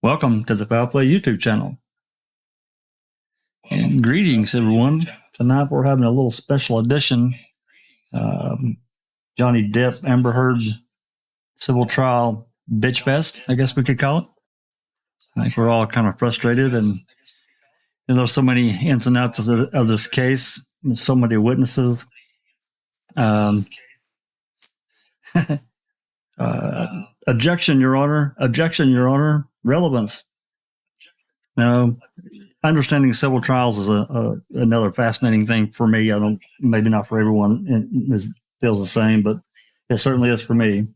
Welcome to the Foul Play YouTube channel. And greetings, everyone. Tonight we're having a little special edition. Johnny Depp, Amber Heard civil trial bitch fest, I guess we could call it. I think we're all kind of frustrated, and there's so many ins and outs of this case, so many witnesses. Objection, Your Honor. Objection, Your Honor. Relevance. Now, understanding civil trials is another fascinating thing for me. I don't, maybe not for everyone. It feels the same, but it certainly is for me.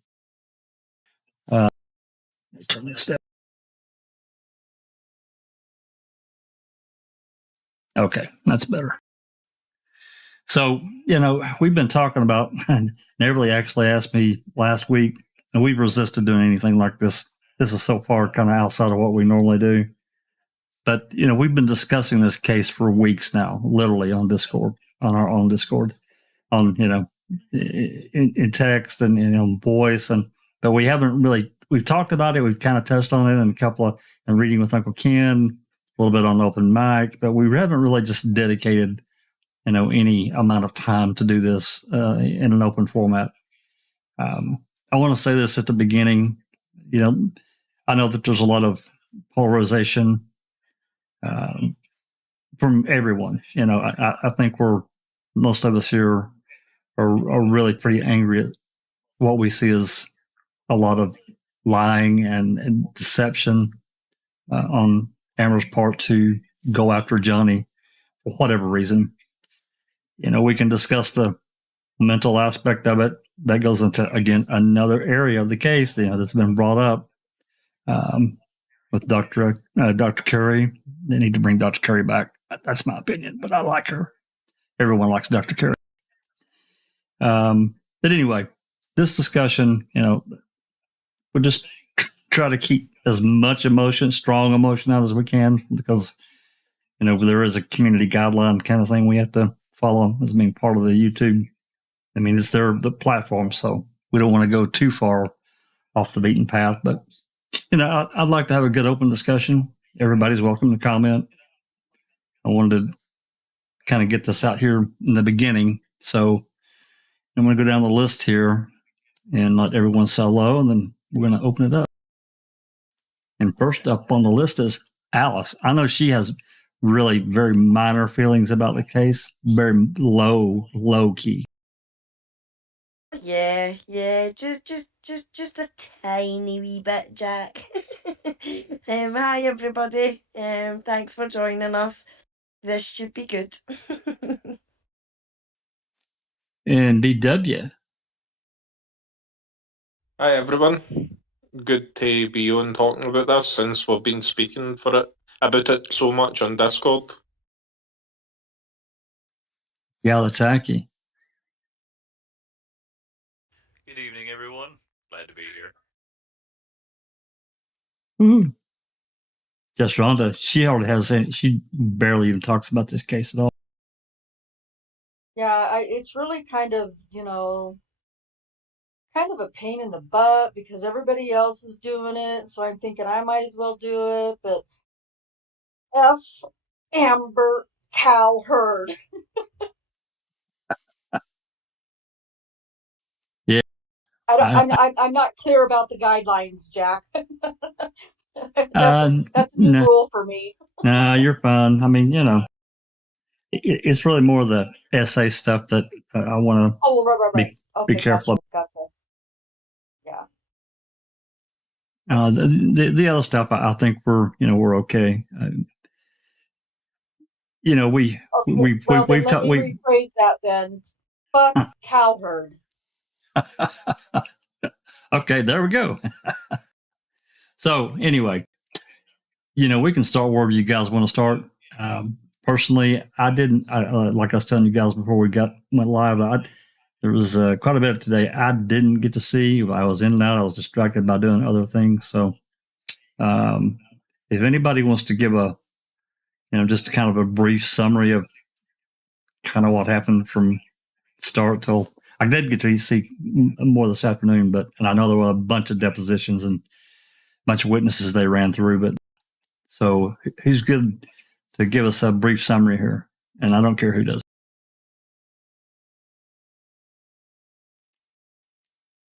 Let's turn this down. Okay, that's better. So, we've been talking about, and Everly actually asked me last week, and we've resisted doing anything like this. This is so far kind of outside of what we normally do. But, we've been discussing this case for weeks now, literally on Discord, on our own Discord, on, in text and on voice. But we haven't really, we've talked about it. We've kind of touched on it in a couple of, and reading with Uncle Ken, a little bit on open mic, but we haven't really just dedicated, any amount of time to do this in an open format. I want to say this at the beginning. I know that there's a lot of polarization from everyone. I think most of us here are really pretty angry at what we see as a lot of lying and deception on Amber's part to go after Johnny for whatever reason. We can discuss the mental aspect of it. That goes into, again, another area of the case, that's been brought up with Dr. Curry. They need to bring Dr. Curry back. That's my opinion, but I like her. Everyone likes Dr. Curry. But anyway, this discussion, we'll just try to keep as much strong emotion out as we can, because, there is a community guideline kind of thing we have to follow as being part of the YouTube. I mean, it's the platform, so we don't want to go too far off the beaten path. But, I'd like to have a good open discussion. Everybody's welcome to comment. I wanted to kind of get this out here in the beginning. So I'm going to go down the list here and let everyone say hello, and then we're going to open it up. And first up on the list is Alice. I know she has really very minor feelings about the case, very low key. Yeah, just a tiny wee bit, Jack. Hi everybody. Thanks for joining us. This should be good. And BW. Hi everyone. Good to be on talking about this, since we've been speaking about it so much on Discord. Galataki. Good evening, everyone. Glad to be here. Woo-hoo. Just Rhonda, she barely even talks about this case at all. Yeah, it's really kind of, kind of a pain in the butt because everybody else is doing it. So I'm thinking I might as well do it. But F. Amber Cow Heard. Yeah. I'm not clear about the guidelines, Jack. That's a new rule for me. No, you're fine. I mean, it's really more the essay stuff that I want to be careful. Gotcha. Yeah. The other stuff, I think we're okay. We've talked. Rephrase that then. Fuck cow herd. Okay, there we go. So anyway, we can start wherever you guys want to start. Personally, I didn't. Like I was telling you guys before we went live. There was quite a bit today I didn't get to see. I was in and out. I was distracted by doing other things. So, if anybody wants to give just kind of a brief summary of kind of what happened from start till, I did get to see more this afternoon, and I know there were a bunch of depositions and bunch of witnesses they ran through. But so who's good to give us a brief summary here? And I don't care who does.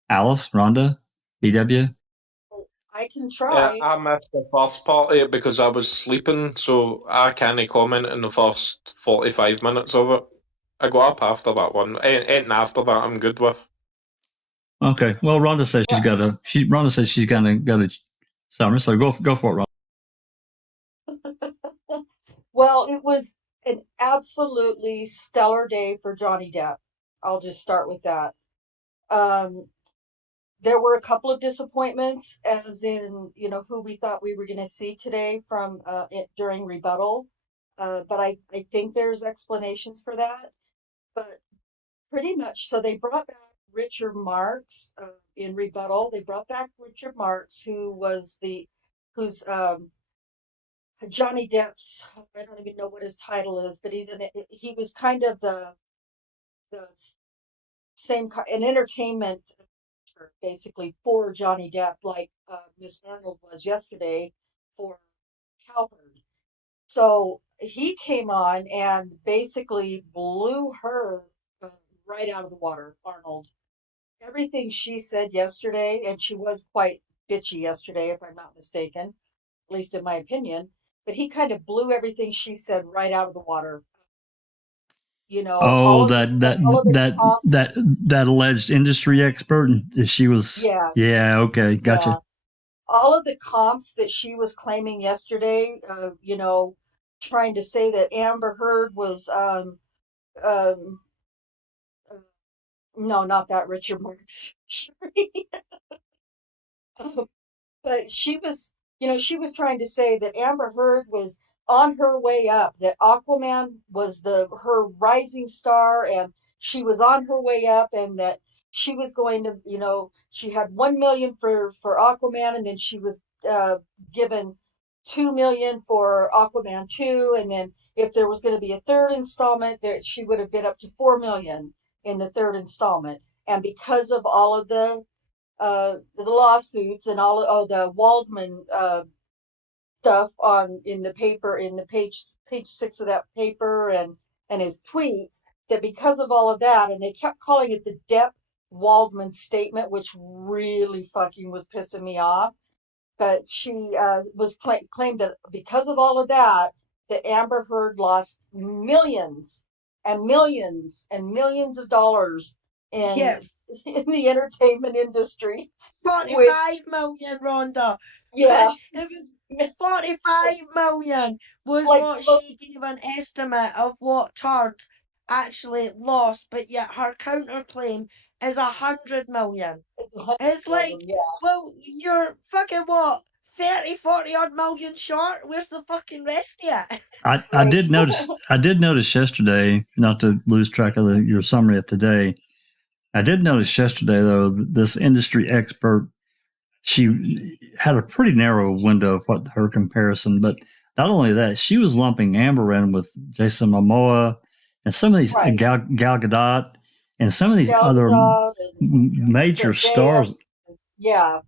Alice, Rhonda, BW. I can try. I missed the first part of it because I was sleeping, so I can't comment on the first 45 minutes of it. I got up after that one. Anything after that, I'm good with. Okay. Well, Rhonda says Rhonda says she's got a summary. So go for it, Rhonda. Well, it was an absolutely stellar day for Johnny Depp. I'll just start with that. There were a couple of disappointments, as in, who we thought we were going to see today from it during rebuttal. But I think there's explanations for that. But pretty much, so they brought back Richard Marks in rebuttal. They brought back Richard Marks, who's Johnny Depp's. I don't even know what his title is, but he was kind of the same an entertainment expert, basically, for Johnny Depp, like Miss Arnold was yesterday for Cowherd. So he came on and basically blew her right out of the water, Arnold. Everything she said yesterday, and she was quite bitchy yesterday, if I'm not mistaken, at least in my opinion, but he kind of blew everything she said right out of the water. Oh, that alleged industry expert. She was. Yeah. Okay. Gotcha. Yeah. All of the comps that she was claiming yesterday, trying to say that Amber Heard was, no, not that Richard Marks. But she was trying to say that Amber Heard was on her way up, that Aquaman was her rising star, and she was on her way up, and that she was going to, she had 1 million for Aquaman, and then she was given 2 million for Aquaman 2, and then if there was going to be a third installment, that she would have bid up to 4 million in the third installment. And because of all of the lawsuits and all the Waldman stuff in the paper, in the page 6 of that paper, and his tweets, that because of all of that, and they kept calling it the Depp Waldman statement, which really fucking was pissing me off. But she was claimed that because of all of that Amber Heard lost millions and millions and millions of dollars in the entertainment industry. 45 million, Rhonda. Yeah. It was 45 million was what she gave an estimate of what Turd actually lost, but yet her counterclaim is 100 million. It's like, well, you're fucking what, 30, 40 odd million short? Where's the fucking rest of it? I did notice yesterday, not to lose track of your summary of today. I did notice yesterday, though, this industry expert, she had a pretty narrow window of what her comparison, but not only that, she was lumping Amber in with Jason Momoa and some of these Gal Gadot and some of these other major stars. Yeah.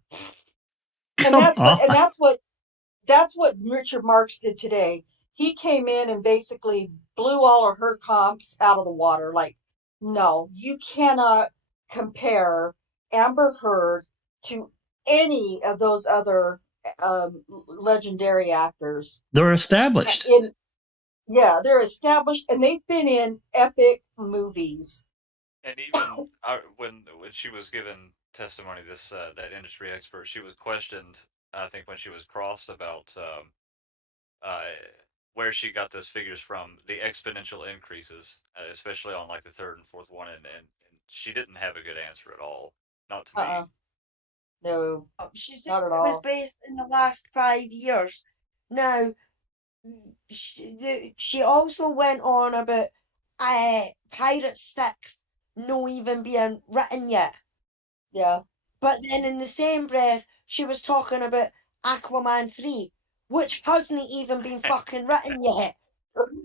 And that's what Richard Marks did today. He came in and basically blew all of her comps out of the water. Like, no, you cannot compare Amber Heard to any of those other legendary actors. They're established. They're established, and they've been in epic movies. And even when she was given testimony, that industry expert, she was questioned, I think, when she was crossed about where she got those figures from, the exponential increases, especially on like the third and fourth one, and she didn't have a good answer at all. Not to me. No, she said it was based in the last 5 years. Now, she also went on about Pirate 6 no even being written yet. Yeah. But then in the same breath, she was talking about Aquaman 3, which hasn't even been fucking written yet.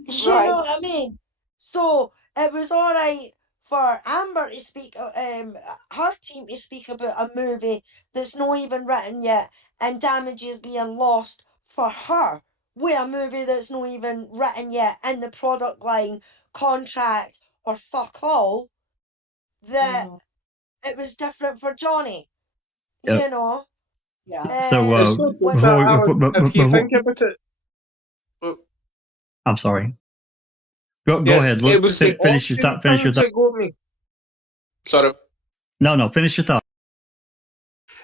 You know what I mean? So it was alright for Amber to speak, her team to speak about a movie that's not even written yet and damages being lost for her with a movie that's not even written yet in the product line, contract, or fuck all, that Mhm. it was different for Johnny. Yep. You know? Yeah. So It's not just before that, we, Alan. If you think about it, I'm sorry. Go yeah, ahead. it was the Finish your option thought. Finish your things thought. that got me. Sorry. No. Finish your thought.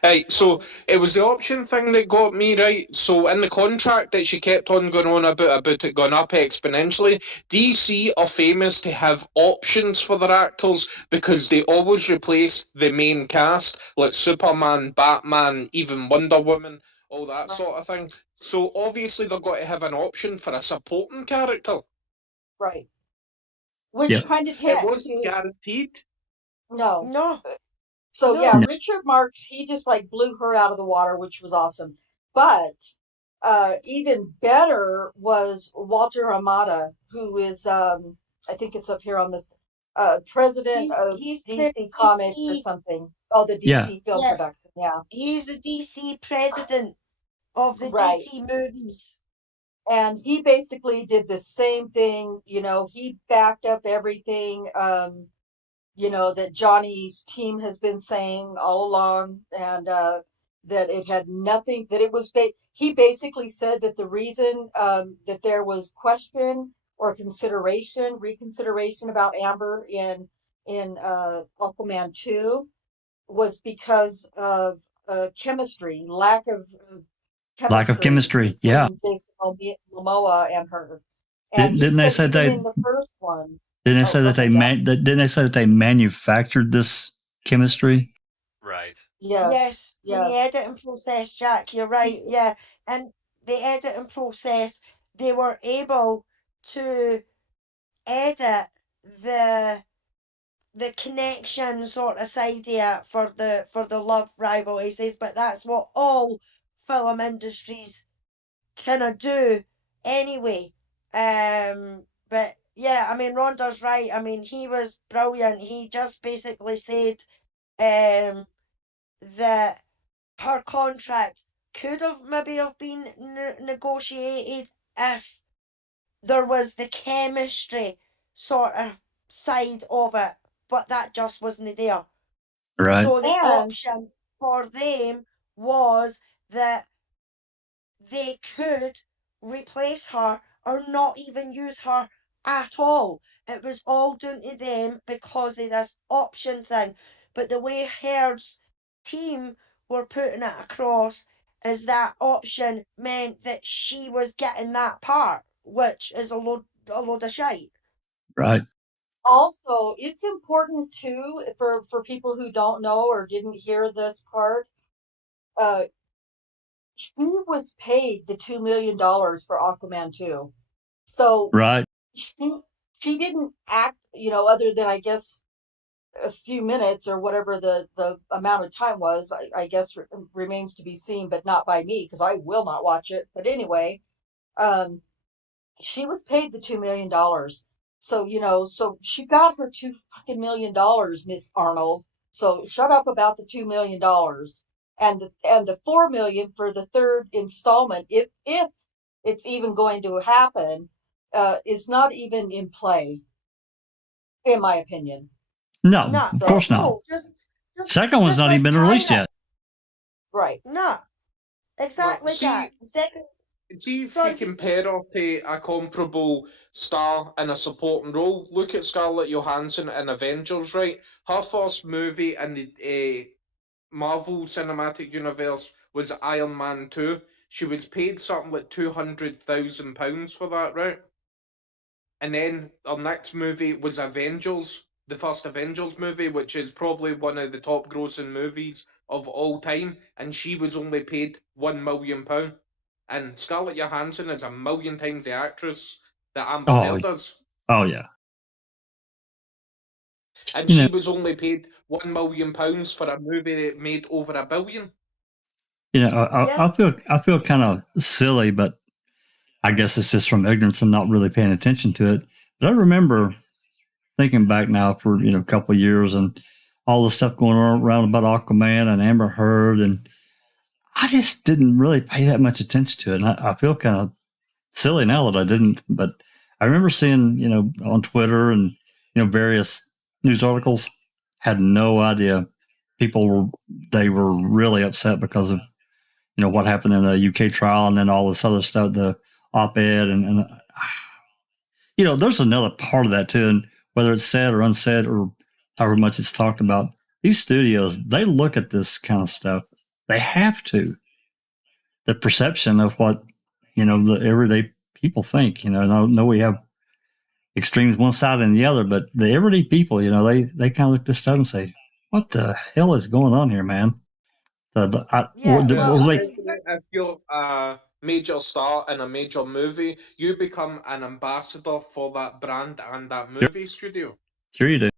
Right, so it was the option thing that got me, right? So in the contract that she kept on going on about it going up exponentially, DC are famous to have options for their actors because they always replace the main cast, like Superman, Batman, even Wonder Woman, all that sort of thing. So obviously they've got to have an option for a supporting character. Right. Which Yeah. kind of It takes wasn't guaranteed. no. No. So No. yeah, No. Richard Marx, he just like blew her out of the water, which was awesome. But even better was Walter Hamada, who is I think it's up here on the president of He's the DC Comics or DC, something. Oh, the Yeah. DC Film yeah, Production, yeah. he's the DC president of the Right. DC movies. And he basically did the same thing, you know, he backed up everything you know, that Johnny's team has been saying all along, and that it had nothing, that it was, he basically said that the reason that there was question or reconsideration about Amber in Aquaman 2 was because of chemistry, lack of Lack of chemistry. Yeah. between Jason Momoa and her. And he Didn't they said say even they? in the first one. Didn't they Oh, say go that they ahead, yeah. didn't they say that they manufactured this chemistry? Right. Yes, in Yeah. the editing process, Jack, you're right. Yeah, and the editing process, they were able to edit the connection sort of side here for the love rival. He says, but that's what all film industries kind of do anyway. But yeah, I mean, Rhonda's right. I mean, he was brilliant. He just basically said that her contract could have maybe have been negotiated if there was the chemistry sort of side of it, but that just wasn't there. Right. So the And option for them was that they could replace her or not even use her at all. It was all down to them because of this option thing. But the way Herd's team were putting it across is that option meant that she was getting that part, which is a load of shite. Right. also, it's important too for people who don't know or didn't hear this part. She was paid the $2 million for Aquaman 2. So Right. she didn't act, you know, other than I guess a few minutes or whatever the amount of time was. I guess remains to be seen, but not by me because I will not watch it. But anyway, she was paid the $2 million. So, you know, so she got her $2 million, Miss Arnold. So shut up about the $2 million and the 4 million for the third installment, if it's even going to happen, is not even in play, in my opinion. No, No, of course not. no, just Second one's just not like even been released yet. Right. No, exactly, see- Jack. Second, See if Sorry. you compare her to a comparable star in a supporting role. Look at Scarlett Johansson in Avengers, right? Her first movie in the Marvel Cinematic Universe was Iron Man 2. She was paid something like £200,000 for that, right? And then our next movie was Avengers, the first Avengers movie, which is probably one of the top grossing movies of all time, and she was only paid £1 million. And Scarlett Johansson is a million times the actress that Amber Heard is. Oh yeah. And You she know- was only paid £1 million for a movie that made over $1 billion. You know, Yeah. I feel kind of silly, but I guess it's just from ignorance and not really paying attention to it. But I remember thinking back now for a couple of years and all the stuff going on around about Aquaman and Amber Heard, and I just didn't really pay that much attention to it. And I feel kind of silly now that I didn't, but I remember seeing, on Twitter and, various news articles, had no idea they were really upset because of, what happened in the UK trial and then all this other stuff, the op-ed and there's another part of that too. And whether it's said or unsaid or however much it's talked about, these studios, they look at this kind of stuff. They have to. The perception of what, the everyday people think, and I know we have extremes one side and the other, but the everyday people, they kind of look at this stuff and say, what the hell is going on here, man? Especially if you're a major star in a major movie, you become an ambassador for that brand and that movie studio. Sure you do.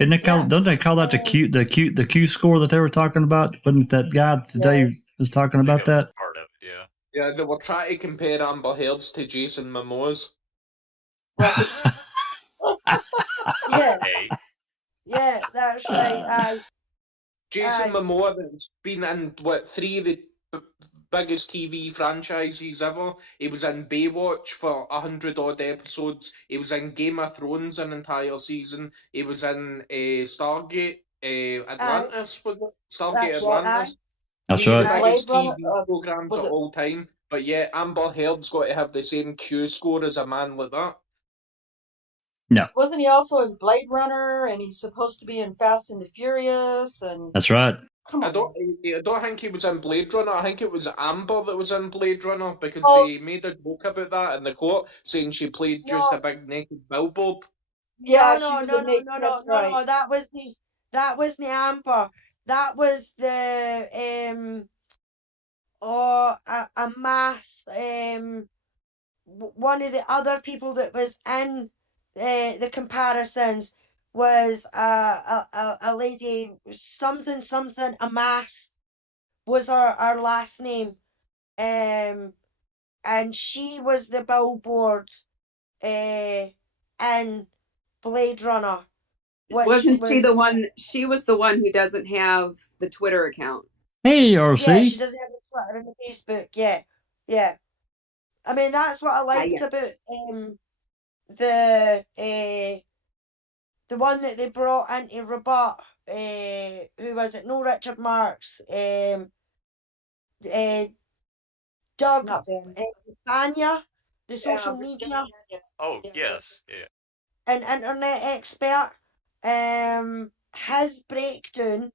Don't they call that the Q score that they were talking about? Wasn't that guy today was talking about that? Part of it, yeah. Yeah, they were trying to compare Amber Heard's to Jason Momoa's. Right. Yeah, Hey, yeah, that's right. Jason Momoa that's been in, 3 of the biggest TV franchises ever. He was in Baywatch for 100-odd episodes. He was in Game of Thrones an entire season. He was in Stargate Atlantis, was it? Stargate Atlantis. That's One of right. the biggest Blade TV Runner, programs of all time. But yeah, Amber Heard's got to have the same Q score as a man like that. No. Wasn't he also in Blade Runner, and he's supposed to be in Fast and the Furious? And That's right. come on. I don't think he was in Blade Runner. I think it was Amber that was in Blade Runner because Oh. they made a joke about that in the court, saying she played just a big naked billboard. Yeah, no, she was no, a naked. no, That's no, right. no, that was the Amber. That was the a mass one of the other people that was in the comparisons was a lady something a mass was her last name, and she was the billboard in Blade Runner. Wasn't she the one? She was the one who doesn't have the Twitter account. Hey, RC. Yeah, she doesn't have the Twitter and the Facebook. Yeah. I mean, that's what I liked about the one that they brought in to rebut. Who was it? No, Richard Marx. Doug Banya, the social media. Oh, yes. Yeah. An internet expert. His breakdown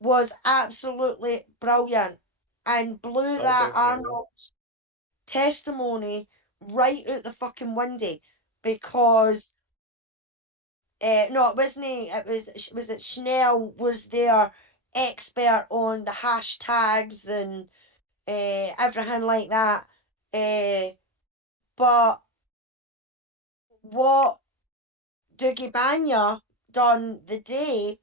was absolutely brilliant and blew that Arnold's testimony right out the fucking window, because no, it wasn't. It was it Schnell was their expert on the hashtags and everything like that. But what Dougie Banya done the day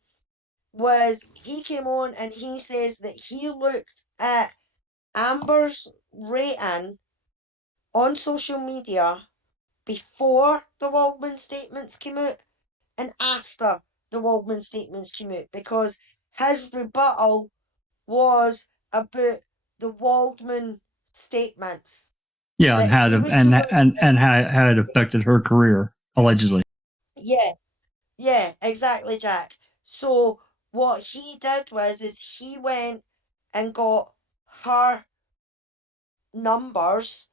was he came on and he says that he looked at Amber's rating on social media before the Waldman statements came out and after the Waldman statements came out, because his rebuttal was about the Waldman statements. Yeah, and how how it affected her career, allegedly. Yeah, exactly, Jack. So what he did was he went and got her numbers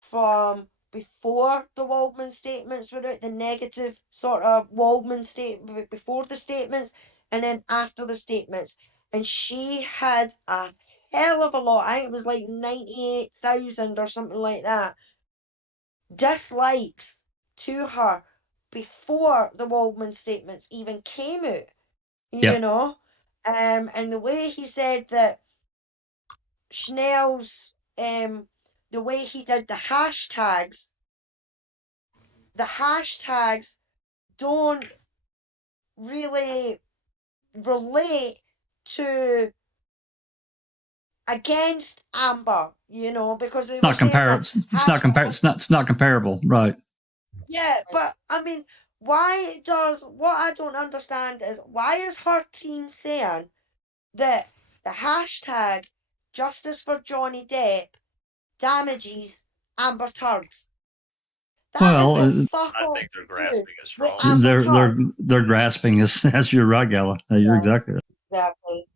from before the Waldman statements were out, the negative sort of Waldman statement before the statements, and then after the statements. And she had a hell of a lot. I think it was like 98,000 or something like that. Dislikes to her before the Waldman statements even came out. You know? And the way he said that Schnell's the way he did the hashtags don't really relate to against Amber, you know, because they It's were not saying comparable. that It's not comparable, right? yeah, but I mean, what I don't understand is why is her team saying that the hashtag justice for Johnny Depp damages Amber Turd? That has Well, got fuck I all think they're to do grasping at with straws. Amber Turd. they're grasping as you're right, Gala. You're Yeah. exactly right. Exactly.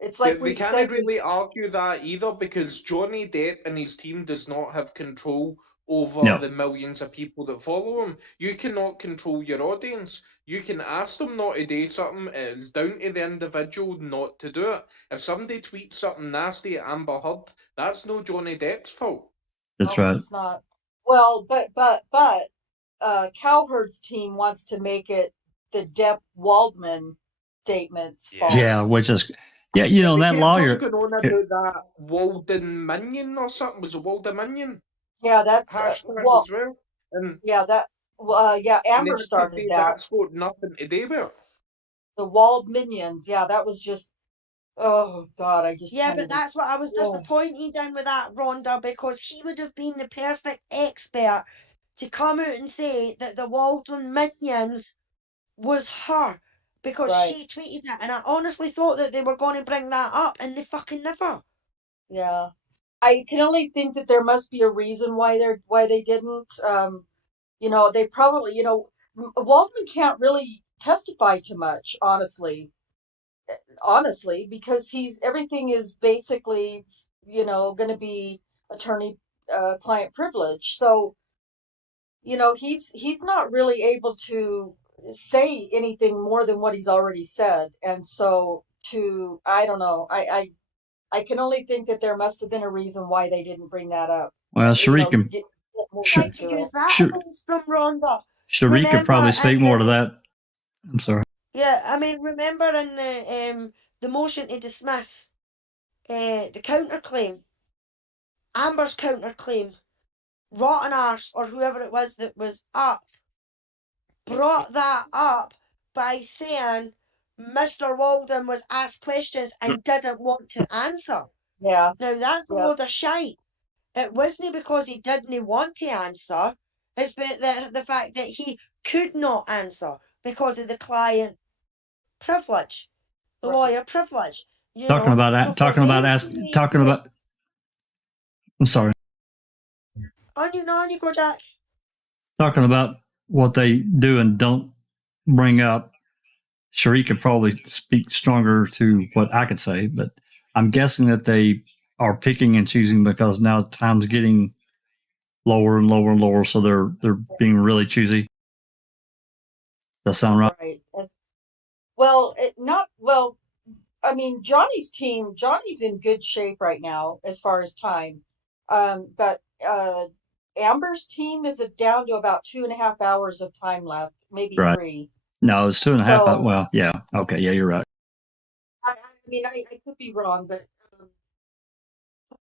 It's Yeah, like they we can't said. really argue that either because Johnny Depp and his team does not have control over No, the millions of people that follow him. You cannot control your audience. You can ask them not to do something. It is down to the individual not to do it. If somebody tweets something nasty at Amber Heard, that's no Johnny Depp's fault. that's No, right. it's not. Well, but Cowherd's team wants to make it the Depp Waldman statement's Yeah. fault. Yeah, which is you know, They that kept lawyer. on going on about that Walden Minion or something. Was it Walden Minion Yeah, that's hashtag well, as well? And yeah, yeah, they Amber had to started say that. that's got nothing to do with it. The Wald Minions. Yeah, that was just. Oh God, I just Yeah, can't but even. that's what I was Ugh. disappointed in with that Rhonda, because he would have been the perfect expert to come out and say that the Walden Minions was her, because Right. she tweeted it, and I honestly thought that they were going to bring that up, and they fucking never. Yeah, I can only think that there must be a reason why they didn't. You know, they probably, Waldman can't really testify to much, honestly, because everything is basically, going to be attorney client privilege. So, he's not really able to say anything more than what he's already said. And so I don't know, I can only think that there must have been a reason why they didn't bring that up. Well, Sheree can Get more Tried to into use it. that Sure. against them, Rhonda. Sheree could probably speak in more to the- that. I'm sorry. Yeah, I mean, remember in the motion to dismiss the counterclaim, Amber's counterclaim, Rotten Arse or whoever it was that was up, brought that up by saying Mr. Walden was asked questions and didn't want to answer. Yeah. Now that's a Yeah. load of shite. It wasn't because he didn't want to answer. It's the fact that he could not answer because of the client privilege, the Right. lawyer privilege. Talking about So for them to make talking about. I'm sorry. on you go, Jack. Talking about what they do and don't bring up. Sheree could probably speak stronger to what I could say, but I'm guessing that they are picking and choosing because now time's getting lower and lower and lower, so they're being really choosy. Does that sound right? Right. Well, I mean, Johnny's in good shape right now as far as time. But Amber's team is down to about 2.5 hours of time left, maybe Right. 3. No, it's 2.5. So- Well, yeah. Okay. Yeah, you're right. I mean, I could be wrong, but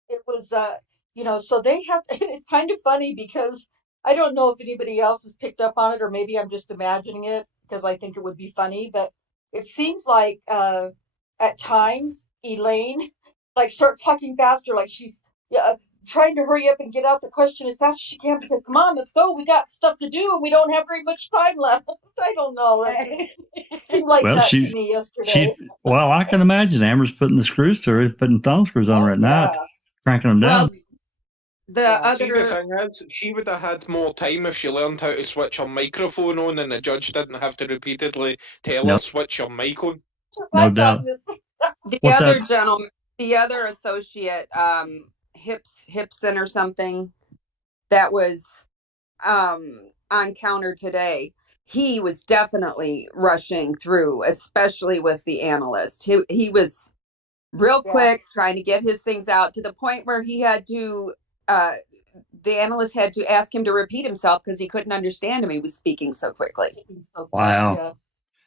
it was, so they have, it's kind of funny because I don't know if anybody else has picked up on it, or maybe I'm just imagining it because I think it would be funny, but it seems like at times Elaine like starts talking faster, like she's trying to hurry up and get out the question as fast as she can because come on, let's go. We got stuff to do and we don't have very much time left. I don't know. It seemed like Well, that to me yesterday. Well, I can imagine Amber's putting the screws to her, putting thumb screws on her at night, cranking them down. Well, the Yeah. See, the other thing is, she would have had more time if she learned how to switch her microphone on and the judge didn't have to repeatedly tell her, Nope. switch your mic on. No doubt. What's other that? gentleman, the other associate, Hipson or something, that was on counter today. He was definitely rushing through, especially with the analyst. He was real quick trying to get his things out to the point where he had to the analyst had to ask him to repeat himself because he couldn't understand him. He was speaking so quickly. Wow. Yeah.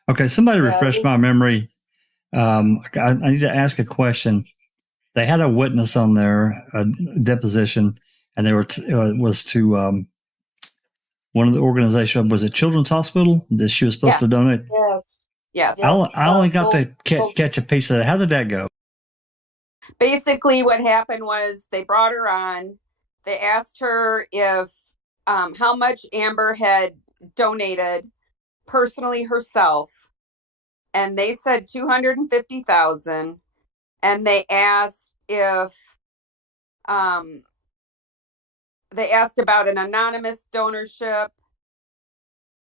Okay, somebody refresh my memory. I need to ask a question. They had a witness on there, a deposition, and they were was to one of the organizations. Was it Children's Hospital that she was supposed to donate? Yes. Yes. I only got to catch a piece of that. How did that go? Basically, what happened was they brought her on. They asked her if how much Amber had donated personally herself, and they said 250,000. And they asked if they asked about an anonymous donorship,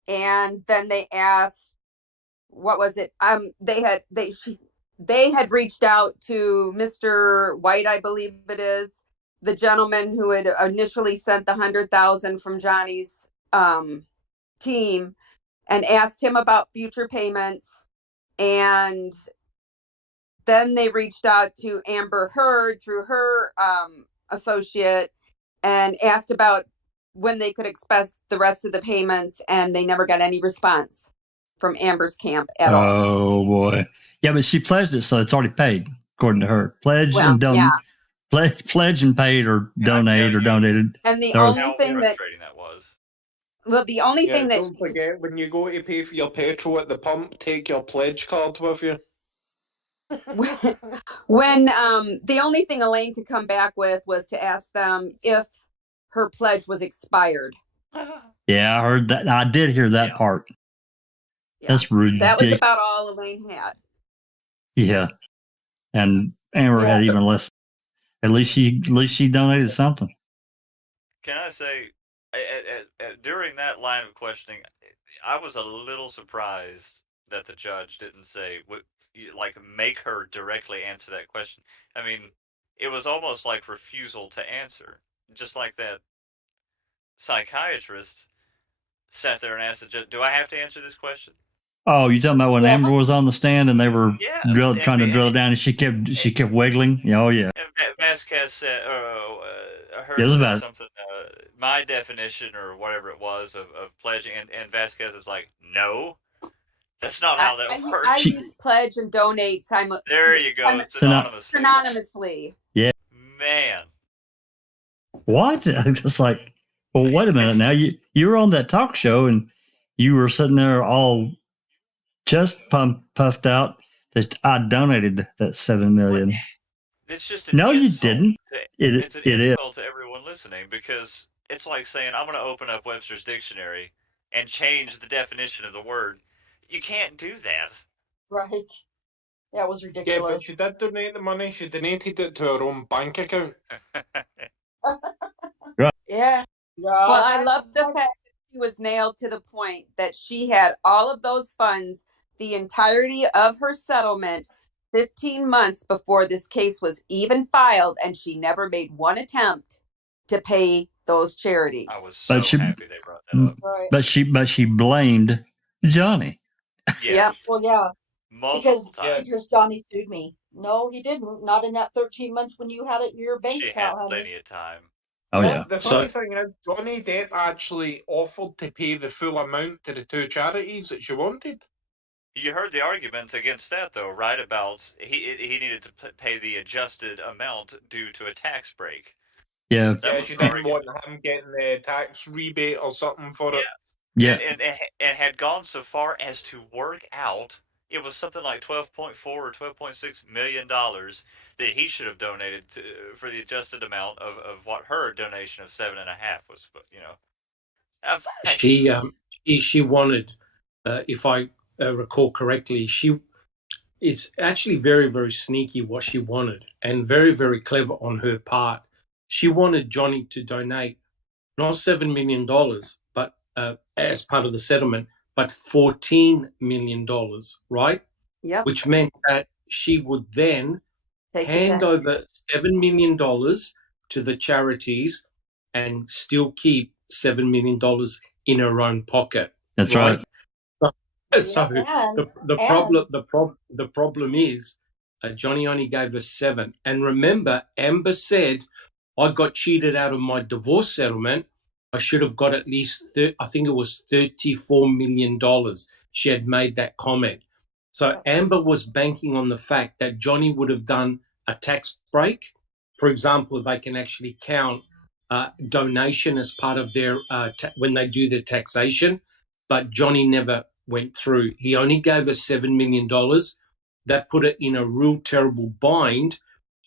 and then they asked what was it? They had reached out to Mr. White, I believe it is, the gentleman who had initially sent the 100,000 from Johnny's team, and asked him about future payments. And then they reached out to Amber Heard through her associate and asked about when they could expect the rest of the payments, and they never got any response from Amber's camp at all. Oh boy. Yeah, but she pledged it, so it's already paid, according to her. Pledge Well, and yeah. pledge and paid or donate or donated. And the There was- only How thing that frustrating that was. well, the only Yeah, thing that don't forget, when you go to pay for your petrol at the pump, take your pledge card with you. when the only thing Elaine could come back with was to ask them if her pledge was expired. Yeah, I heard that. I did hear that Yeah. part. Yeah. That's ridiculous. That was about all Elaine had. Yeah, and Amber had even less. At least she donated something. Can I say, during that line of questioning, I was a little surprised that the judge didn't say, like, make her directly answer that question. I mean, it was almost like refusal to answer. Just like that psychiatrist sat there and asked the judge, do I have to answer this question? Oh, you talking about when Yeah. Amber was on the stand and they were Yeah, trying to drill it down, and she kept wiggling. Yeah, oh yeah. And Vasquez said, It was said about- something, my definition or whatever it was of pledging, and Vasquez is like, no, that's not how that I works. use pledge and donate There you go, synonymously. synonymously. Man, What? It's like, well, wait a minute now. You were on that talk show and you were sitting there all chest puffed out that I donated that $7 million. it's just an No, you insult didn't. to- It's an it is. insult to everyone listening, because it's like saying, I'm going to open up Webster's dictionary and change the definition of the word. You can't do that. Right. That was Yeah, ridiculous. but she did donate the money. She donated it to her own bank account. Yeah. Well, I love the fact that she was nailed to the point that she had all of those funds, the entirety of her settlement, 15 months before this case was even filed, and she never made one attempt to pay those charities. I was so But she- happy they brought that up. Right. But she blamed Johnny. Yep. Well, yeah, Multiple times. because Johnny sued me. No, he didn't. Not in that 13 months when you had it in your bank She had account, honey. plenty of time. Oh Yeah. yeah. The funny thing is, Johnny Depp actually offered to pay the full amount to the two charities that she wanted. You heard the argument against that, though, right? About he needed to pay the adjusted amount due to a tax break. Yeah. That Yeah, was she the didn't argument. want him getting the tax rebate or something for it. Yeah. And had gone so far as to work out it was something like $12.4 or $12.6 million that he should have donated for the adjusted amount of what her donation of 7.5 was. You know, she wanted, if I recall correctly, it's actually very, very sneaky what she wanted, and very, very clever on her part. She wanted Johnny to donate not $7 million, but as part of the settlement, but $14 million, right? Yep. Which meant that she would then hand over $7 million to the charities and still keep $7 million in her own pocket. That's right. So the problem is Johnny only gave us 7. And remember, Amber said, I got cheated out of my divorce settlement. I should have got at least, I think it was $34 million. She had made that comment. So Amber was banking on the fact that Johnny would have done a tax break. For example, they can actually count donation as part of their, when they do their taxation. But Johnny never went through. He only gave us $7 million. That put it in a real terrible bind.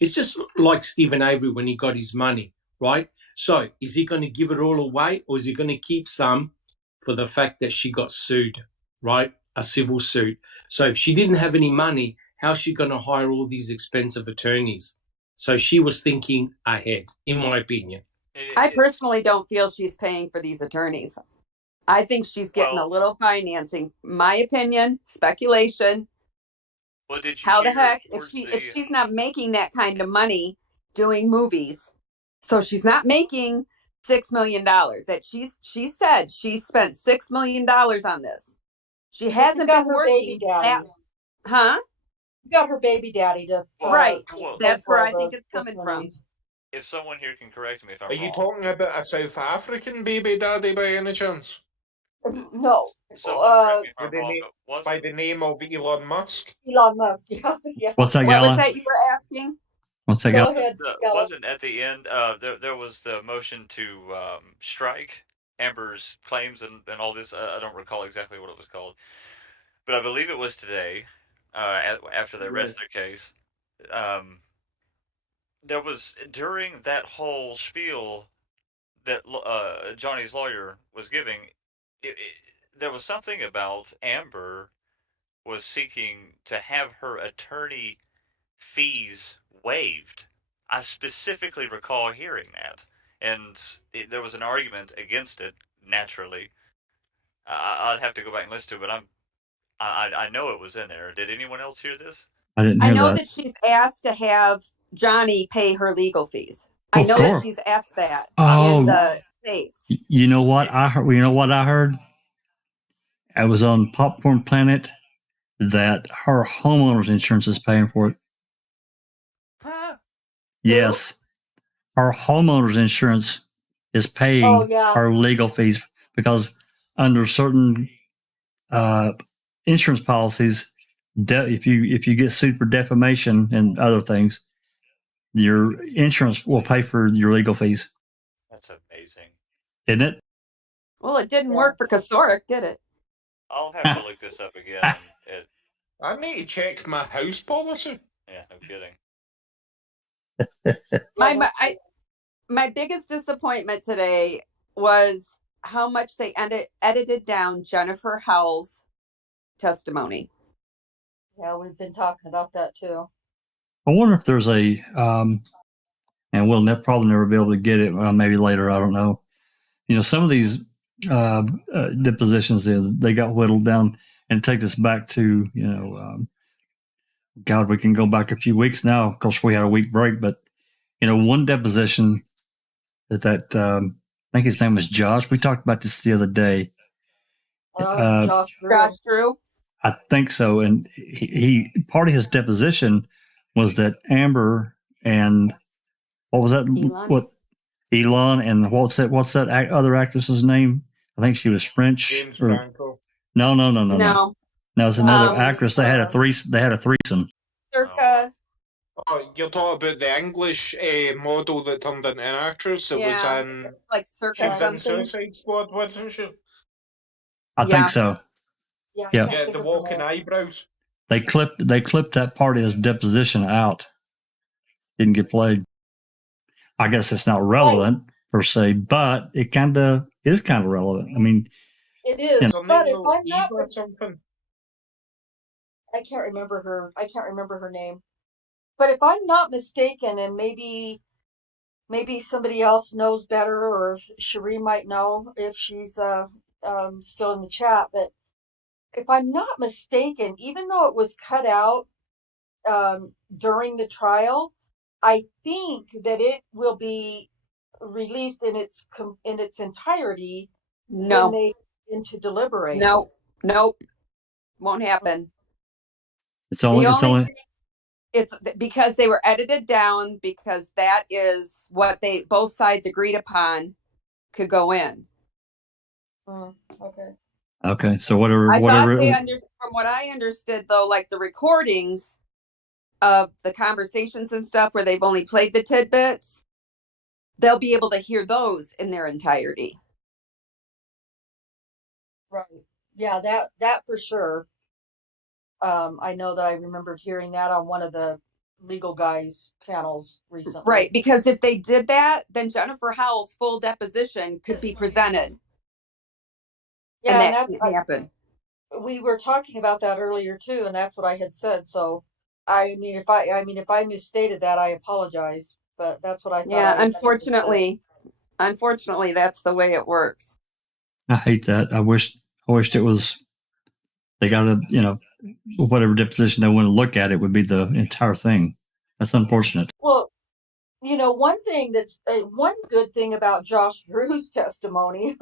It's just like Stephen Avery when he got his money, right? So is he going to give it all away, or is he going to keep some for the fact that she got sued, right? A civil suit. So if she didn't have any money, how's she going to hire all these expensive attorneys? So she was thinking ahead, in my opinion. I personally don't feel she's paying for these attorneys. I think she's getting a little financing. My opinion, speculation. Well, did you How the hear heck if towards if she's not making that kind of money doing movies, so she's not making $6 million. That she said she spent $6 million on this. She But you hasn't got been her baby working that, daddy. huh? You got her baby daddy to Right. well, pay That's for where all I think it's the coming from. attorneys. if someone here can correct me if I'm Are you wrong. talking about a South African baby daddy by any chance? No, Someone correct me if I'm With the wrong. name, Was by it? the name of Elon Musk? Elon Musk. Yeah, yeah. What's that, What was Gala? that you were asking? What's that, Go Gala? ahead, Gala. Wasn't at the end there was the motion to strike Amber's claims and all this. I don't recall exactly what it was called, but I believe it was today after they rest their case. There was during that whole spiel that Johnny's lawyer was giving. There was something about Amber was seeking to have her attorney fees waived. I specifically recall hearing that, and there was an argument against it. Naturally, I'd have to go back and listen to it, but I know it was in there. Did anyone else hear this? I didn't I hear know that. that she's asked to have Johnny pay her legal fees. I Of know course. that she's asked that in Oh, the case. you know what I heard? You know what I heard? I was on Popcorn Planet that her homeowner's insurance is paying for it. Huh? Yes, her homeowner's insurance is paying Oh, yeah. her legal fees because under certain insurance policies, if you get sued for defamation and other things, your insurance will pay for your legal fees. That's amazing. Isn't it? Well, it didn't Yeah. work for Kosoric, did it? I'll have to look this up again. I need to check my house policy. Yeah, no kidding. My biggest disappointment today was how much they edited down Jennifer Howell's testimony. Yeah, we've been talking about that too. I wonder if there's a, and we'll probably never be able to get it. Well, maybe later. I don't know. You know, some of these depositions they got whittled down, and take us back to God, we can go back a few weeks now. Of course, we had a week break, but one deposition that I think his name was Josh. We talked about this the other day. Josh Drew. Josh Drew. I think so. And he part of his deposition was that Amber and what was that? Elon. What Elon and what's that other actress's name? I think she was French. James Franco. No. No. No, it's another actress. They had a threesome. Circa. Oh, you're talking about the English model that turned into an actress that was Yeah. in. Like She Circa was in something. Suicide Squad, wasn't she? I think so. Yeah, Yeah. I can't Yeah, think the of walking name. eyebrows. They clipped that part of his deposition out. Didn't get played. I guess it's not relevant per se, but it kind of is kind of relevant. I mean, It is, Is her but name if I'm Eva not or something? I can't remember her name. But if I'm not mistaken, and maybe somebody else knows better, or Cherie might know if she's still in the chat. But if I'm not mistaken, even though it was cut out during the trial, I think that it will be released in its entirety when No. they begin to deliberate. Nope. Won't happen. it's only It's because they were edited down because that is what both sides agreed upon could go in. Okay. okay. So whatever. From what I understood, though, like the recordings of the conversations and stuff where they've only played the tidbits, they'll be able to hear those in their entirety. Right. Yeah, that for sure. I know that I remembered hearing that on one of the legal guys panels recently. Right, because if they did that, then Jennifer Howell's full deposition could be presented. Yeah, and and that that's can't happen. we were talking about that earlier too, and that's what I had said. So, I mean, if I misstated that, I apologize. But that's what I thought. Yeah, I had unfortunately, that's the way it works. I hate that. I wished it was, they got a, whatever deposition they want to look at, it would be the entire thing. That's unfortunate. Well, one thing one good thing about Josh Drew's testimony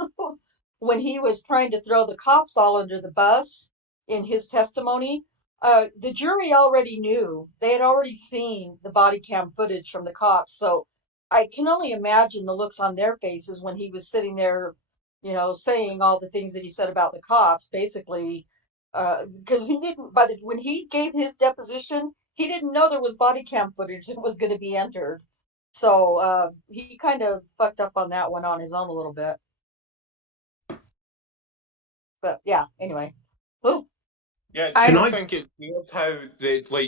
when he was trying to throw the cops all under the bus in his testimony, the jury already knew. They had already seen the body cam footage from the cops. So I can only imagine the looks on their faces when he was sitting there, saying all the things that he said about the cops, basically, because he didn't, when he gave his deposition, he didn't know there was body cam footage that was going to be entered. So he kind of fucked up on that one on his own a little bit. But yeah, anyway. Oh. Yeah, do you think it's weird how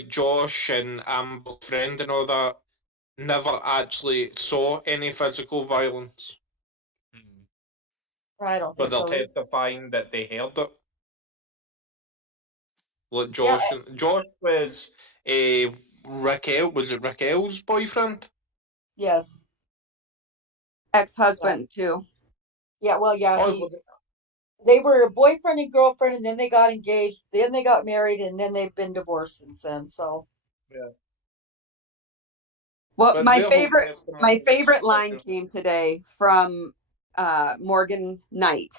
Josh and Amber's friend and all that never actually saw any physical violence? I don't think but they're so. testifying that they heard it. Like Josh, Josh was Raquel. Was it Raquel's boyfriend? Yes. Ex-husband too. Yeah. Well, yeah. They were a boyfriend and girlfriend, and then they got engaged. Then they got married, and then they've been divorced since then. So. Yeah. Well, my favorite line came today from Morgan Knight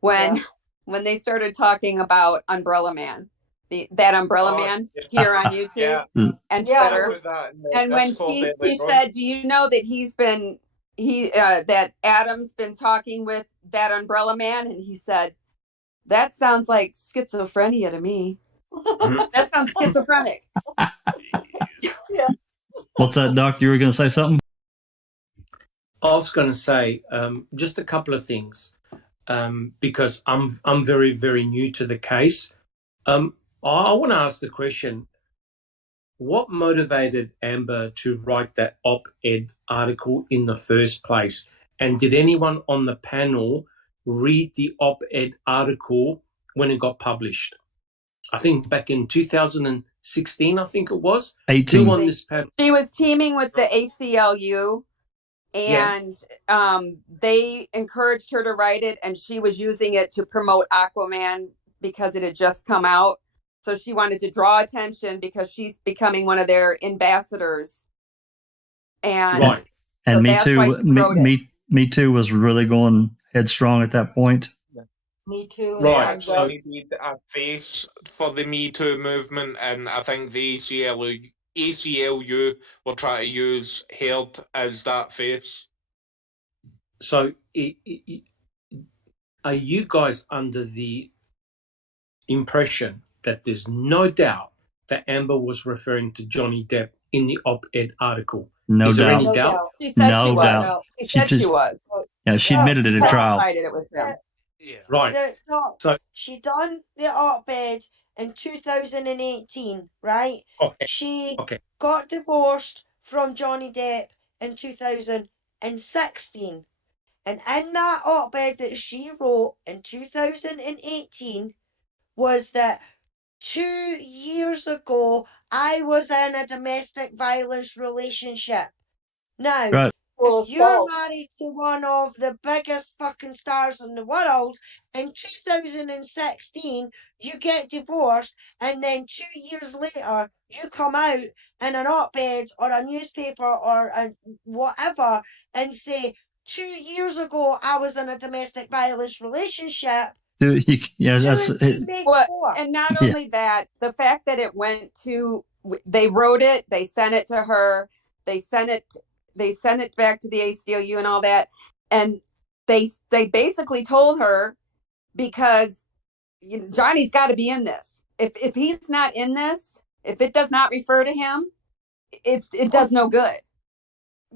when they started talking about Umbrella Man, that Umbrella Man here on YouTube and Twitter, and when she said, "Do you know that that Adam's been talking with that Umbrella Man?" And he said, "That sounds like schizophrenia to me. That sounds schizophrenic." Yeah. What's that, Doc? You were going to say something? I was going to say just a couple of things because I'm very, very new to the case. I want to ask the question: what motivated Amber to write that op-ed article in the first place? And did anyone on the panel read the op-ed article when it got published? I think back in 2016, I think it was. 18. Who on this panel? She was teaming with the ACLU, and they encouraged her to write it, and she was using it to promote Aquaman because it had just come out. So she wanted to draw attention because she's becoming one of their ambassadors. And and Me Too, Me Too was really going headstrong at that point. Me Too. Right. So we need a face for the Me Too movement, and I think the ACLU will try to use Heard as that face. So are you guys under the impression that there's no doubt that Amber was referring to Johnny Depp in the op-ed article? No Is there doubt. any doubt? She said no she doubt. was. She said she was. Yeah, she admitted it at trial. It was him. Yeah. Right. So she done the op-ed in 2018, right? Okay. She got divorced from Johnny Depp in 2016. And in that op-ed that she wrote in 2018 was that 2 years ago, I was in a domestic violence relationship. Now, you're married to one of the biggest fucking stars in the world. In 2016, you get divorced, and then 2 years later, you come out in an op-ed or a newspaper or whatever and say, 2 years ago, I was in a domestic violence relationship. Yeah, that's it. And not only that, the fact that it went to, they wrote it, they sent it to her, they sent it back to the ACLU and all that, and they basically told her, because Johnny's got to be in this. If he's not in this, if it does not refer to him, it does no good.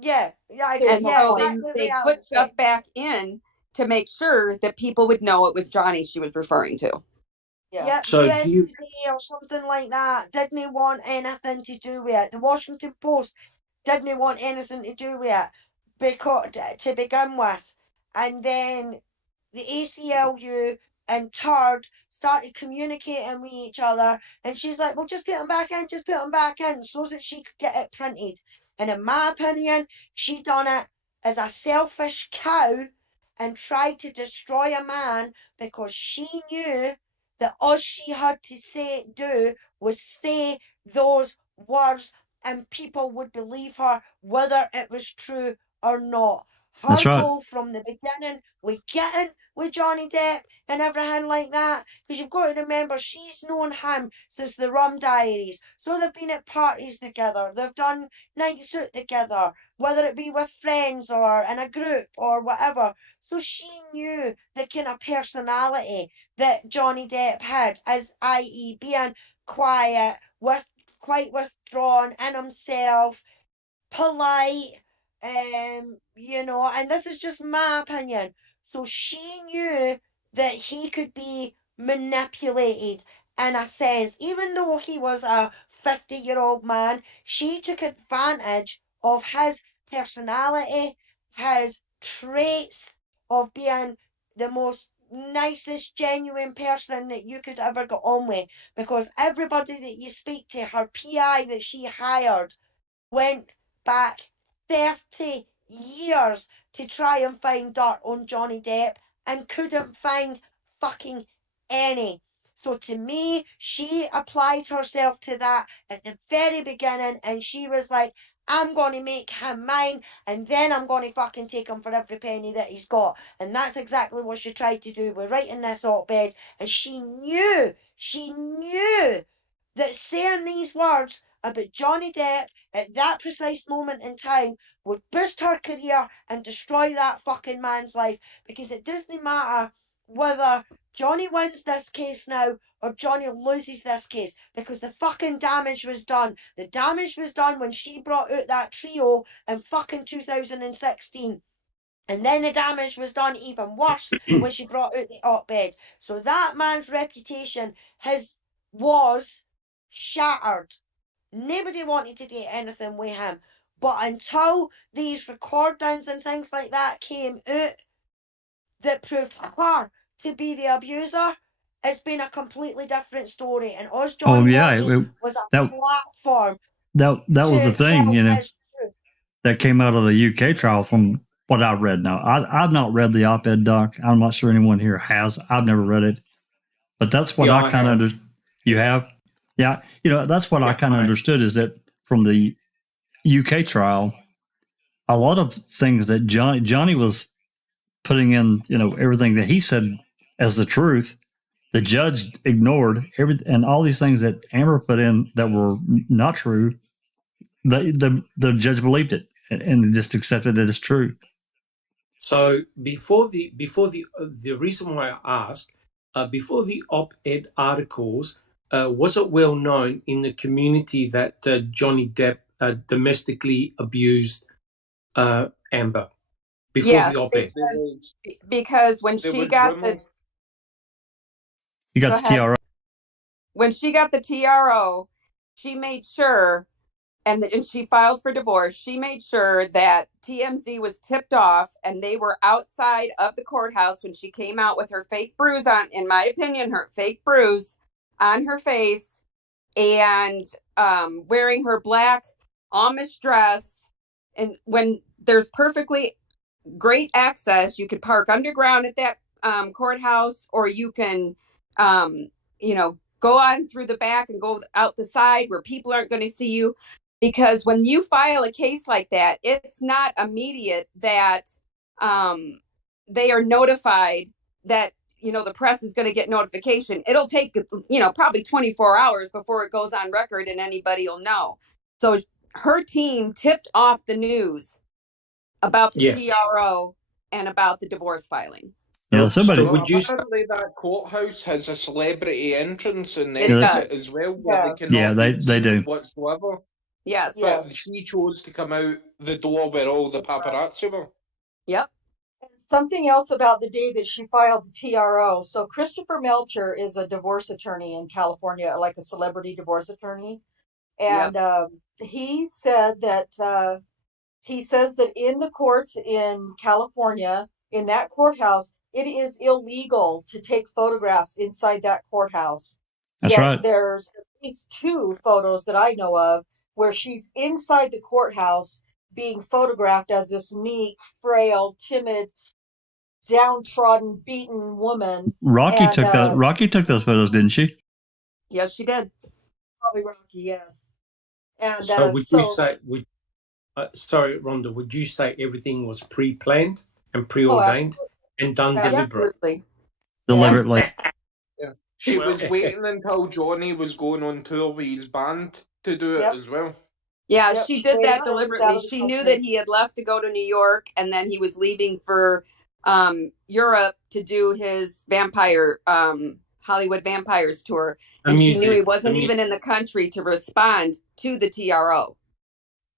Yeah. And so they put stuff back in to make sure that people would know it was Johnny she was referring to. Yeah. Yep, So US do you? Today or something like that didn't want anything to do with it. The Washington Post didn't want anything to do with it because to begin with, and then the ACLU and Turd started communicating with each other, and she's like, "Well, just put them back in, just put them back in," so that she could get it printed. And in my opinion, she done it as a selfish cow and tried to destroy a man because she knew that all she had to do was say those words and people would believe her whether it was true or not. That's Her right. goal from the beginning was getting with Johnny Depp and everything like that, because you've got to remember she's known him since the Rum Diaries, so they've been at parties together, they've done nights out together, whether it be with friends or in a group or whatever. So she knew the kind of personality that Johnny Depp had, as i.e. being quiet, quite withdrawn in himself, polite, and this is just my opinion. So she knew that he could be manipulated in a sense. Even though he was a 50-year-old man, she took advantage of his personality, his traits of being the most nicest, genuine person that you could ever get on with. Because everybody that you speak to, her PI that she hired, went back 30 years to try and find dirt on Johnny Depp and couldn't find fucking any. So to me, she applied herself to that at the very beginning, and she was like, I'm going to make him mine, and then I'm going to fucking take him for every penny that he's got. And that's exactly what she tried to do with writing this op-ed. And she knew that saying these words about Johnny Depp at that precise moment in time would boost her career and destroy that fucking man's life, because it doesn't matter whether Johnny wins this case now or Johnny loses this case, because the fucking damage was done. The damage was done when she brought out that trio in fucking 2016. And then the damage was done even worse when she brought out the op-ed. So that man's reputation was shattered. Nobody wanted to do anything with him. But until these recordings and things like that came out that proved her to be the abuser, it's been a completely different story. And us Johnny was a that platform that was the to thing, tell you know, his truth. that came out of the UK trial from what I've read. Now, I've not read the op-ed doc. I'm not sure anyone here has. I've never read it, but that's what Yeah, I kind of understood. You have, yeah, you know, that's what I kind of understood, is that from the UK trial, a lot of things that Johnny was putting in, you know, everything that he said as the truth, the judge ignored everything, and all these things that Amber put in that were not true. The judge believed it and just accepted it as true. So before the reason why I ask, before the op-ed articles, was it well known in the community that Johnny Depp domestically abused Amber before Yes, the op-ed? because when There she was got rumors. You got Go the ahead. TRO. when she got the TRO, she made sure, and she filed for divorce. She made sure that TMZ was tipped off, and they were outside of the courthouse when she came out with her fake bruise on. In my opinion, her fake bruise on her face, and wearing her black Amish dress. And when there's perfectly great access, you could park underground at that courthouse, or you can, go on through the back and go out the side where people aren't going to see you. Because when you file a case like that, it's not immediate that they are notified that, the press is going to get notification. It'll take, probably 24 hours before it goes on record and anybody will know. So her team tipped off the news about the TRO and about the divorce filing. Yeah, somebody. So would you? Apparently that courthouse has a celebrity entrance and It exit does. as well, where they cannot Yeah, they be do. seen whatsoever. Yes. Yeah. But she chose to come out the door where all the paparazzi were. Yep. Something else about the day that she filed the TRO. So Christopher Melcher is a divorce attorney in California, like a celebrity divorce attorney. And he said that he says that in the courts in California, in that courthouse, it is illegal to take photographs inside that courthouse. That's Yet right. there's at least 2 photos that I know of where she's inside the courthouse being photographed as this meek, frail, timid, downtrodden, beaten woman. Rocky And took those photos, didn't she? Yes, she did. probably Rocky, yes. And So would you say, sorry, Rhonda, would you say everything was pre-planned and preordained and done deliberately? Absolutely. Deliberately. Yeah. She Well- was waiting until Johnny was going on tour with his band to do it Yep. as well. Yeah, Yep, she she did waited that till he was out deliberately. of the She knew country. that he had left to go to New York, and then he was leaving for Europe to do his Hollywood Vampires tour. And she knew he wasn't even in the country to respond to the TRO.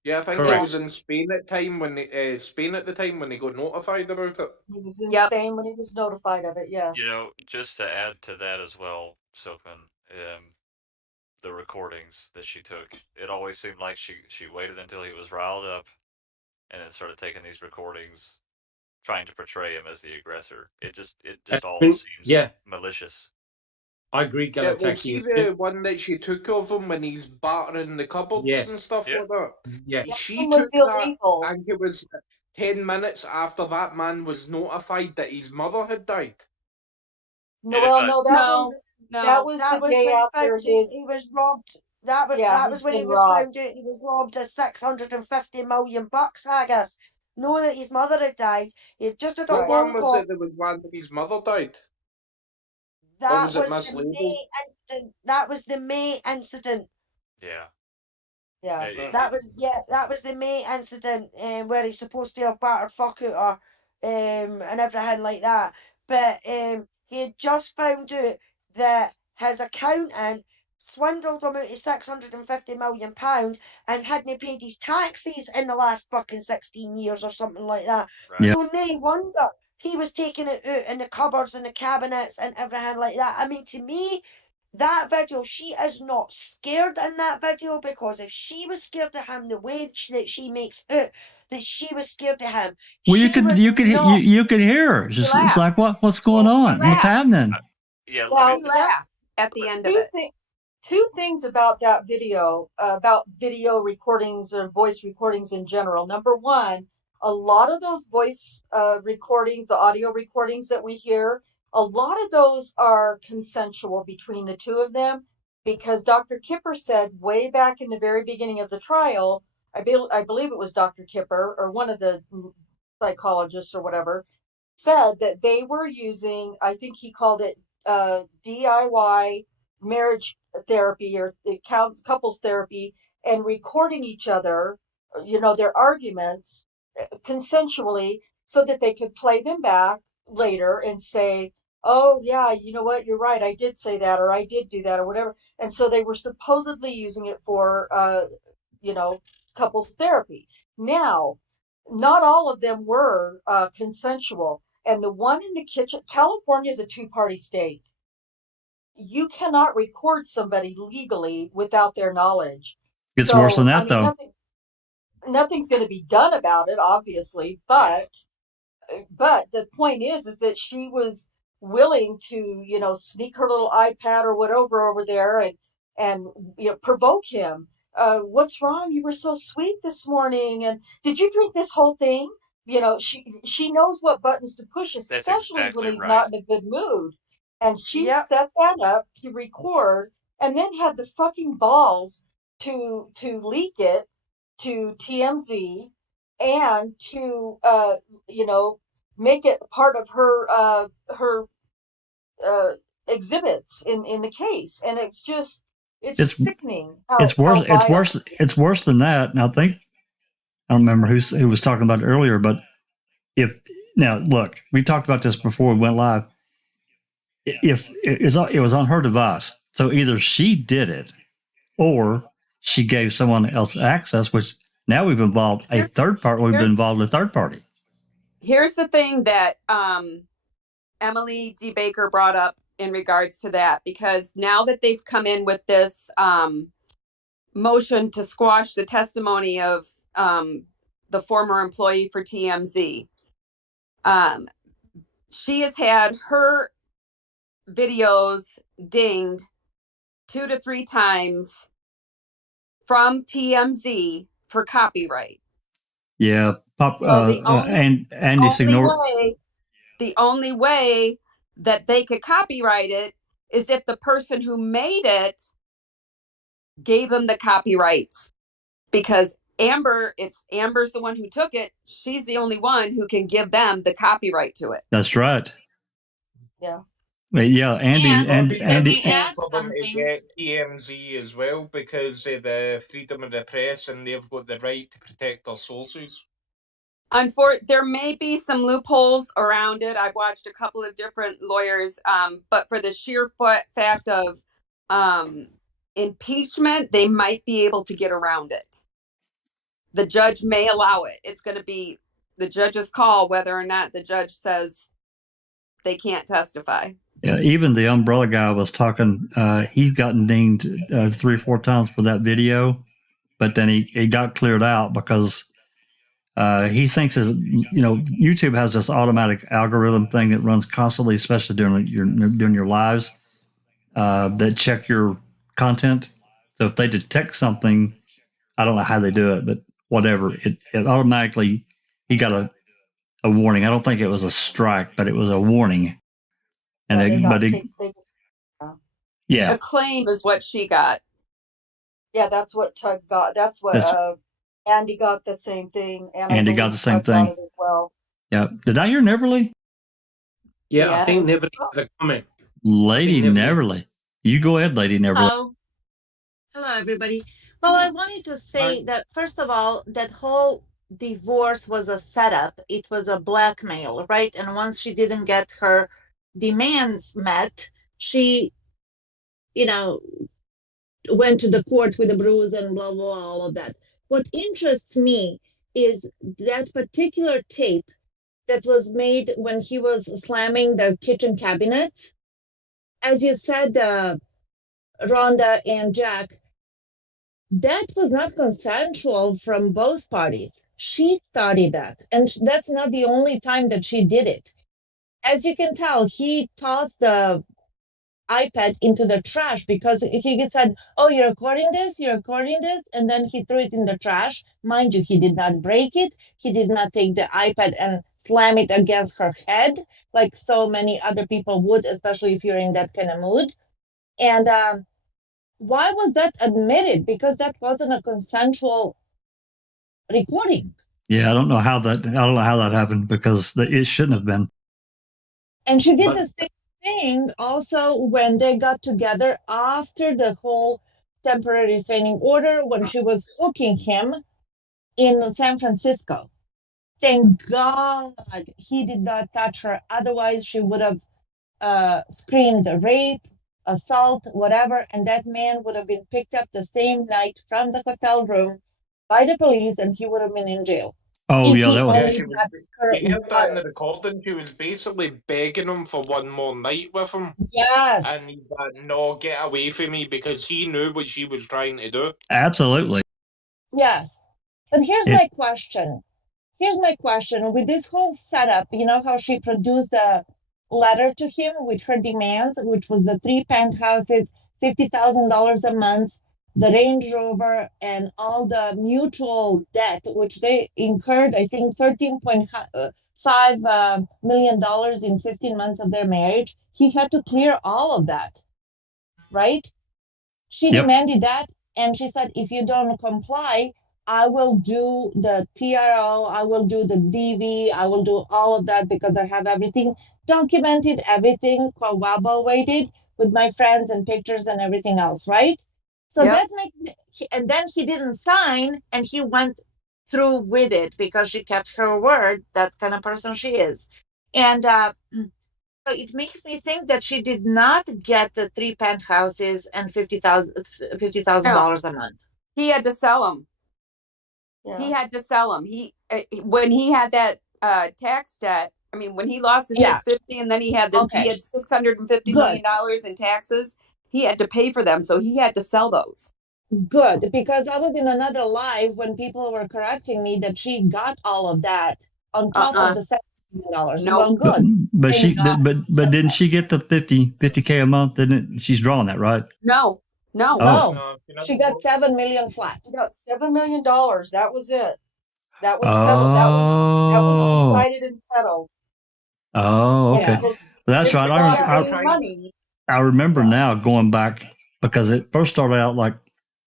Yeah, I think he Correct. was in Spain at the time when he got notified about it. He was in Yep. Spain when he was notified of it, yes. You know, just to add to that as well, Silkman, the recordings that she took, it always seemed like she waited until he was riled up and then started taking these recordings, trying to portray him as the aggressor. It just all seems malicious. I agree, Yeah, well, Galataki. see the one that she took of him when he's battering the cupboards Yes. and stuff Yeah. like that. Yeah. She That took was that, illegal. I think it was 10 minutes after that man was notified that his mother had died. No, Yeah, well, but- no, that was That the was day when after his. he was robbed. That was Yeah, that he's was when he been was robbed. found out he was robbed of $650 million, Haggis. Knowing that his mother had died, he had just had a What phone one was call. it that was one that his mother died? That was it the mislabeled? May incident. That was the May incident. Yeah. Yeah. That was the May incident, where he's supposed to have battered fuck out her, and everything like that. But he had just found out that his accountant swindled him out of £650 million and hadn't paid his taxes in the last fucking 16 years or something like that. Right. Yeah. So no wonder he was taking it out in the cupboards and the cabinets and everything like that. I mean, to me, that video, she is not scared in that video, because if she was scared of him the way that she makes out that she was scared of him, Well, she you could hear her. It's like what's going on? What's happening? Yeah. Well, He laughed at the end of it. Two things about that video, about video recordings or voice recordings in general. Number one, a lot of those voice recordings, the audio recordings that we hear, a lot of those are consensual between the two of them, because Dr. Kipper said way back in the very beginning of the trial, I believe it was Dr. Kipper or one of the psychologists or whatever, said that they were using, I think he called it DIY marriage therapy or couples therapy, and recording each other, their arguments consensually, so that they could play them back later and say, oh yeah, you know what, you're right, I did say that, or I did do that, or whatever. And so they were supposedly using it for couples therapy. Now, not all of them were consensual. And the one in the kitchen, California is a 2-party state. You cannot record somebody legally without their knowledge. It's worse than that, though. Nothing's going to be done about it, obviously, but the point is that she was willing to, sneak her little iPad or whatever over there and provoke him. What's wrong? You were so sweet this morning, and did you drink this whole thing? She knows what buttons to push, especially when he's not in a good mood. And she set that up to record, and then had the fucking balls to leak it to TMZ and to make it part of her exhibits in the case. And it's sickening. It's worse than that. And I think, I don't remember who was talking about it earlier, but look, we talked about this before we went live. If it was on her device, so either she did it or she gave someone else access, which now we've involved a third party. We've been involved in a third party. Here's the thing that Emily D. Baker brought up in regards to that, because now that they've come in with this motion to squash the testimony of the former employee for TMZ, she has had her videos dinged 2 to 3 times from TMZ for copyright. Yeah, and Andy Signor. The only way that they could copyright it is if the person who made it gave them the copyrights, because Amber's the one who took it. She's the only one who can give them the copyright to it. That's right. Yeah. But yeah, Andy. For them to get TMZ as well because of the freedom of the press, and they've got the right to protect their sources. There may be some loopholes around it. I've watched a couple of different lawyers, but for the sheer fact of impeachment, they might be able to get around it. The judge may allow it. It's going to be the judge's call whether or not the judge says they can't testify. Yeah, even the umbrella guy was talking. He's gotten dinged 3 or 4 times for that video, but then he got cleared out because he thinks that, YouTube has this automatic algorithm thing that runs constantly, especially during your lives, that check your content. So if they detect something, I don't know how they do it, but whatever, it automatically, he got a warning. I don't think it was a strike, but it was a warning. And a claim is what she got. Yeah, that's what Tug got. That's what Andy got, the same thing. And Andy got the same thing as well. Yeah. Did I hear Neverly? Yeah, Yes. I think Neverly had a comment. Lady Neverly. You go ahead, Lady Neverly. Hello, everybody. Well, I wanted to say that, first of all, that whole divorce was a setup. It was a blackmail, right? And once she didn't get her demands met, she, went to the court with a bruise and blah, blah, all of that. What interests me is that particular tape that was made when he was slamming the kitchen cabinet. As you said, Rhonda and Jack, that was not consensual from both parties. She started that, and that's not the only time that she did it. As you can tell, he tossed the iPad into the trash because he said, "Oh, you're recording this, and then he threw it in the trash. Mind you, he did not break it. He did not take the iPad and slam it against her head like so many other people would, especially if you're in that kind of mood. And why was that admitted? Because that wasn't a consensual recording. Yeah, I don't know how that happened because it shouldn't have been. And she did the same thing also when they got together after the whole temporary restraining order, when she was hooking him in San Francisco. Thank God he did not touch her. Otherwise, she would have screamed rape, assault, whatever, and that man would have been picked up the same night from the hotel room by the police, and he would have been in jail. Oh, yeah, that was. You heard that in the recording. She was basically begging him for one more night with him. Yes. And he said, "No, get away from me," because he knew what she was trying to do. Absolutely. Yes. But here's my question. With this whole setup, you know how she produced a letter to him with her demands, which was the 3 penthouses, $50,000 a month, the Range Rover, and all the mutual debt, which they incurred, I think, $13.5 million in 15 months of their marriage. He had to clear all of that, right? She demanded that, and she said, if you don't comply, I will do the TRO, I will do the DV, I will do all of that because I have everything documented, everything corroborated with my friends and pictures and everything else, right? So that makes me, and then he didn't sign, and he went through with it because she kept her word. That's the kind of person she is. And so it makes me think that she did not get the 3 penthouses and $50,000 a month. He had to sell them. Yeah. He had to sell them. When he had that tax debt. I mean, when he lost his Yeah. 650 and then he had Okay. he had $650 million in taxes, he had to pay for them, so he had to sell those. Good, because I was in another live when people were correcting me that she got all of that on top of the $7 million. Nope. Well, good. But Thank God. but didn't she get the 50K a month? Didn't it? She's drawing that, right? No. Oh. No, No, you know, she got 7 million flat. She got $7 million. That was it. That was settled. That was Oh. decided and settled. Oh, okay. Yeah. Because That's if right. you I- got I- any money, I remember now going back because it first started out like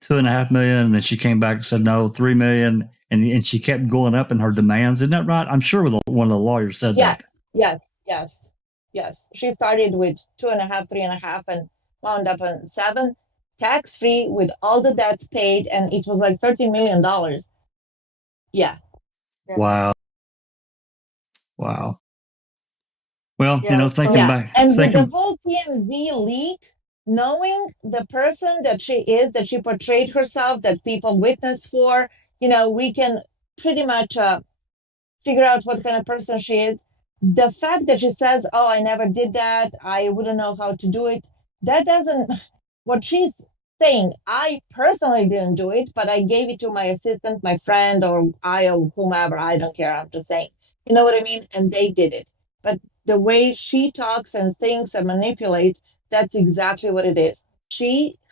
2.5 million, and then she came back and said no, 3 million, and she kept going up in her demands. Isn't that right? I'm sure one of the lawyers said Yes, that. yes. She started with 2.5, 3.5, and wound up on 7, tax free with all the debts paid, and it was like $13 million. Yeah. Wow. Well, Yeah, thinking Yeah. back, And with the thinking, whole TMZ leak, knowing the person that she is, that she portrayed herself, that people witnessed for, we can pretty much figure out what kind of person she is. The fact that she says, "Oh, I never did that. I wouldn't know how to do it," that doesn't. What she's saying, I personally didn't do it, but I gave it to my assistant, my friend, or whomever. I don't care. I'm just saying. You know what I mean? And they did it. But the way she talks and thinks and manipulates, that's exactly what it is.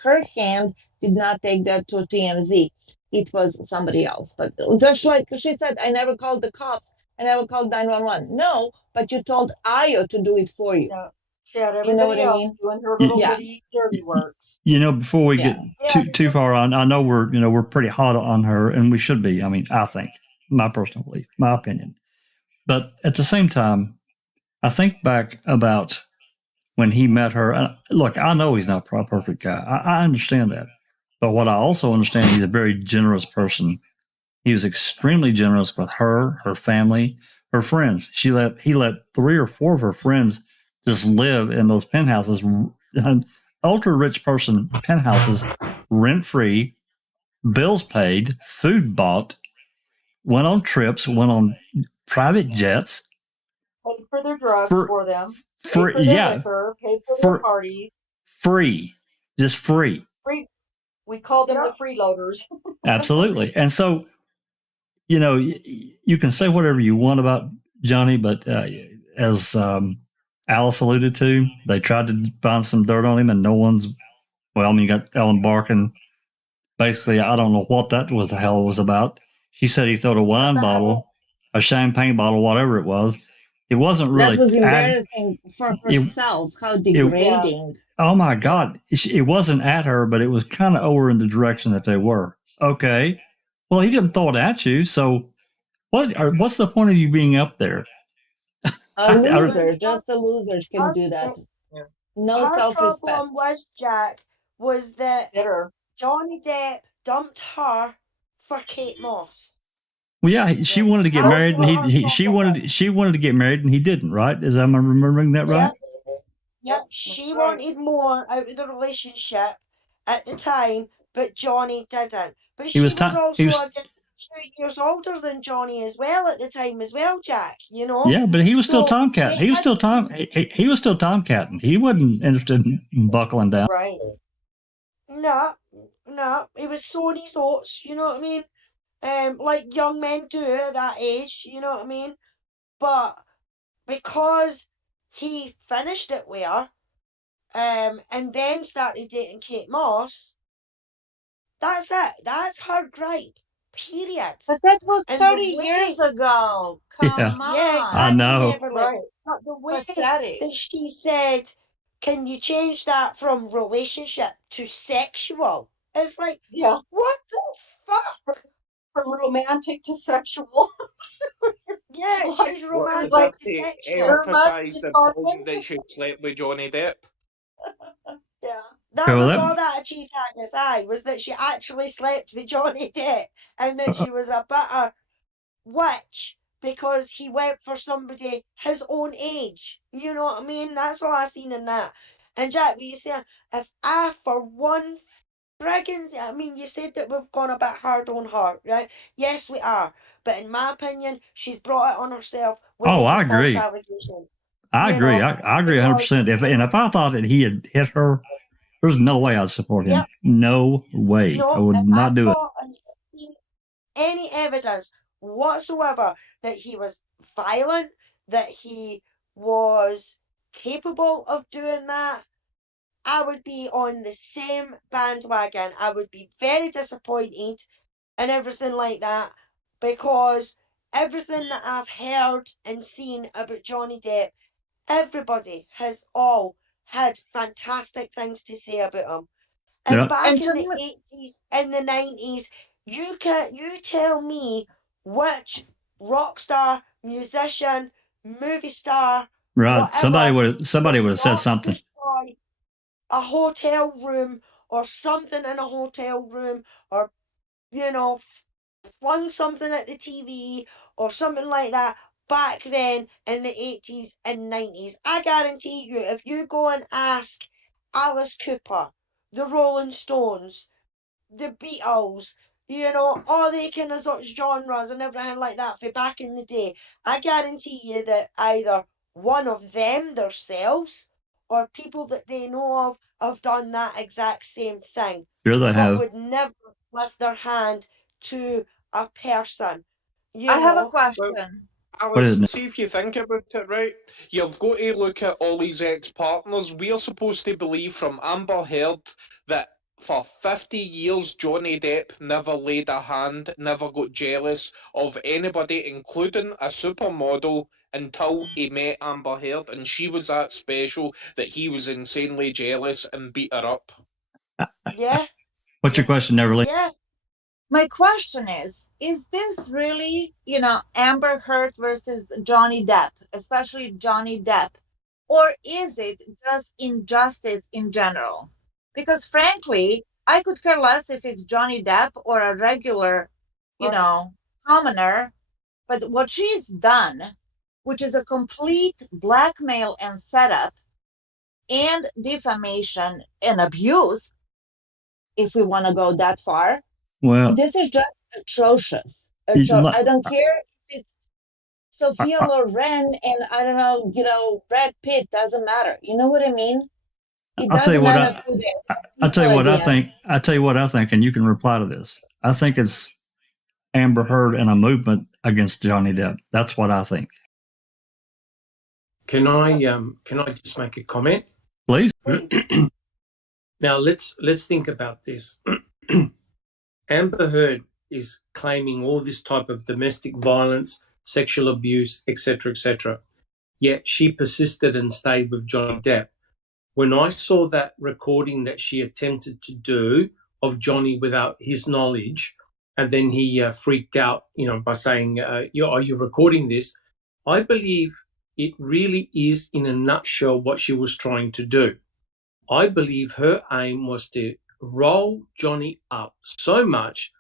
Her hand did not take that to TMZ. It was somebody else. But just like she said, I never called the cops. I never called 911. No, but you told Ayo to do it for you. yeah, she had You know what everybody I else mean? doing her little Yeah. bitty dirty works. before we Yeah. get too far on, I know we're pretty hot on her, and we should be. I mean, I think, my personal belief, my opinion. But at the same time, I think back about when he met her. Look, I know he's not a perfect guy. I understand that. But what I also understand, he's a very generous person. He was extremely generous with her family, her friends. He let 3 or 4 of her friends just live in those penthouses, ultra rich person penthouses, rent free, bills paid, food bought, went on trips, went on private jets. Paid for their drugs for them. Paid For for their liquor. Paid for their parties. Free, just free. Free. We called them the freeloaders. Absolutely. And so, you can say whatever you want about Johnny, but as Alice alluded to, they tried to find some dirt on him, and no one's. Well, I mean, you got Ellen Barkin. Basically, I don't know what that was the hell it was about. She said he threw a wine bottle, a champagne bottle, whatever it was. It wasn't really. That was embarrassing for herself. How degrading. Oh my God. It wasn't at her, but it was kind of over in the direction that they were. Okay. Well, he didn't throw it at you. So what's the point of you being up there? A loser, just a loser can do that. Yeah. No Her self-respect. problem was, Jack, was that Bitter. Johnny Depp dumped her for Kate Moss. Well, yeah, she wanted to get married, and she wanted to get married, and he didn't. Right? Is I'm remembering that right? Yep, she wanted more out of the relationship at the time, but Johnny didn't. But she was also 2 years older than Johnny as well at the time as well, Jack. Yeah, but he was still tomcatting. He was still he was still tomcatting. He wasn't interested in buckling down. Right. No, it was sowing his oats. You know what I mean? Like young men do at that age. You know what I mean? But because he finished it with her, and then started dating Kate Moss, that's it. That's her gripe. Period. But that was And 30 years ago. Come on. Yeah, exactly. I know. Right. But the way that she said, can you change that from relationship to sexual? It's like, yeah, what the fuck? From romantic to sexual. Yeah, change romantic Like to to sexual. emphasise the point that she slept with Johnny Depp. Yeah. That was all that achieved Agnes I was that she actually slept with Johnny Depp and that she was a bitter witch because he went for somebody his own age. You know what I mean? That's all I seen in that. And Jack, what you saying? If I for one friggin', I mean, you said that we've gone a bit hard on her, right? Yes, we are. but in my opinion, she's brought it on herself with Oh, any I agree. false allegations. I You agree. know, I agree 100%. If I thought that he had hit her, there's no way I'd support him. Yep. No way. I No, would if not I do it. thought and seen any evidence whatsoever that he was violent, that he was capable of doing that, I would be on the same bandwagon. I would be very disappointed and everything like that, because everything that I've heard and seen about Johnny Depp, everybody has all had fantastic things to say about him. And Yeah. back And in the John, 80s and the 90s, you tell me which rock star, musician, movie star, Right. Somebody whatever would have said not something. destroy a hotel room or something in a hotel room, or flung something at the TV or something like that back then in the 80s and 90s. I guarantee you, if you go and ask Alice Cooper, the Rolling Stones, the Beatles, all the kind of genres and everything like that for back in the day, I guarantee you that either one of them themselves or people that they know of have done that exact same thing, Sure they but have. would never lift their hand to a person. I have a Know, question. What is Alice, it? see if you think about it, right? You've got to look at all his ex-partners. We are supposed to believe from Amber Heard that for 50 years Johnny Depp never laid a hand, never got jealous of anybody, including a supermodel, until he met Amber Heard, and she was that special that he was insanely jealous and beat her up. yeah, What's your question, Neverly? yeah. My question is this really, Amber Heard versus Johnny Depp, especially Johnny Depp, or is it just injustice in general? Because frankly, I could care less if it's Johnny Depp or a regular, commoner, but what she's done, which is a complete blackmail and setup and defamation and abuse, if we want to go that far, Well, this is just atrocious. I don't care if it's Sophia Loren and I don't know, Brad Pitt, doesn't matter. You know what I mean? It I'll tell you doesn't what matter who they are. I'll tell you People what at I the think. end. I'll tell you what I think, and you can reply to this. I think it's Amber Heard and a movement against Johnny Depp. That's what I think. Can I just make a comment? Please. Please. Now let's think about this. Amber Heard is claiming all this type of domestic violence, sexual abuse, etc., etc. Yet she persisted and stayed with Johnny Depp. When I saw that recording that she attempted to do of Johnny without his knowledge, and then he freaked out, by saying, "Are you recording this?" I believe it really is, in a nutshell, what she was trying to do. I believe her aim was to roll Johnny up so much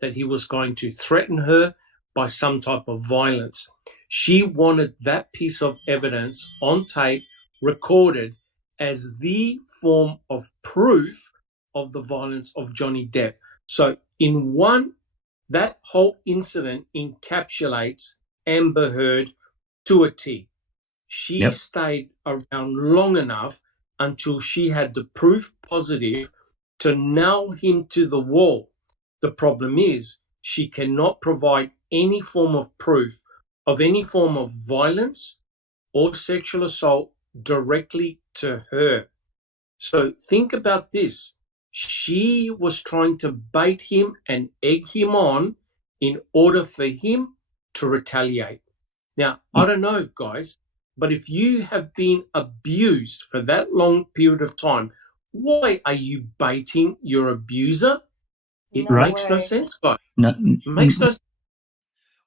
that he was going to threaten her by some type of violence. She wanted that piece of evidence on tape, recorded, as the form of proof of the violence of Johnny Depp. So in one, that whole incident encapsulates Amber Heard to a T. She stayed around long enough until she had the proof positive to nail him to the wall. The problem is she cannot provide any form of proof of any form of violence or sexual assault directly to her. So think about this. She was trying to bait him and egg him on in order for him to retaliate. Now, I don't know, guys, but if you have been abused for that long period of time, why are you baiting your abuser? It No makes no way. sense, guys. No, It makes no sense.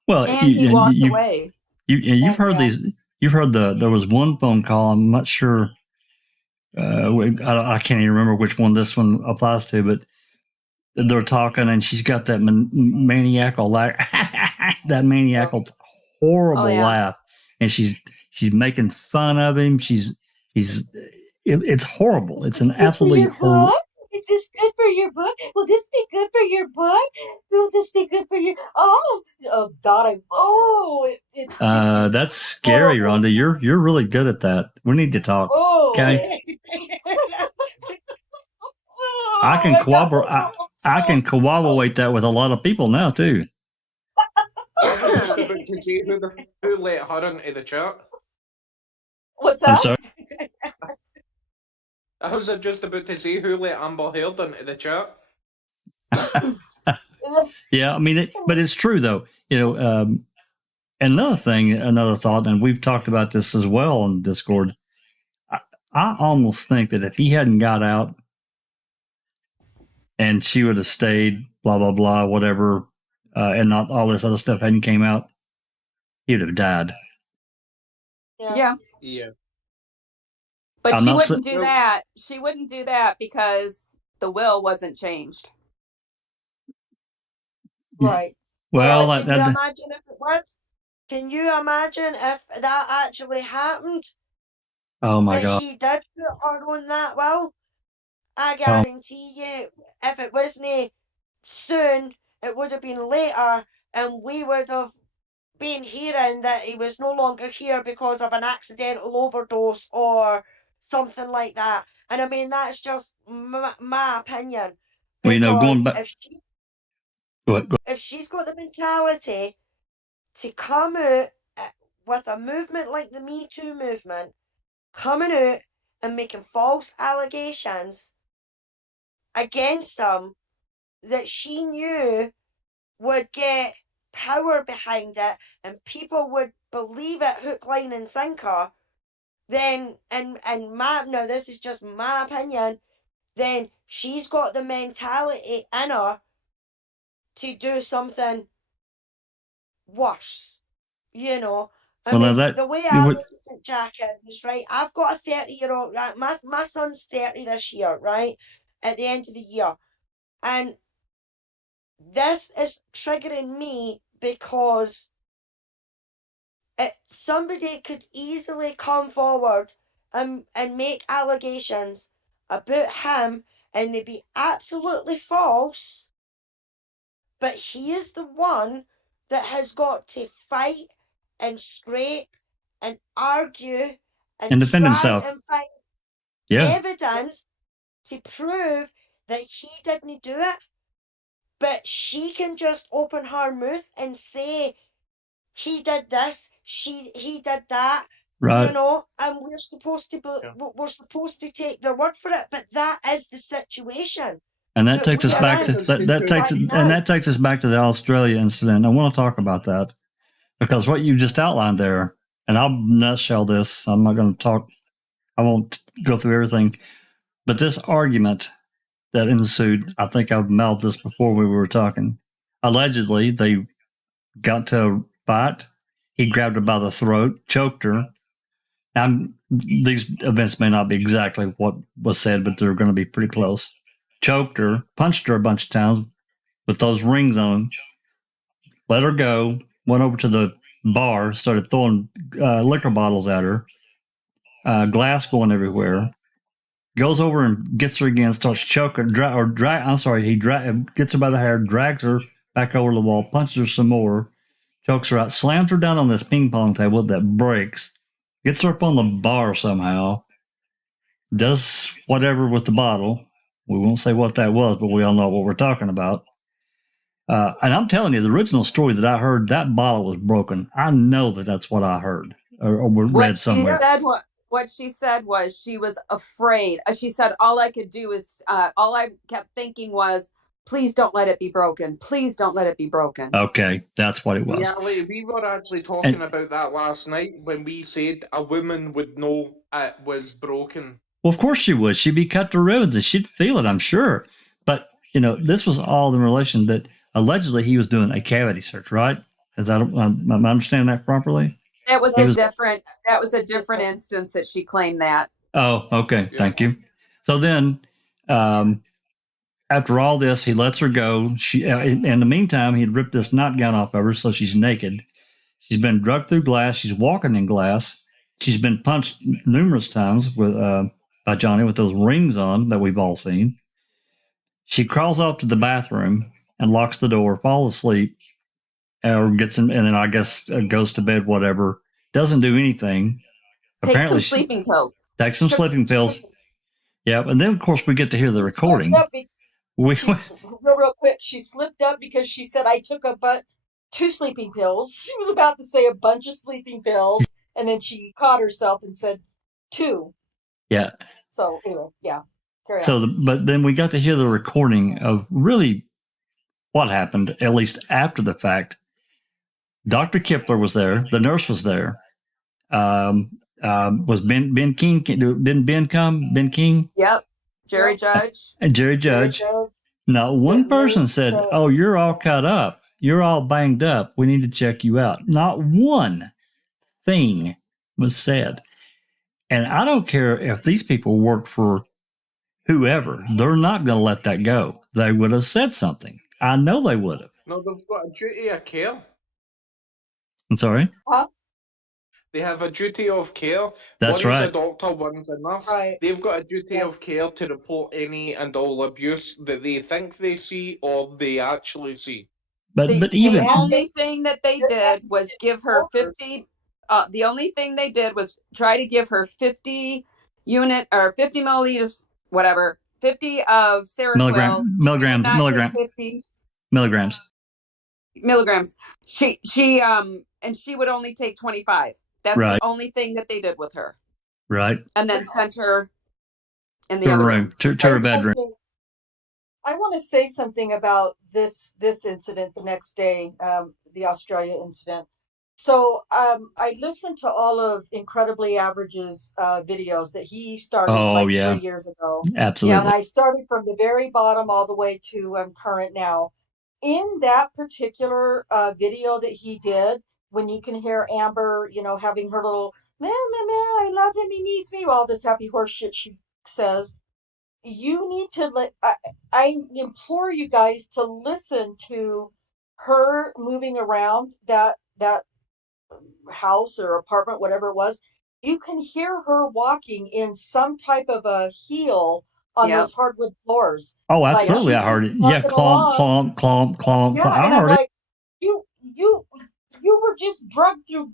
well, And he walked away. You've heard Yeah. these. You've heard there was one phone call. I'm not sure. I can't even remember which one this one applies to, but they're talking, and she's got that maniacal laugh, that maniacal horrible laugh, and she's making fun of him. It's horrible. It's an absolutely Is this good for your book? Will this be good for your book? Will this be good for your? Oh, Donna. Oh, it's That's scary, horrible. Rhonda. You're really good at that. We need to talk. Oh, Okay. oh, I can got corroborate. horrible I can chills. corroborate that with a lot of people now too. I was just about to say who let her into the chat. What's I'm that? sorry. I was just about to say who let Amber Heard into the chat. Yeah, I mean, but it's true though. Another thing, another thought, and we've talked about this as well on Discord. I almost think that if he hadn't got out and she would have stayed, blah blah blah, whatever, and not all this other stuff hadn't came out, he would have died. Yeah. Yeah. But I'm she not wouldn't sa- do that. She wouldn't do that because the will wasn't changed. Right. Well, Can you imagine if it was? Can you imagine if that actually happened? Oh my That God. he did put her on that will? I guarantee you, if it wasn't soon, it would have been later, and we would have been hearing that he was no longer here because of an accidental overdose or something like that. And I mean, that's just my opinion. Well, going Because back. Go ahead. If she's got the mentality to come out with a movement like the Me Too movement, coming out and making false allegations against him that she knew would get power behind it and people would believe it hook, line, and sinker, then, and now this is just my opinion, then she's got the mentality in her to do something worse. I mean, the way I look at it, Jack, is right. I've got a 30-year-old. Right, my son's 30 this year, right? At the end of the year, and this is triggering me because somebody could easily come forward and make allegations about him, and they'd be absolutely false. But he is the one that has got to fight and scrape and argue and defend try himself. and find evidence to prove that he didn't do it. But she can just open her mouth and say he did this, he did that, right. And we're supposed to take their word for it. But that is the situation. And that takes us back to that takes us back to the Australia incident. I want to talk about that because what you just outlined there, and I'll nutshell this. I'm not going to talk. I won't go through everything, but this argument that ensued, I think I've mouthed this before we were talking. Allegedly, they got to a fight. He grabbed her by the throat, choked her. Now, these events may not be exactly what was said, but they're going to be pretty close. Choked her, punched her a bunch of times with those rings on, let her go, went over to the bar, started throwing liquor bottles at her, glass going everywhere, goes over and gets her again, starts choking, he gets her by the hair, drags her back over the wall, punches her some more, chokes her out, slams her down on this ping pong table that breaks, gets her up on the bar somehow, does whatever with the bottle. We won't say what that was, but we all know what we're talking about. And I'm telling you, the original story that I heard, that bottle was broken. I know that that's what I heard or read somewhere. What she said was she was afraid. She said, all I could do is, all I kept thinking was, please don't let it be broken. Please don't let it be broken. Okay, that's what it was. Yeah, we were actually talking about that last night when we said a woman would know it was broken. Well, of course she would. She'd be cut to ribbons and she'd feel it, I'm sure. But, this was all in relation that allegedly he was doing a cavity search, right? Am I understanding that properly? That was a different instance that she claimed that. Oh, okay. Yeah. Thank you. So then, after all this, he lets her go. In the meantime, he'd ripped this nightgown off of her, so she's naked. She's been drugged through glass. She's walking in glass. She's been punched numerous times by Johnny with those rings on that we've all seen. She crawls off to the bathroom and locks the door, falls asleep, or gets in, and then I guess goes to bed, whatever. Doesn't do anything. Take Apparently, some sleeping pills. takes some sleeping pills. Yeah, and then of course we get to hear the recording. Real quick, she slipped up because she said, "I took 2 sleeping pills." She was about to say a bunch of sleeping pills, and then she caught herself and said 2. Yeah. So anyway, yeah. Carry So, on. but then we got to hear the recording of really what happened, at least after the fact. Dr. Kipler was there. The nurse was there. Was Ben King? Didn't Ben come? Ben King? Yep. Jerry Yep. Judge. And Jerry Judge. Not one person said, "Oh, you're all cut up. You're all banged up. We need to check you out." Not one thing was said. And I don't care if these people work for whoever, they're not going to let that go. They would have said something. I know they would have. No, they've got a duty of care. I'm sorry? Huh? They have a duty of care. That's One's right. a doctor, one's a nurse. Right. They've got a duty Yes. of care to report any and all abuse that they think they see or they actually see. But even The only thing that they did was give her 50. The only thing they did was try to give her 50 unit or 50 milliliters, whatever, 50 of Seroquel. milligrams. 50 Milligrams. milligrams. She and she would only take 25. That's Right. the only thing that they did with her. Right. And then sent her in the To her other room, to her bedroom. I want to say something about this incident the next day, the Australia incident. So I listened to all of Incredibly Average's videos that he started 3 years ago. Absolutely. And I started from the very bottom all the way to current now. In that particular video that he did, when you can hear Amber, having her little, meh, meh, meh, I love him, he needs me, all this happy horse shit she says, you need to I implore you guys to listen to her moving around that house or apartment, whatever it was. You can hear her walking in some type of a heel on those hardwood floors. Oh, absolutely. I heard it. Yeah, clomp. Yeah, and I I'm heard like, you were just drugged through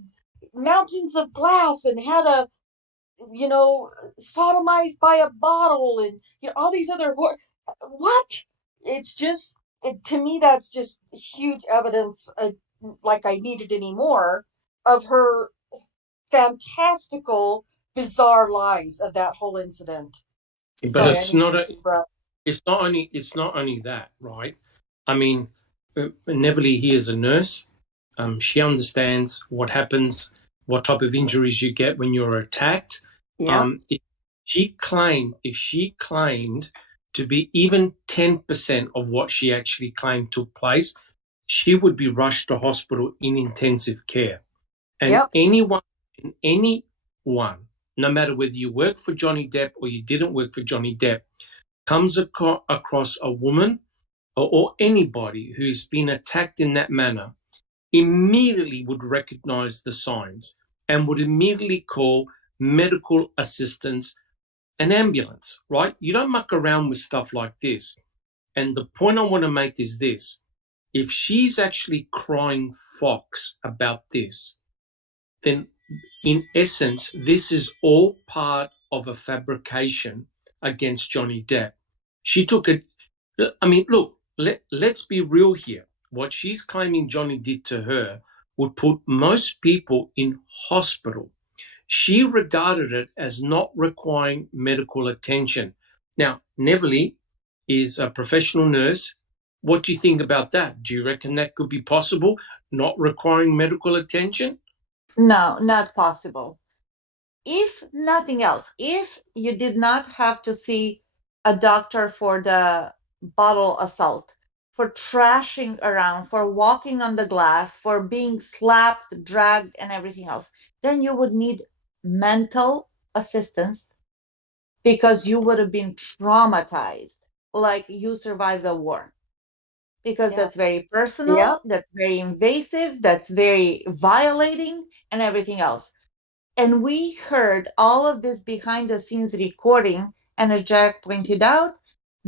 mountains of glass and had a sodomized by a bottle and all these other what? It's just to me that's just huge evidence, like I needed any more of her fantastical, bizarre lies of that whole incident. But it's not only that, right? I mean, Neverly here is a nurse. She understands what happens, what type of injuries you get when you're attacked. Yeah. If she claimed to be even 10% of what she actually claimed took place, she would be rushed to hospital in intensive care. And anyone, no matter whether you work for Johnny Depp or you didn't work for Johnny Depp, comes across a woman or anybody who's been attacked in that manner, immediately would recognize the signs and would immediately call medical assistance, an ambulance, right? You don't muck around with stuff like this. And the point I want to make is this. If she's actually crying fox about this, then in essence, this is all part of a fabrication against Johnny Depp. She took it. I mean, look, let's be real here. What she's claiming Johnny did to her would put most people in hospital. She regarded it as not requiring medical attention. Now, Neverly is a professional nurse. What do you think about that? Do you reckon that could be possible, not requiring medical attention? No, not possible. If nothing else, if you did not have to see a doctor for the bottle assault, for trashing around, for walking on the glass, for being slapped, dragged, and everything else, then you would need mental assistance because you would have been traumatized, like you survived the war. Because that's very personal, that's very invasive, that's very violating, and everything else. And we heard all of this behind the scenes recording, and as Jack pointed out,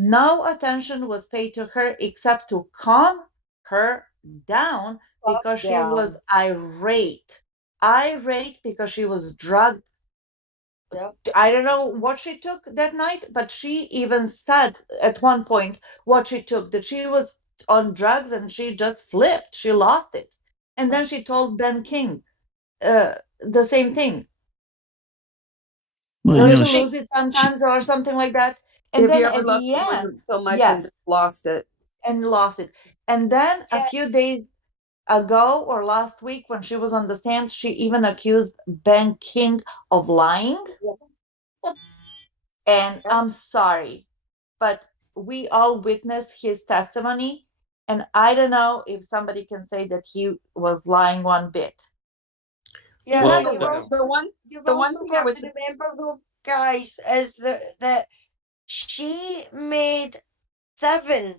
No attention was paid to her except to calm her down because she was irate. Irate because she was drugged. Yep. I don't know what she took that night, but she even said at one point what she took, that she was on drugs and she just flipped. She lost it. And then she told Ben King the same thing. Well, Don't you know, you lose it sometimes or something like that? And Have then you ever at loved the someone end, so much yes, and just lost it? and lost it. And then a Yeah. few days ago or last week when she was on the stand, she even accused Ben King of lying. And I'm sorry, but we all witnessed his testimony. And I don't know if somebody can say that he was lying one bit. Yeah, Well, but you've The one also thing I got was to remember though, guys, is that she made 7,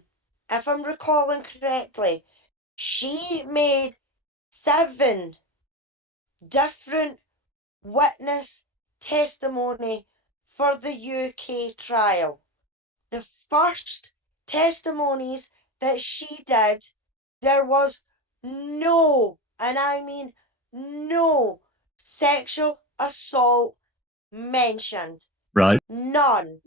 if I'm recalling correctly, she made 7 different witness testimony for the UK trial. The first testimonies that she did, there was no, and I mean no, sexual assault mentioned. right. None.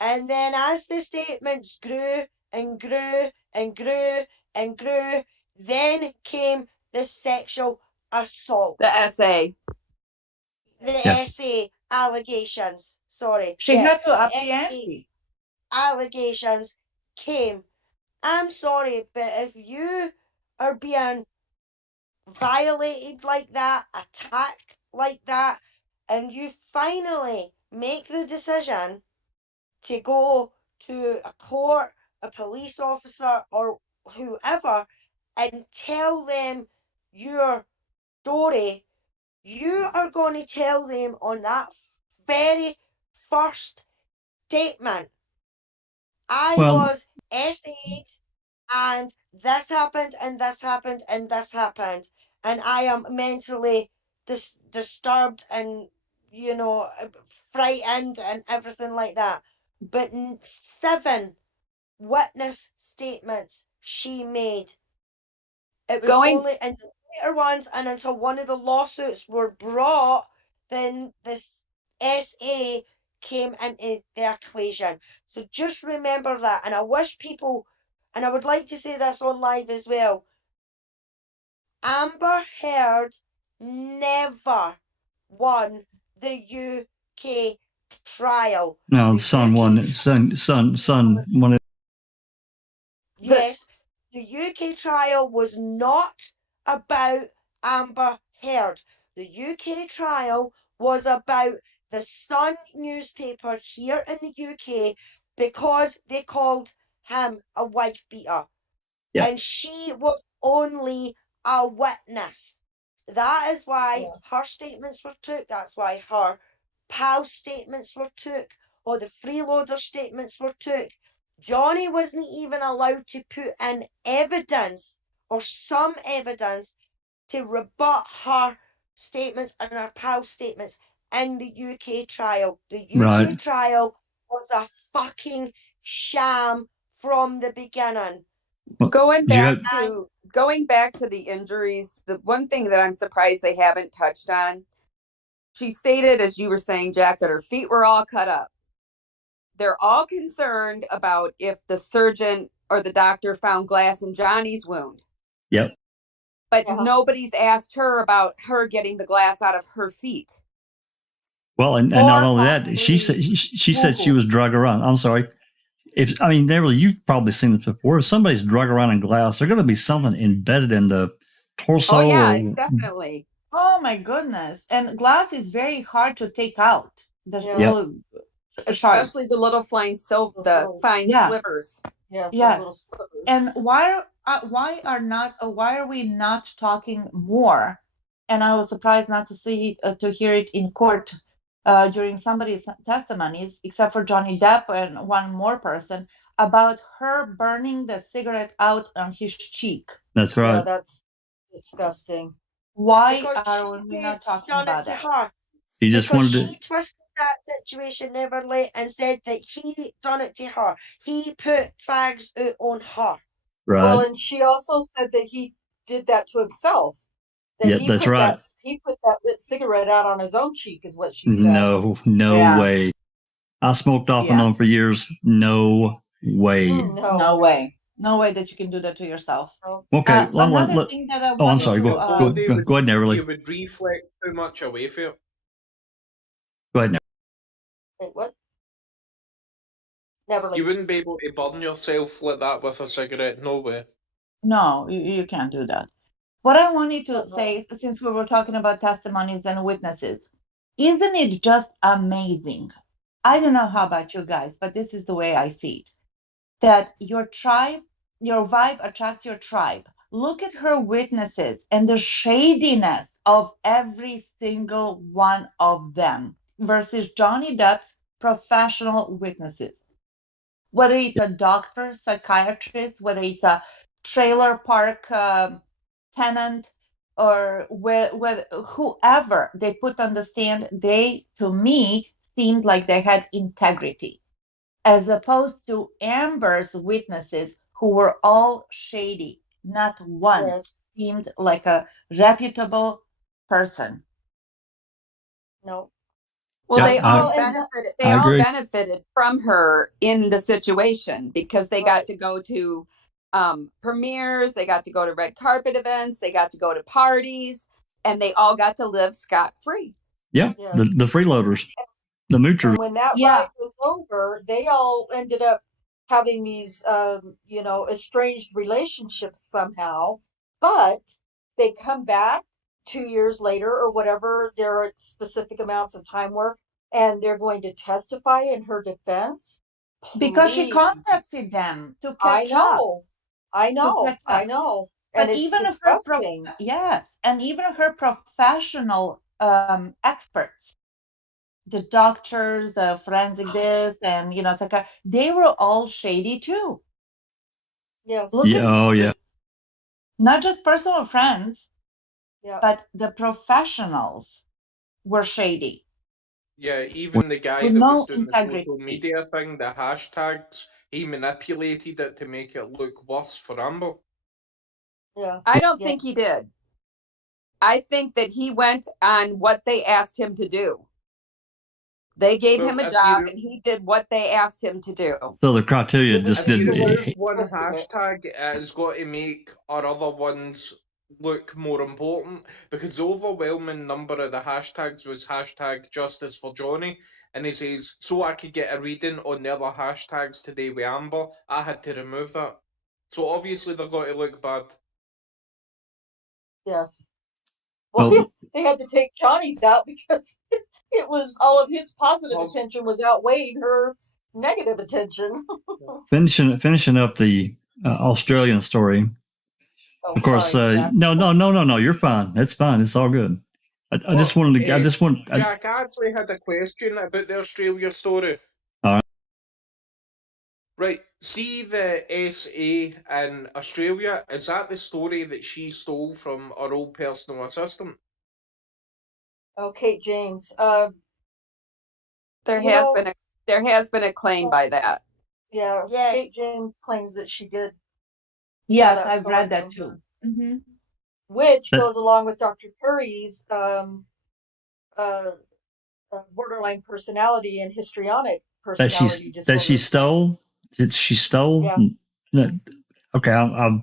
And then as the statements grew and grew and grew and grew, then came the sexual assault. the essay. The Yeah. essay allegations. Sorry. She yeah, had to up the essay ante. allegations came. I'm sorry, but if you are being violated like that, attacked like that, and you finally make the decision to go to a court, a police officer, or whoever, and tell them your story, you are going to tell them on that very first statement, I Well, was SA'd and this happened and this happened and this happened, and I am mentally disturbed and, you know, frightened and everything like that. But 7 witness statements she made. It was Going only in the later ones, and until one of the lawsuits were brought, then this SA came into the equation. So just remember that. And I wish people, and I would like to say this on live as well, Amber Heard never won the UK trial. no, The son UK won. Son won it. Yes, the UK trial was not about Amber Heard. The UK trial was about the Sun newspaper here in the UK because they called him a wife beater. Yeah. And she was only a witness. That is why her statements were took. That's why her pal's statements were took, or the freeloader statements were took. Johnny wasn't even allowed to put in evidence or some evidence to rebut her statements and her pal's statements in the UK trial. The UK Right. trial was a fucking sham from the beginning. going Do you back have- to going back to the injuries, the one thing that I'm surprised they haven't touched on, she stated, as you were saying, Jack, that her feet were all cut up. They're all concerned about if the surgeon or the doctor found glass in Johnny's wound. Yep. But nobody's asked her about her getting the glass out of her feet. Well, and not only that, she said she was drug around. I'm sorry. Neverly, you've probably seen this before. If somebody's drug around in glass, there's going to be something embedded in the torso. Oh yeah, definitely. Oh my goodness. And glass is very hard to take out. The little especially the little fine fine slivers. Yes. And why are we not talking more? And I was surprised not to hear it in court during somebody's testimonies, except for Johnny Depp and one more person, about her burning the cigarette out on his cheek. That's right. Yeah, that's disgusting. Why Because are we not talking about that? Her. He just because wanted she to. twisted that situation neverly and said that he done it to her. He put fags out on her. Right. Well, and she also said that he did that to himself. That Yeah, that's right. He put that lit cigarette out on his own cheek, is what she said. No Yeah. way. I smoked off and Yeah. on for years. No way. No way. No way that you can do that to yourself. No. Okay. Another thing that I Oh, I'm wanted sorry. to, Go ahead, Neverly. You would reflect too much away from it. Go ahead, Neverly. Wait, what? Never. You wouldn't be able to burn yourself like that with a cigarette. No way. no, you can't do that. What I wanted to say, since we were talking about testimonies and witnesses, isn't it just amazing? I don't know how about you guys, but this is the way I see it. That your vibe attracts your tribe. Look at her witnesses and the shadiness of every single one of them versus Johnny Depp's professional witnesses. Whether it's a doctor, psychiatrist, whether it's a trailer park tenant, or whoever they put on the stand, they, to me, seemed like they had integrity, as opposed to Amber's witnesses, who were all shady. Not one seemed like a reputable person. No. Well, Yeah, they all I benefited. They I all agree. benefited from her in the situation because they got to go to premieres, they got to go to red carpet events, they got to go to parties, and they all got to live scot-free. Yeah, Yes. the freeloaders, the moochers. And when that ride was over, they all ended up having these, estranged relationships somehow. But they come back 2 years later or whatever their specific amounts of time were, and they're going to testify in her defense. Because she Please. contacted them to I catch up. know. I know. I know. And But it's even disgusting. and even her professional experts, the doctors, the forensic this, and they were all shady too. Yes. Look at, Oh yeah. not just personal friends, Yeah. but the professionals were shady. Yeah, even the guy With that no was doing the integrity. social media thing, the hashtags, he manipulated it to make it look worse for Amber. Yeah. I don't think he did. I think that he went on what they asked him to do. They gave him a job and he did what they asked him to do. So the criteria just If you didn't. remove one hashtag, it has got to make our other ones look more important, because the overwhelming number of the hashtags was hashtag justice for Johnny, and he says, so I could get a reading on the other hashtags today with Amber, I had to remove that. So obviously they're going to look bad. Yes. Well, Well, they had to take Johnny's out because it was all of his positive attention was outweighing her negative attention. finishing up the Australian story. Oh, Of course, sorry, Jack. no. You're fine. It's fine. It's all good. I just wanted to. Jack, I actually had a question about the Australia story. All right. Right. See the SA in Australia, is that the story that she stole from her old personal assistant? Oh, Kate James. There has been a claim by that. Yeah. Yes. Kate James claims that she did. Yes, that I've story read that from too. her. Mm-hmm. Which goes along with Dr. Curry's borderline personality and histrionic personality disorder. That she stole. Did she stole? Yeah. Okay, I've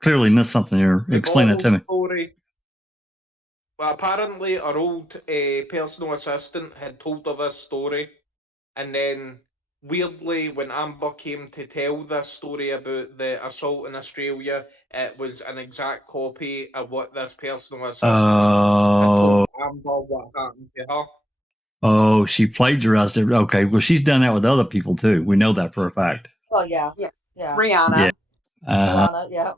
clearly missed something here. Explain that to me. Story. Well, apparently her old personal assistant had told her this story, and then weirdly, when Amber came to tell this story about the assault in Australia, it was an exact copy of what this personal assistant had told Amber what happened to her. Oh, she plagiarized it. Okay, well, she's done that with other people too. We know that for a fact. Oh yeah. Rihanna. Rihanna, yeah.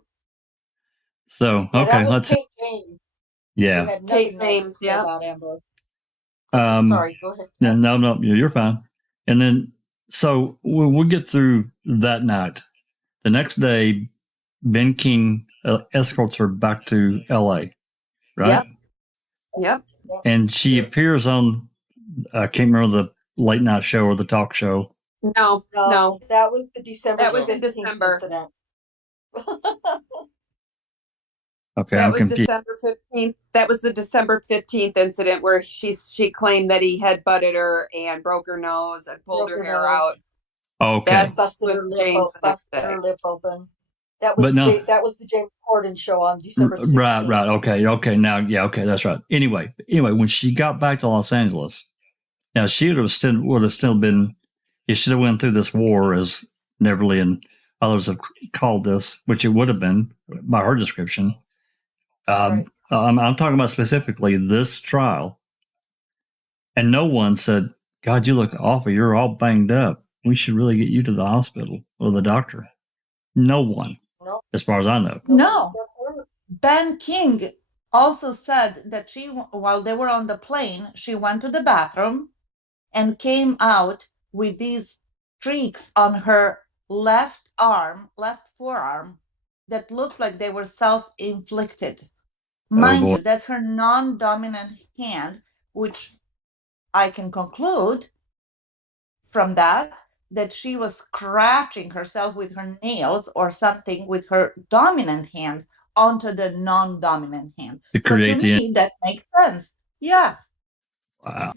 So Yeah, okay, that was let's. Kate James. Yeah. Had Kate nothing else James, to say yeah. about Amber. Sorry, go ahead. No, you're fine. And then, so we'll get through that night. The next day, Ben King escorts her back to LA, right? Yep. And she appears on I can't remember the late night show or the talk show. No. That was the December That was in 15th December. incident. Okay, That I'm was confused. December 15th. That was the December 15th incident where she claimed that he had butted her and broke her nose and pulled Broke her her hair nose. out. Okay. That's Busted with her lip James open. the next Busted day. her lip open. That But was no. that was the James Corden show on December 16th. Right. Okay. Now, yeah. Okay, that's right. Anyway, when she got back to Los Angeles, now she would have still been. You should have went through this war, as Neverly and others have called this, which it would have been by her description. Right. I'm talking about specifically this trial, and no one said, "God, you look awful. You're all banged up. We should really get you to the hospital or the doctor." No one, No. as far as I know. No. Ben King also said that she, while they were on the plane, she went to the bathroom and came out with these streaks on her left forearm, that looked like they were self-inflicted. Mind boy. you, that's her non-dominant hand, which I can conclude from that she was scratching herself with her nails or something with her dominant hand onto the non-dominant hand. To create so to me, that makes sense. Yes. Wow.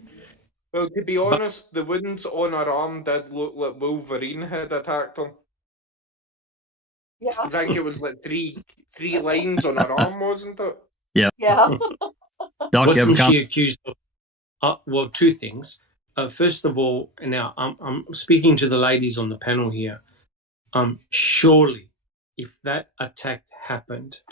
Well, to be honest, the wounds on her arm did look like Wolverine had attacked her. Yeah. I think it was like three lines on her arm, wasn't it? Yeah. Doc, Wasn't she accused of? Well, two things. First of all, now I'm speaking to the ladies on the panel here. Surely, if that attack happened,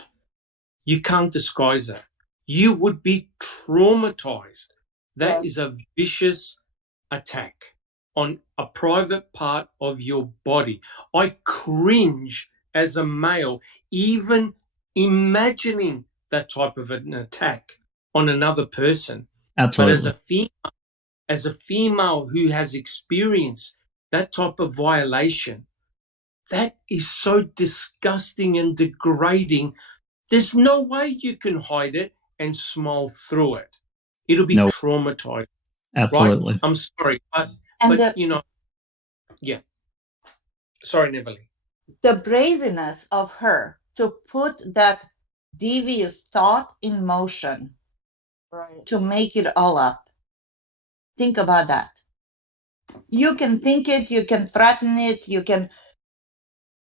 you can't disguise it. You would be traumatized. That is a vicious attack on a private part of your body. I cringe as a male, even imagining that type of an attack on another person. Absolutely. But as a female who has experienced that type of violation, that is so disgusting and degrading. There's no way you can hide it and smile through it. It'll be traumatizing. Absolutely. Right? I'm sorry, but yeah. Sorry, Neverly. The bravenness of her to put that devious thought in motion, right, to make it all up. Think about that. You can think it, you can threaten it, you can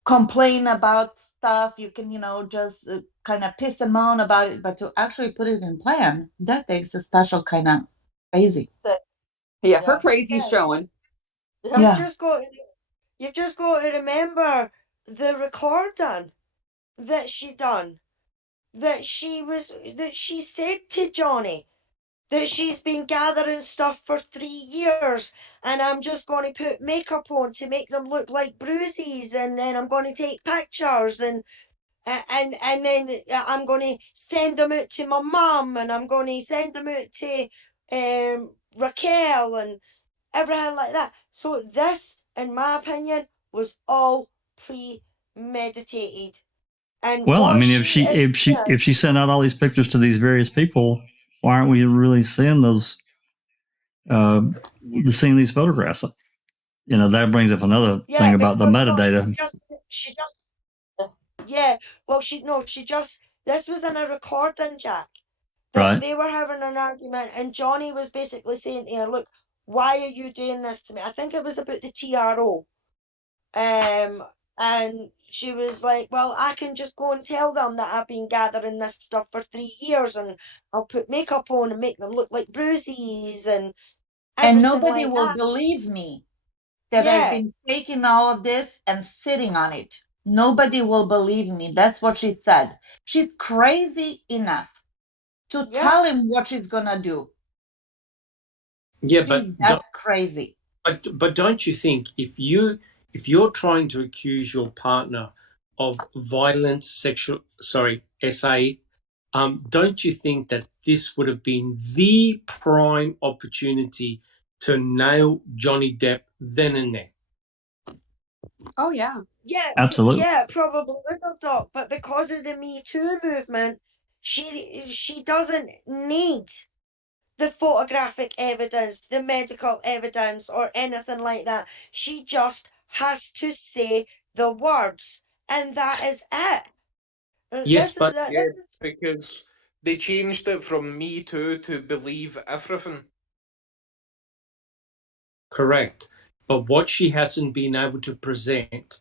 complain about stuff, you can, just kind of piss and moan about it, but to actually put it in plan, that takes a special kind of crazy. Yeah, her crazy's showing. You've just got to remember the recording that she done, that she said to Johnny that she's been gathering stuff for 3 years, and I'm just going to put makeup on to make them look like bruises, and then I'm going to take pictures, and then I'm going to send them out to my mum, and I'm going to send them out to Raquel and everything like that. So this, in my opinion, was all premeditated. And well, I mean, if she sent out all these pictures to these various people, why aren't we really seeing those? Seeing these photographs? That brings up another thing about the metadata. This was in a recording, Jack. Right. They were having an argument, and Johnny was basically saying to her, "Look, why are you doing this to me?" I think it was about the TRO. And she was like, "Well, I can just go and tell them that I've been gathering this stuff for 3 years, and I'll put makeup on and make them look like bruises and nobody like will that. believe me that I've been taking all of this and sitting on it. Nobody will believe me." That's what she said. She's crazy enough to tell him what she's gonna do. Yeah, that's crazy. But don't you think if you're trying to accuse your partner of violent SA, don't you think that this would have been the prime opportunity to nail Johnny Depp then and there? Oh, yeah. Yeah, absolutely. Yeah, probably would have, Doc. But because of the Me Too movement, she doesn't need the photographic evidence, the medical evidence, or anything like that. She just has to say the words, and that is it. Yes, but Yeah, because they changed it from Me Too to Believe Everything. correct. But what she hasn't been able to present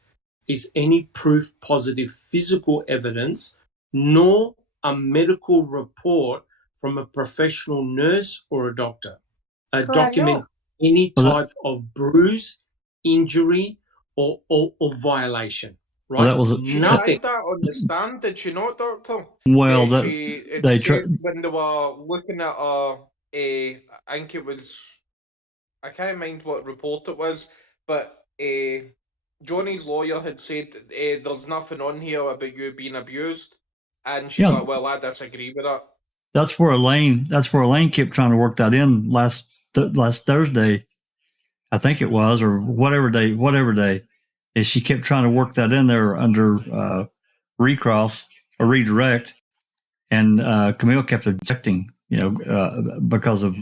is any proof positive physical evidence, nor a medical report from a professional nurse or a doctor. Document any type of bruise, injury, or violation. Right? Well, that was She nothing. tried that on the stand, did she not, Doctor? well that It they said when they were looking at I think it was, I can't mind what report it was, but Johnny's lawyer had said there's nothing on here about you being abused, and she's Yeah. like, well, I disagree with that. That's where Elaine kept trying to work that in last Thursday, I think it was, or whatever day, is she kept trying to work that in there under recross or redirect, and Camille kept objecting, because of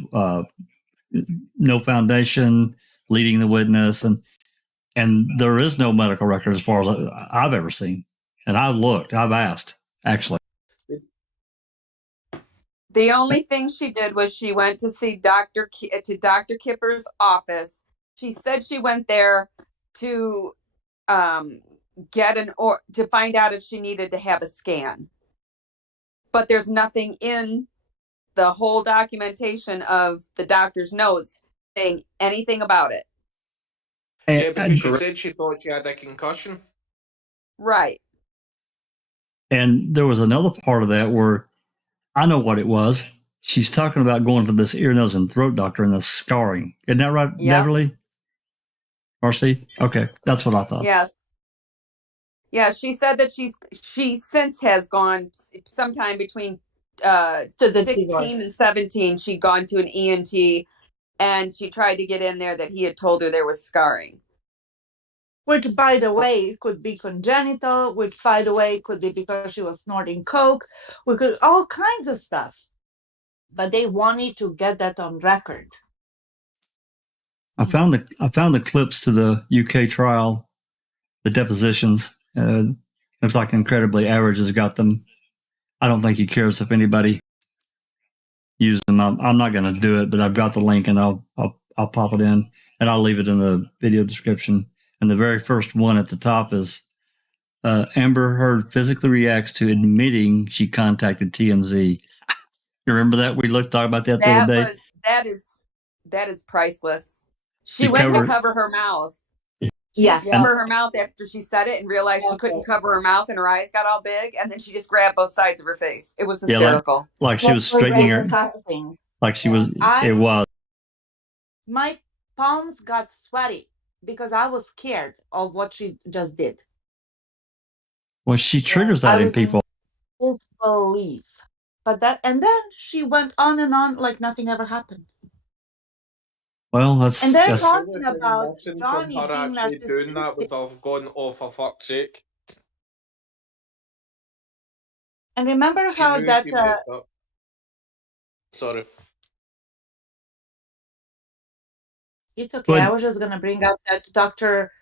no foundation, leading the witness, and there is no medical record as far as I've ever seen, and I've asked actually. The only thing she did was she went to see Dr. Kipper's office. She said she went there to to find out if she needed to have a scan. But there's nothing in the whole documentation of the doctor's notes saying anything about it. Yeah, because she said she thought she had a concussion. Right. And there was another part of that where I know what it was. She's talking about going to this ear, nose, and throat doctor and the scarring. Isn't that right, Yep. Beverly? Marcy? Okay, that's what I thought. Yes. Yeah, she said that she since has gone sometime between 16 and 17. She'd gone to an ENT, and she tried to get in there that he had told her there was scarring. Which, by the way, could be congenital, which, by the way, could be because she was snorting coke. We could all kinds of stuff. But they wanted to get that on record. I found the clips to the UK trial, the depositions. Looks like Incredibly Average has got them. I don't think he cares if anybody uses them. I'm not going to do it, but I've got the link, and I'll pop it in, and I'll leave it in the video description. And the very first one at the top is Amber Heard physically reacts to admitting she contacted TMZ. You remember that? We talked about that the other day. That is priceless. She went to cover her mouth. Yeah. Cover her mouth after she said it and realized she couldn't cover her mouth, and her eyes got all big, and then she just grabbed both sides of her face. It was hysterical. Yeah, like she was straightening her. Like she was. It was. My palms got sweaty because I was scared of what she just did. Well, she triggers that in people. Disbelief. But and then she went on and on like nothing ever happened. Well, and they're talking about Johnny from her actually doing that would have gone, oh, for fuck's sake. And remember how that sorry. It's okay. I was just gonna bring up that Dr.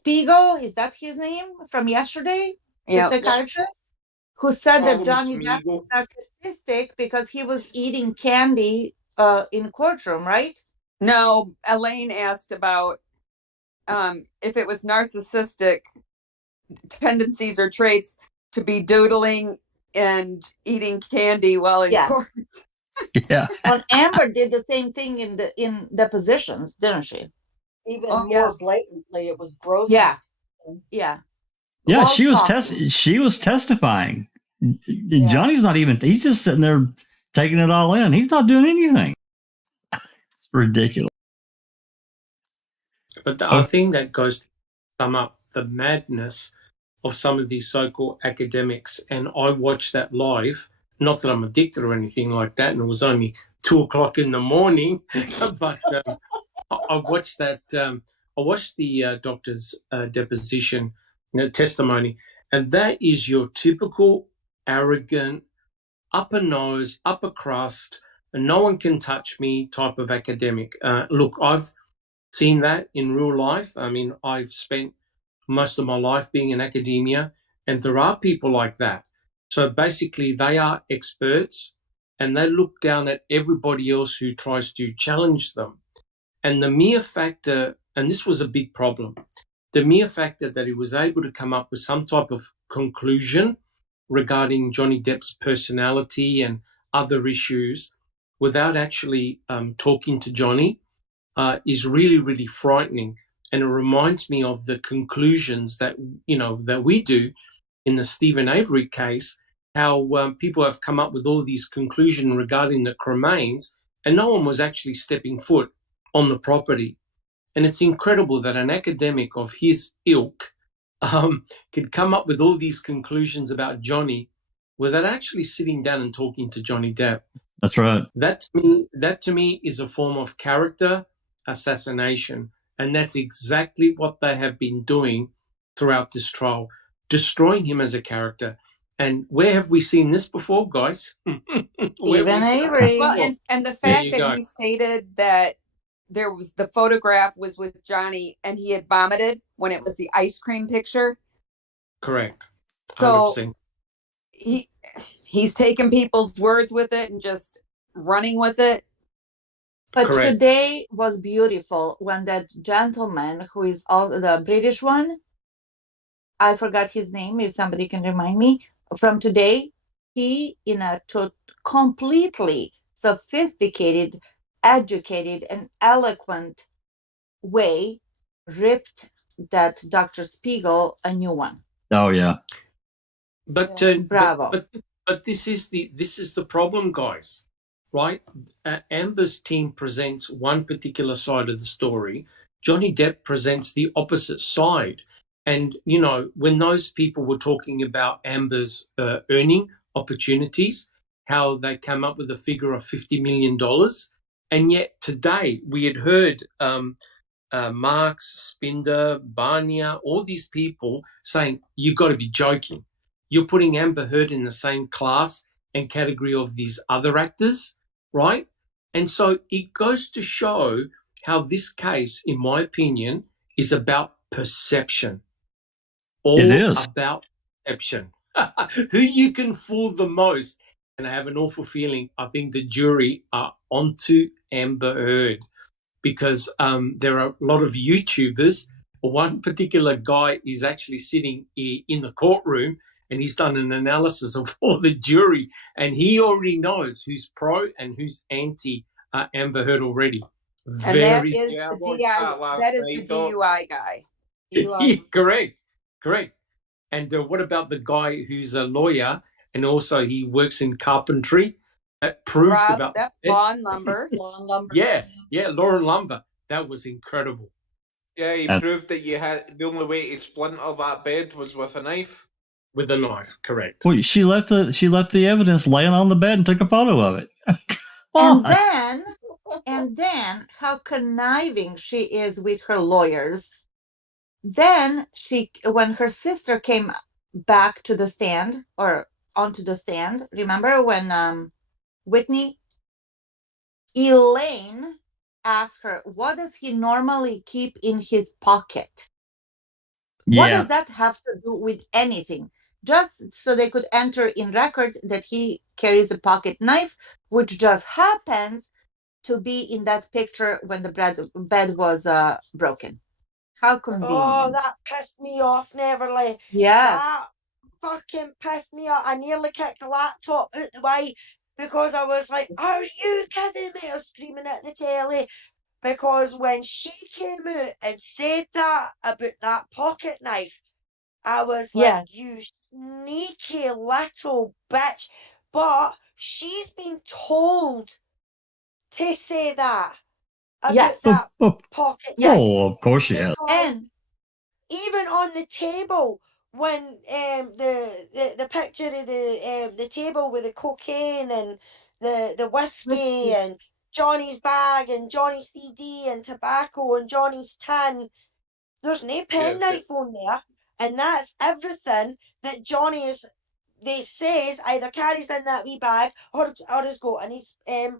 Spiegel, is that his name from yesterday? Yeah. The psychiatrist who said that Johnny Depp was narcissistic because he was eating candy in courtroom, right? No, Elaine asked about if it was narcissistic tendencies or traits to be doodling and eating candy while in court. Yeah. Well, Amber did the same thing in depositions, didn't she? Even more blatantly, it was gross. Yeah. Yeah. Yeah, she was testifying. Yeah. Johnny's not even, he's just sitting there taking it all in. He's not doing anything. It's ridiculous. But I think that goes to sum up the madness of some of these so-called academics. And I watched that live, not that I'm addicted or anything like that, and it was only 2:00 in the morning, but I watched that. I watched the doctor's deposition testimony, and that is your typical arrogant, upper nose, upper crust, no one can touch me type of academic. Look, I've seen that in real life. I mean, I've spent most of my life being in academia, and there are people like that. So basically, they are experts, and they look down at everybody else who tries to challenge them. And the mere factor, and this was a big problem, the mere factor that he was able to come up with some type of conclusion regarding Johnny Depp's personality and other issues without actually talking to Johnny is really, really frightening. And it reminds me of the conclusions that, that we do in the Stephen Avery case, how people have come up with all these conclusions regarding the cremains, and no one was actually stepping foot on the property. And it's incredible that an academic of his ilk could come up with all these conclusions about Johnny without actually sitting down and talking to Johnny Depp. That's right. That to me is a form of character assassination. And that's exactly what they have been doing throughout this trial, destroying him as a character. And where have we seen this before, guys? Stephen Avery. Well, and the There fact you that go. he stated that the photograph was with Johnny and he had vomited when it was the ice cream picture. Correct. 100%. So he's taking people's words with it and just running with it. But Correct. today was beautiful when that gentleman who is the British one, I forgot his name, if somebody can remind me, from today, he in a completely sophisticated, educated, and eloquent way ripped that Dr. Spiegel a new one. Oh yeah. But Bravo. But this is the problem, guys. Right? Amber's team presents one particular side of the story. Johnny Depp presents the opposite side. And, when those people were talking about Amber's earning opportunities, how they came up with a figure of $50 million. And yet today we had heard Marx, Spinder, Barnier, all these people saying, you've got to be joking. You're putting Amber Heard in the same class and category of these other actors, right? And so it goes to show how this case, in my opinion, is about perception. It is about perception. Who you can fool the most. And I have an awful feeling I think the jury are onto Amber Heard because there are a lot of YouTubers. One particular guy is actually sitting in the courtroom and he's done an analysis of all the jury and he already knows who's pro and who's anti Amber Heard already. And that is Yeah, I the watched DI. that last That is night, the Doc. DUI guy. Yeah, correct. And what about the guy who's a lawyer and also he works in carpentry? That proved about that Lawn Lumber. Yeah, Lauren Lumber. That was incredible. Yeah, he proved that the only way to splinter that bed was with a knife. With a knife, correct. Well, she left the evidence laying on the bed and took a photo of it. And then how conniving she is with her lawyers. Then when her sister came back to the stand or onto the stand, remember when Whitney, Elaine asked her, what does he normally keep in his pocket? What does that have to do with anything? Just so they could enter in record that he carries a pocket knife, which just happens to be in that picture when the bed was broken. How convenient. Oh, that pissed me off, Neverly. Yes. That fucking pissed me off. I nearly kicked the laptop out the way because I was like, are you kidding me? I was screaming at the telly because when she came out and said that about that pocket knife, I was like, you sneaky little bitch. But she's been told to say that about that pocket knife. Oh, of course she has. And even on the table, when the picture of the table with the cocaine and the whiskey and Johnny's bag and Johnny's CD and tobacco and Johnny's tin, there's no penknife on there, and that's everything that Johnny is they says either carries in that wee bag or has got in his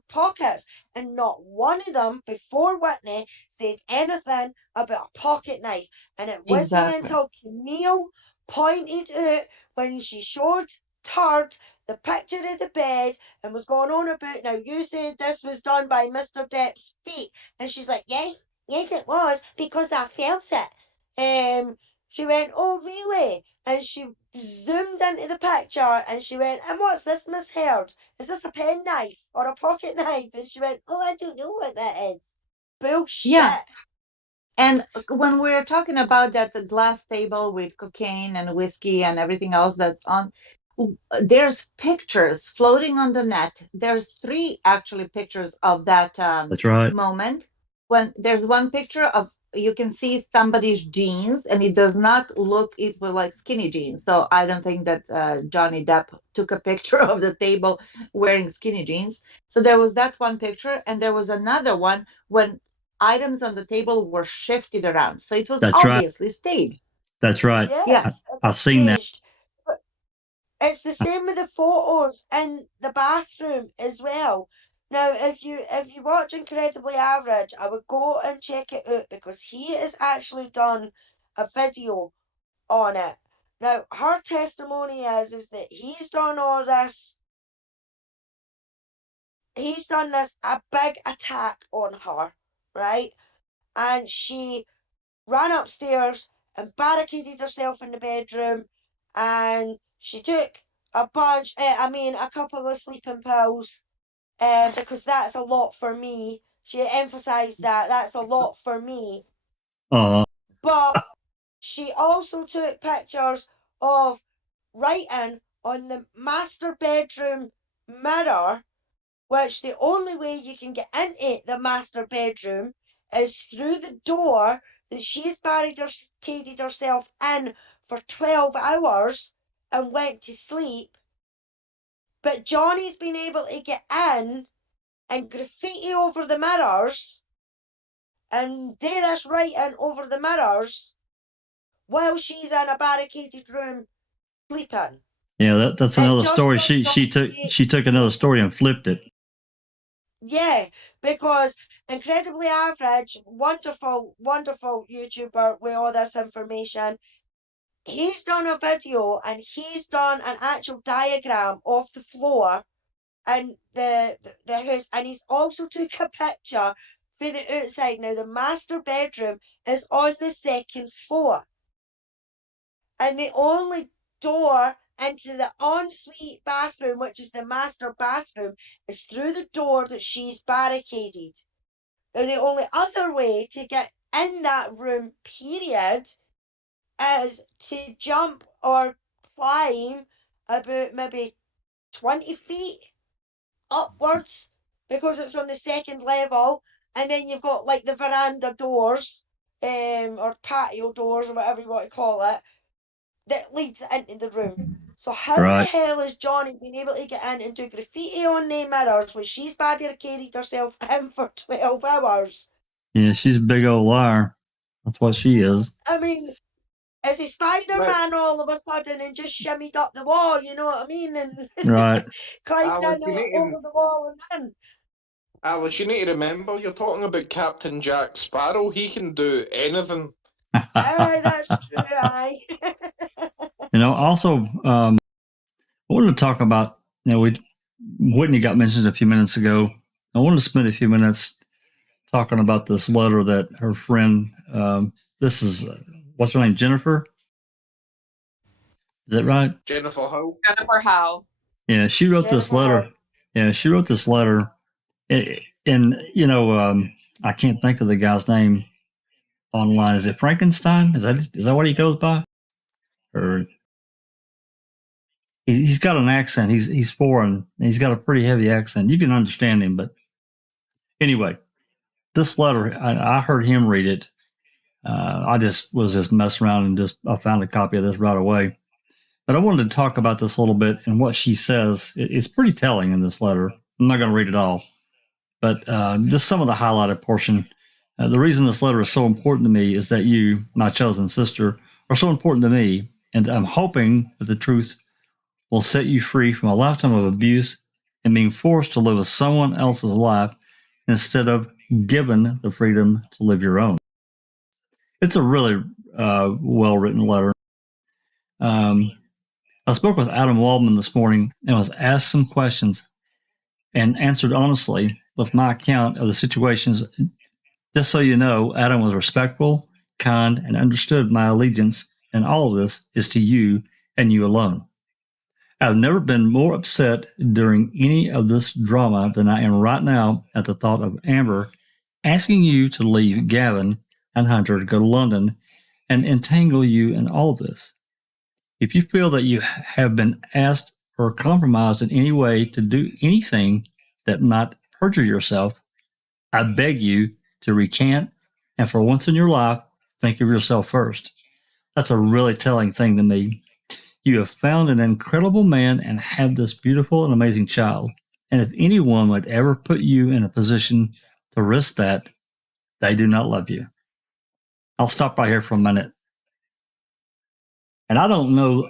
pockets, and not one of them before Whitney said anything about a pocket knife. And it wasn't Exactly. until Camille pointed out when she showed Turd the picture of the bed and was going on about, now you said this was done by Mr. Depp's feet, and she's like, yes it was, because I felt it. She went, oh really? And she zoomed into the picture and she went, and what's this, Miss Heard? Is this a pen knife or a pocket knife? And she went, oh, I don't know what that is. Bullshit. Yeah. And when we're talking about that glass table with cocaine and whiskey and everything else that's on, there's pictures floating on the net. There's 3 actually pictures of that That's right. moment. When there's one picture of, you can see somebody's jeans, and it does not look, it was like skinny jeans. So I don't think that Johnny Depp took a picture of the table wearing skinny jeans. So there was that one picture, and there was another one when items on the table were shifted around. So it was That's right. obviously staged. That's right. Yes, I've seen that. staged. But it's the same with the photos in the bathroom as well. Now, if you watch Incredibly Average, I would go and check it out, because he has actually done a video on it. Now, her testimony is that he's done all this. He's done this, a big attack on her, right? And she ran upstairs and barricaded herself in the bedroom, and she took a couple of sleeping pills, because that's a lot for me. She emphasized that's a lot for me. But she also took pictures of writing on the master bedroom mirror, which the only way you can get into the master bedroom is through the door that she's barricaded herself in for 12 hours and went to sleep. But Johnny's been able to get in and graffiti over the mirrors and do this writing over the mirrors while she's in a barricaded room sleeping. Yeah, that's another story. She took another story and flipped it. Yeah, because Incredibly Average, wonderful, wonderful YouTuber with all this information. He's done a video and he's done an actual diagram of the floor and the house, and he's also took a picture for the outside. Now, the master bedroom is on the 2nd floor, and the only door into the ensuite bathroom, which is the master bathroom, is through the door that she's barricaded. Now, the only other way to get in that room, period, is to jump or climb about maybe 20 feet upwards, because it's on the 2nd level, and then you've got like the veranda doors, or patio doors, or whatever you want to call it, that leads into the room. So how the hell has Johnny been able to get in and do graffiti on the mirrors when she's barricaded herself in for 12 hours? Yeah, she's a big old liar. That's what she is. I mean, is he Spider-Man all of a sudden and just shimmied up the wall, you know what I mean? And Right. climbed in over the wall and in. Alice, you need to remember, you're talking about Captain Jack Sparrow. He can do anything. Aye, that's true, aye. Also, I wanted to talk about, Whitney got mentioned a few minutes ago. I wanted to spend a few minutes talking about this letter that her friend, this is, what's her name, Jennifer? Is that right? Jennifer Howe. Jennifer Howe. Yeah, she wrote this letter. Yeah, she wrote this letter. And I can't think of the guy's name online. Is it Frankenstein? Is that what he goes by? Or he's got an accent. He's foreign. He's got a pretty heavy accent. You can understand him, but anyway, this letter, I heard him read it. I was just messing around and I found a copy of this right away. But I wanted to talk about this a little bit and what she says. It's pretty telling in this letter. I'm not going to read it all, but just some of the highlighted portion. The reason this letter is so important to me is that you, my chosen sister, are so important to me, and I'm hoping that the truth will set you free from a lifetime of abuse and being forced to live with someone else's life instead of given the freedom to live your own. It's a really well-written letter. I spoke with Adam Waldman this morning and was asked some questions and answered honestly with my account of the situations. Just so you know, Adam was respectful, kind, and understood my allegiance, and all of this is to you and you alone. I've never been more upset during any of this drama than I am right now at the thought of Amber asking you to leave Gavin and Hunter to go to London and entangle you in all of this. If you feel that you have been asked or compromised in any way to do anything that might perjure yourself, I beg you to recant and for once in your life, think of yourself first. That's a really telling thing to me. You have found an incredible man and have this beautiful and amazing child. And if anyone would ever put you in a position to risk that, they do not love you. I'll stop right here for a minute. And I don't know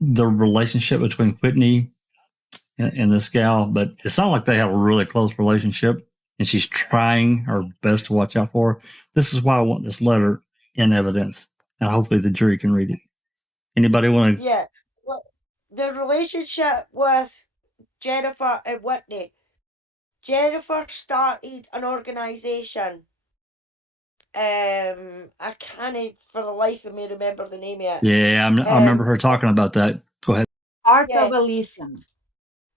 the relationship between Whitney and this gal, but it sounds like they have a really close relationship, and she's trying her best to watch out for her. This is why I want this letter in evidence, and hopefully the jury can read it. Anybody want to? Yeah. Well, the relationship with Jennifer and Whitney. Jennifer started an organisation. I can't for the life of me remember the name of it. Yeah, I remember her talking about that. Go ahead. Art Yeah. of Elysium.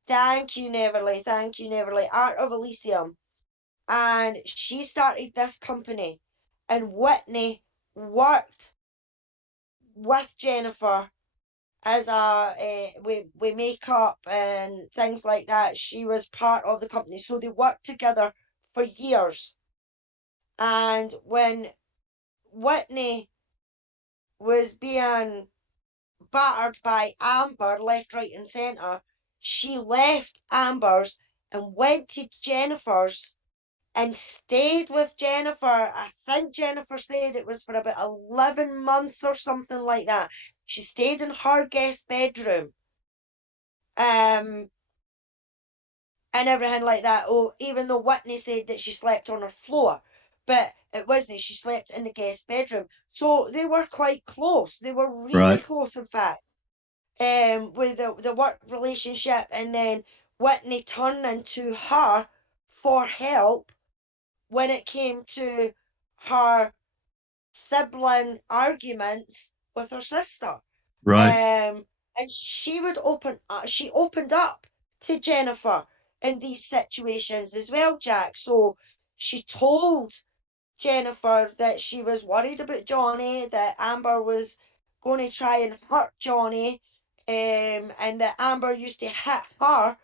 Thank you, Neverly. Thank you, Neverly. Art of Elysium. And she started this company. And Whitney worked with Jennifer as with makeup and things like that. She was part of the company. So they worked together for years. And when Whitney was being battered by Amber left, right, and centre, she left Amber's and went to Jennifer's and stayed with Jennifer. I think Jennifer said it was for about 11 months or something like that. She stayed in her guest bedroom. And everything like that. Oh, even though Whitney said that she slept on her floor, but it wasn't. She slept in the guest bedroom. So they were quite close. They were really Right. close, in fact. With the work relationship, and then Whitney turning to her for help when it came to her sibling arguments with her sister. Right. And she would she opened up to Jennifer in these situations as well, Jack. So she told Jennifer that she was worried about Johnny, that Amber was going to try and hurt Johnny, and that Amber used to hit her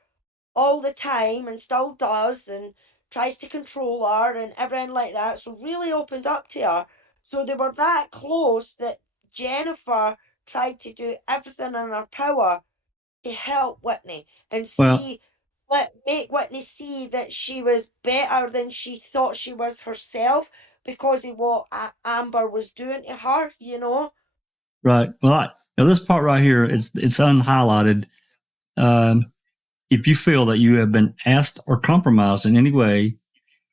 all the time and still does and tries to control her and everything like that. So really opened up to her. So they were that close that Jennifer tried to do everything in her power to help Whitney and make Whitney see that she was better than she thought she was herself because of what Amber was doing to her, you know? Right. Well, this part right here, it's unhighlighted. If you feel that you have been asked or compromised in any way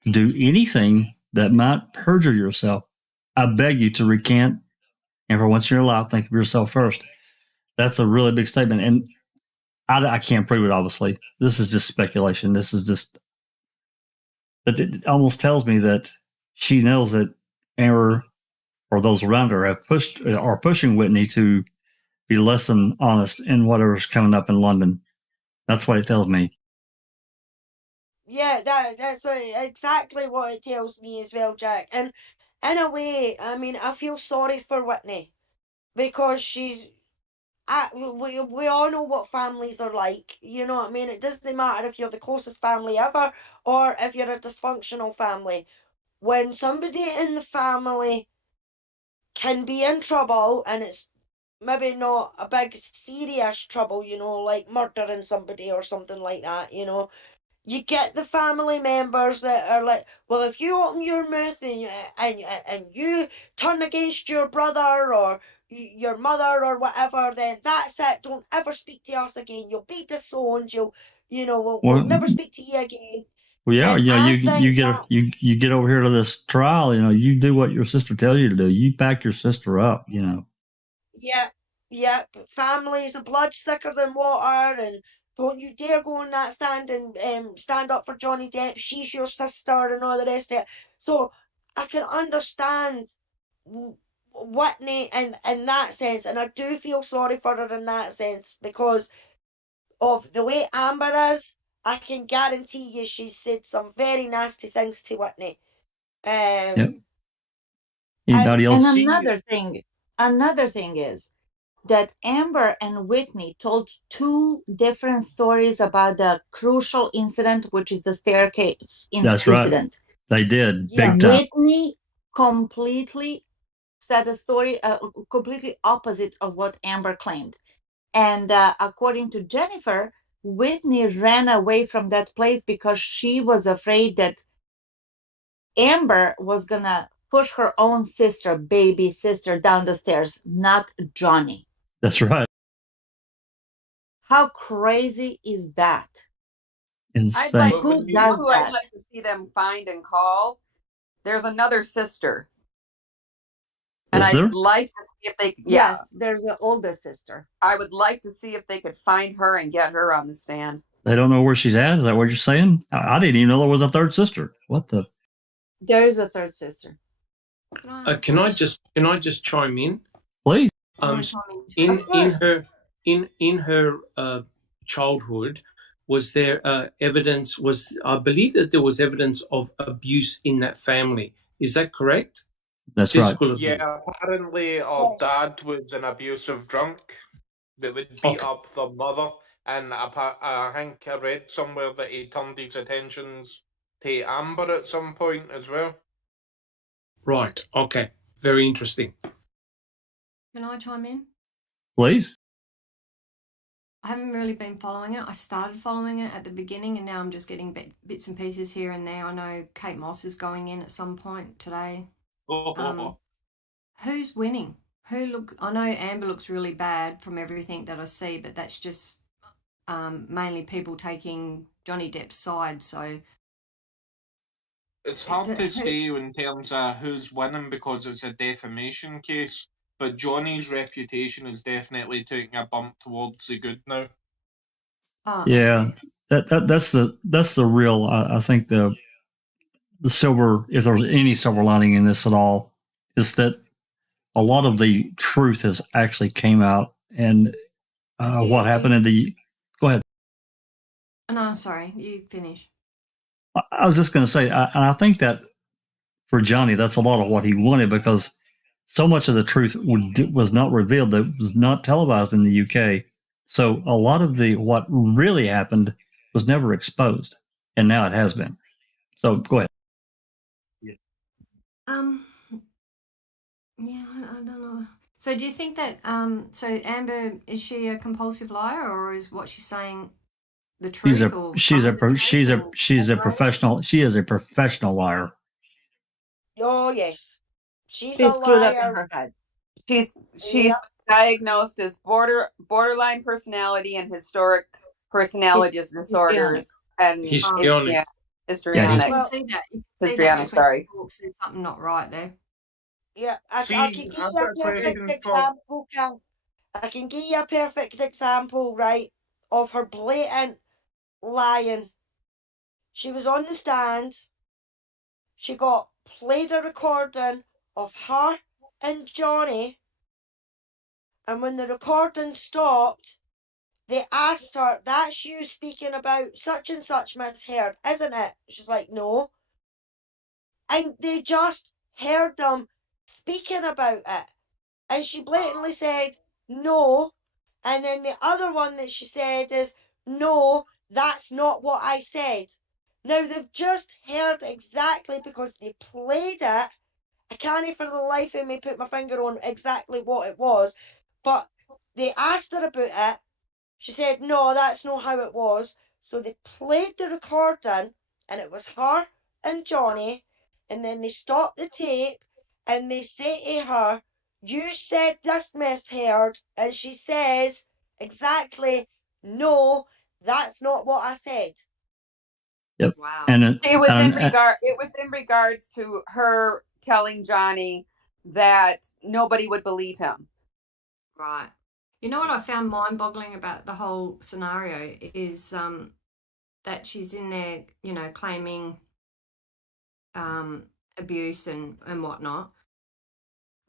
to do anything that might perjure yourself, I beg you to recant and for once in your life, think of yourself first. That's a really big statement. And I can't prove it, obviously. This is just speculation. This is just, but it almost tells me that she knows that Amber or those around her are pushing Whitney to be less than honest in whatever's coming up in London. That's what it tells me. Yeah, that's exactly what it tells me as well, Jack. And in a way, I mean, I feel sorry for Whitney because we all know what families are like. You know what I mean? It doesn't matter if you're the closest family ever or if you're a dysfunctional family. When somebody in the family can be in trouble and it's maybe not a big serious trouble, you know, like murdering somebody or something like that, you know, you get the family members that are like, well, if you open your mouth and you turn against your brother or your mother or whatever, then that's it. Don't ever speak to us again. You'll be disowned. We'll Well, never speak to you again. well, yeah, And you know, I you think get that you get over here to this trial. You know, you do what your sister tells you to do. You back your sister up. You know. yeah, families of blood's thicker than water, and don't you dare go on that stand and stand up for Johnny Depp. She's your sister and all the rest of it. So I can understand Whitney in that sense, and I do feel sorry for her in that sense because of the way Amber is. I can guarantee you she's said some very nasty things to Whitney. Yep. And Anybody And else? another thing is that Amber and Whitney told two different stories about the crucial incident, which is the staircase That's right. incident. They did Yeah. big time. Whitney completely said a story completely opposite of what Amber claimed. And according to Jennifer, Whitney ran away from that place because she was afraid that Amber was gonna push her own sister, baby sister, down the stairs, not Johnny. That's right. How crazy is that? I'd Insane. like But Who when you does who I'd that? like to see them find and call. There's another sister, and Is I'd there? like to see if they. Yeah, Yes, there's an older sister. I would like to see if they could find her and get her on the stand. They don't know where she's at. Is that what you're saying? I didn't even know there was a third sister. What the? There is a third sister. Can I just chime in? Please. In her childhood, was there evidence? I believe that there was evidence of abuse in that family. Is that correct? That's right. Physical abuse. Yeah, apparently our dad was an abusive drunk that would beat up the mother, and I think I read somewhere that he turned his attentions to Amber at some point as well. Right. Okay. Very interesting. Can I chime in? Please. I haven't really been following it. I started following it at the beginning, and now I'm just getting bits and pieces here and there. I know Kate Moss is going in at some point today. Who's winning? I know Amber looks really bad from everything that I see, but that's just mainly people taking Johnny Depp's side. So It's hard to say in terms of who's winning because it's a defamation case, but Johnny's reputation is definitely taking a bump towards the good now. Yeah, that's the real. I think the silver, if there's any silver lining in this at all, is that a lot of the truth has actually came out, and what happened in the. Go ahead. No, sorry, you finish. I was just going to say, I think that for Johnny, that's a lot of what he wanted because so much of the truth was not revealed, that was not televised in the UK. So a lot of what really happened was never exposed, and now it has been. So go ahead. Yeah, I don't know. So do you think that so Amber, is she a compulsive liar, or is what she's saying the truth? She's a professional. She is a professional liar. Oh yes, she's She's a screwed up in liar. her head. She's Yeah. diagnosed as borderline personality and historic personality disorders and Histrionic. yeah, You histrionic. can Well, see that. You can see Histrionic, that just sorry. when she talks, there's something not right there. Yeah, I See, can give I've you got a a perfect question for. example, Cam. I can give you a perfect example, right, of her blatant lying. She was on the stand. She got played a recording of her and Johnny, and when the recording stopped, they asked her, "That's you speaking about such and such, Miss Heard, isn't it?" She's like, "No." And they just heard them speaking about it. And she blatantly said, "No." And then the other one that she said is, "No, that's not what I said." Now they've just heard exactly because they played it. I can't for the life of me put my finger on exactly what it was, but they asked her about it. She said, "No, that's not how it was." So they played the recording, and it was her and Johnny, and then they stopped the tape, and they say to her, You said dismissed her, and she says exactly, no, that's not what I said. Yep. Wow. And It was in regards to her telling Johnny that nobody would believe him. Right. You know what I found mind-boggling about the whole scenario is that she's in there, you know, claiming abuse and whatnot.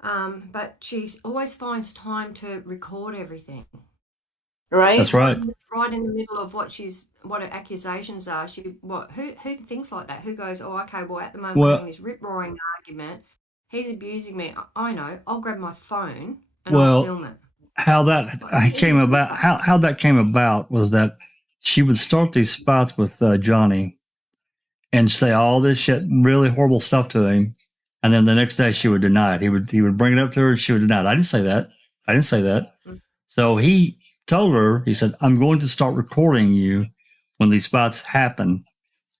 But she always finds time to record everything. Right? that's right. Right in the middle of what her accusations are. Who thinks like that? Who goes, oh, okay, well, at the moment we're having this rip-roaring argument. He's abusing me. I know. I'll grab my phone and I'll film it. How that came about? How that came about was that she would start these spots with Johnny and say all this shit, really horrible stuff to him, and then the next day she would deny it. He would bring it up to her, and she would deny it. I didn't say that. Mm. So he told her, he said, I'm going to start recording you when these spots happen,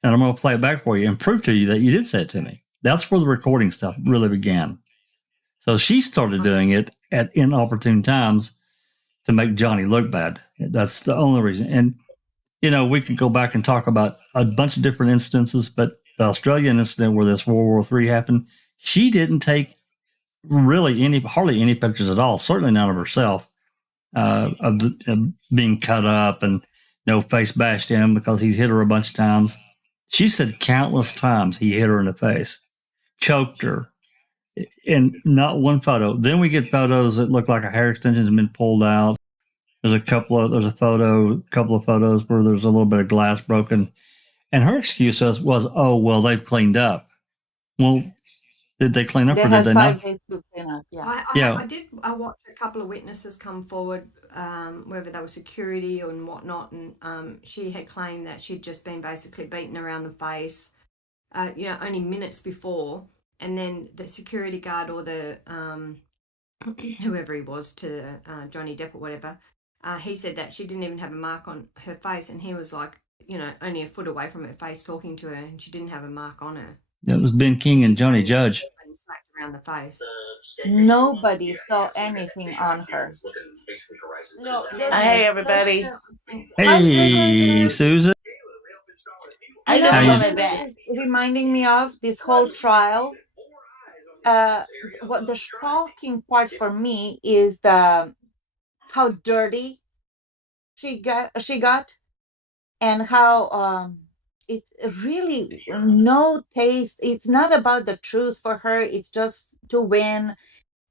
and I'm going to play it back for you and prove to you that you did say it to me. That's where the recording stuff really began. So she started doing it at inopportune times to make Johnny look bad. That's the only reason. And, you know, we could go back and talk about a bunch of different instances, but the Australian incident where this World War III happened, she didn't take hardly any pictures at all, certainly none of herself, of being cut up and, you know, face bashed in because he's hit her a bunch of times. She said countless times he hit her in the face, choked her, and not one photo. Then we get photos that look like a hair extension has been pulled out. There's a couple of photos where there's a little bit of glass broken. And her excuse was, oh, well, they've cleaned up. Well, did they clean up They or did had they 5 not? days to clean up. Yeah. I watched a couple of witnesses come forward, whether they were security and whatnot, and she had claimed that she'd just been basically beaten around the face, only minutes before, and then the security guard or the whoever he was to Johnny Depp or whatever, he said that she didn't even have a mark on her face, and he was like, only a foot away from her face talking to her, and she didn't have a mark on her. That was Ben King and Johnny Judge. Smacked around the face. Nobody saw anything on her. No, Hey, everybody. Hey, Susan. I You know just you- what wanted this to. is reminding me of this whole trial? What the shocking part for me is how dirty she got, and how it's really no taste. It's not about the truth for her. It's just to win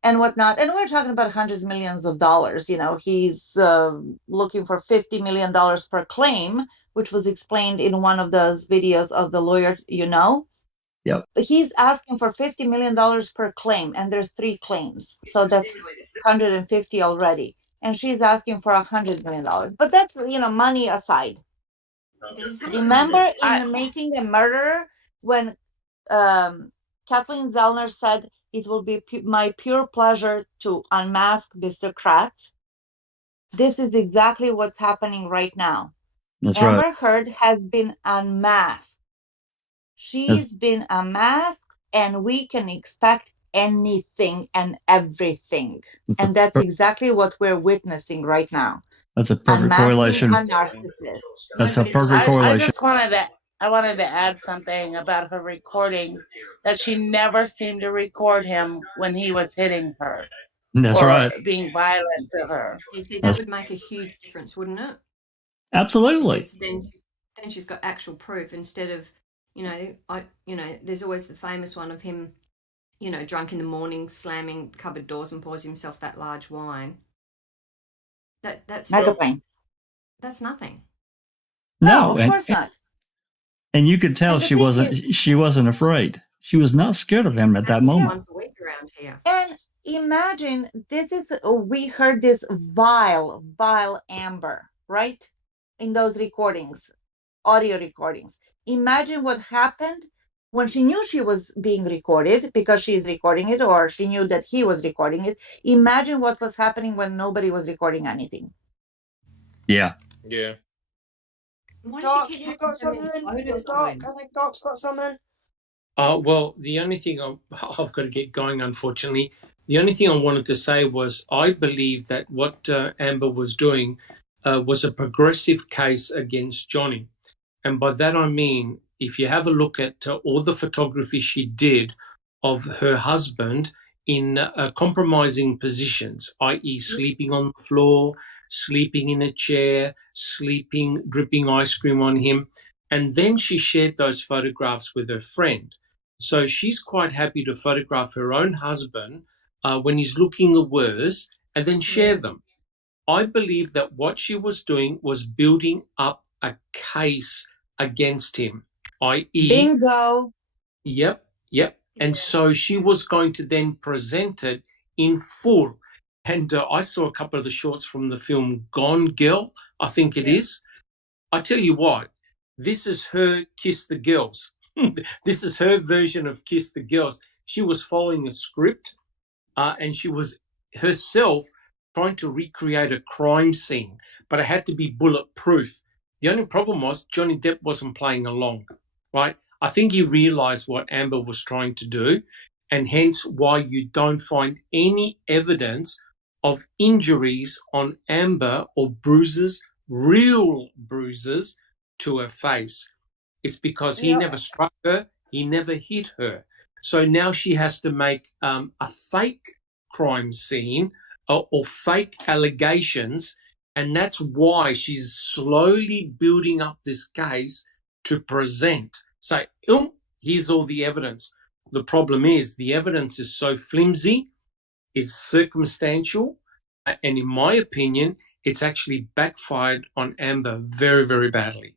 and whatnot. And we're talking about hundreds of millions of dollars. You know, he's looking for $50 million per claim, which was explained in one of those videos of the lawyer, Yep. He's asking for $50 million per claim, and there's 3 claims. So that's 150 already. And she's asking for $100 million. But that's, money aside. Remember in Making a Murderer when Kathleen Zellner said, it will be my pure pleasure to unmask Mr. Kratz? This is exactly what's happening right now. That's Amber right. Heard has been unmasked. She's been unmasked, and we can expect anything and everything. And that's exactly what we're witnessing right now. That's a perfect Unmasking correlation. a narcissist. That's a perfect I correlation. just wanted to add something about her recording, that she never seemed to record him when he was hitting her That's or right. being violent to her. You see, that would make a huge difference, wouldn't it? Absolutely. Because then she's got actual proof instead of, there's always the famous one of him, drunk in the morning, slamming cupboard doors and pours himself that large wine. That's Megapine. That's nothing. No, of course not. And you could tell And the she thing wasn't afraid. She was not scared of him at that moment. Once a week around here. And imagine, we heard this vile Amber, right? In those recordings, audio recordings. Imagine what happened when she knew she was being recorded because she's recording it, or she knew that he was recording it. Imagine what was happening when nobody was recording anything. Yeah. Yeah. Why does Doc, she keep you got having something? photos of Doc, him? I think Doc's got something. Well, the only thing I've got to get going, unfortunately. The only thing I wanted to say was I believe that what Amber was doing was a progressive case against Johnny. And by that I mean, if you have a look at all the photography she did of her husband in compromising positions, i.e., sleeping on the floor, sleeping in a chair, sleeping, dripping ice cream on him. And then she shared those photographs with her friend. So she's quite happy to photograph her own husband when he's looking the worst and then share them. I believe that what she was doing was building up a case against him, i.e., Bingo. Yep. And so she was going to then present it in full. And I saw a couple of the shorts from the film Gone Girl, I think it is. I tell you what, this is her Kiss the Girls. This is her version of Kiss the Girls. She was following a script and she was herself trying to recreate a crime scene, but it had to be bulletproof. The only problem was Johnny Depp wasn't playing along, right? I think he realized what Amber was trying to do, and hence why you don't find any evidence of injuries on Amber or bruises, real bruises, to her face. It's because he never struck her, he never hit her. So now she has to make a fake crime scene or fake allegations, and that's why she's slowly building up this case to present. Say, here's all the evidence. The problem is the evidence is so flimsy, it's circumstantial, and in my opinion, it's actually backfired on Amber very, very badly.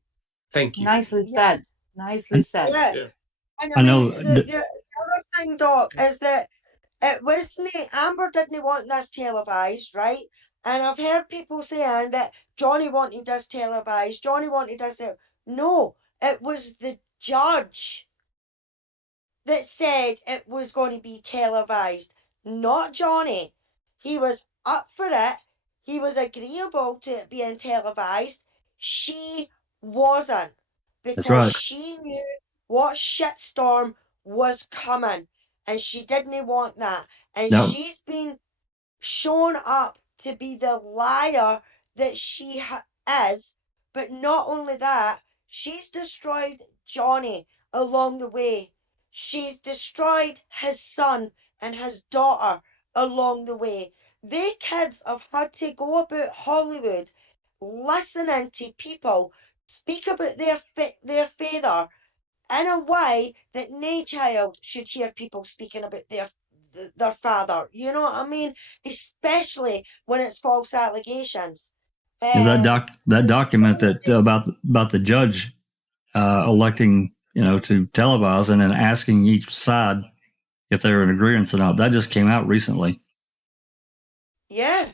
Thank you. Nicely said. Nicely said. Yeah. And I know the other thing, Doc, is that it wasn't Amber didn't want this televised, right? And I've heard people saying that Johnny wanted this televised. Johnny wanted this. No, it was the judge that said it was going to be televised, not Johnny. He was up for it. He was agreeable to it being televised. She wasn't, because right. she knew what shitstorm was coming, and she didn't want that. And No. she's been shown up to be the liar that she is. But not only that, she's destroyed Johnny along the way. She's destroyed his son and his daughter along the way. They kids have had to go about Hollywood listening to people speak about their father in a way that no child should hear people speaking about their father. You know what I mean? Especially when it's false allegations. That document that about the judge electing, to televise and then asking each side if they're in agreement or not. That just came out recently. Yeah.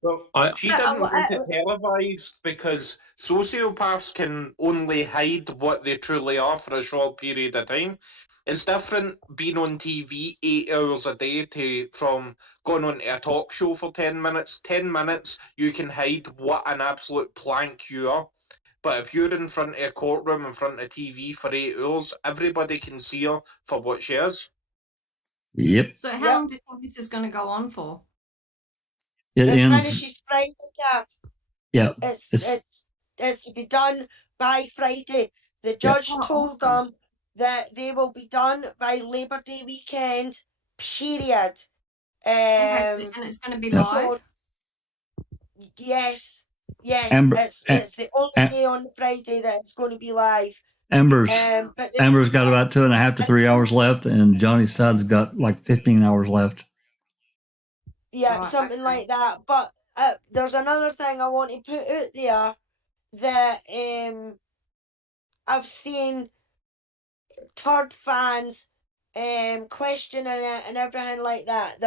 Well, she didn't want it televised because sociopaths can only hide what they truly are for a short period of time. It's different being on TV 8 hours a day from going on to a talk show for 10 minutes. 10 minutes, you can hide what an absolute plank you are. But if you're in front of a courtroom, in front of TV for 8 hours, everybody can see her for what she is. Yep. So how long do you think this is going to go on for? It As ends. finishes Friday, Yeah. It's to be done by Friday. The judge told them that they will be done by Labour Day weekend, period. And it's going to be live? Yes. It's the only day on Friday that it's going to be live. Amber's got about 2.5 to 3 hours left, and Johnny's side's got like 15 hours left. Yeah, something like that. But there's another thing I want to put out there that I've seen third fans questioning it and everything like that.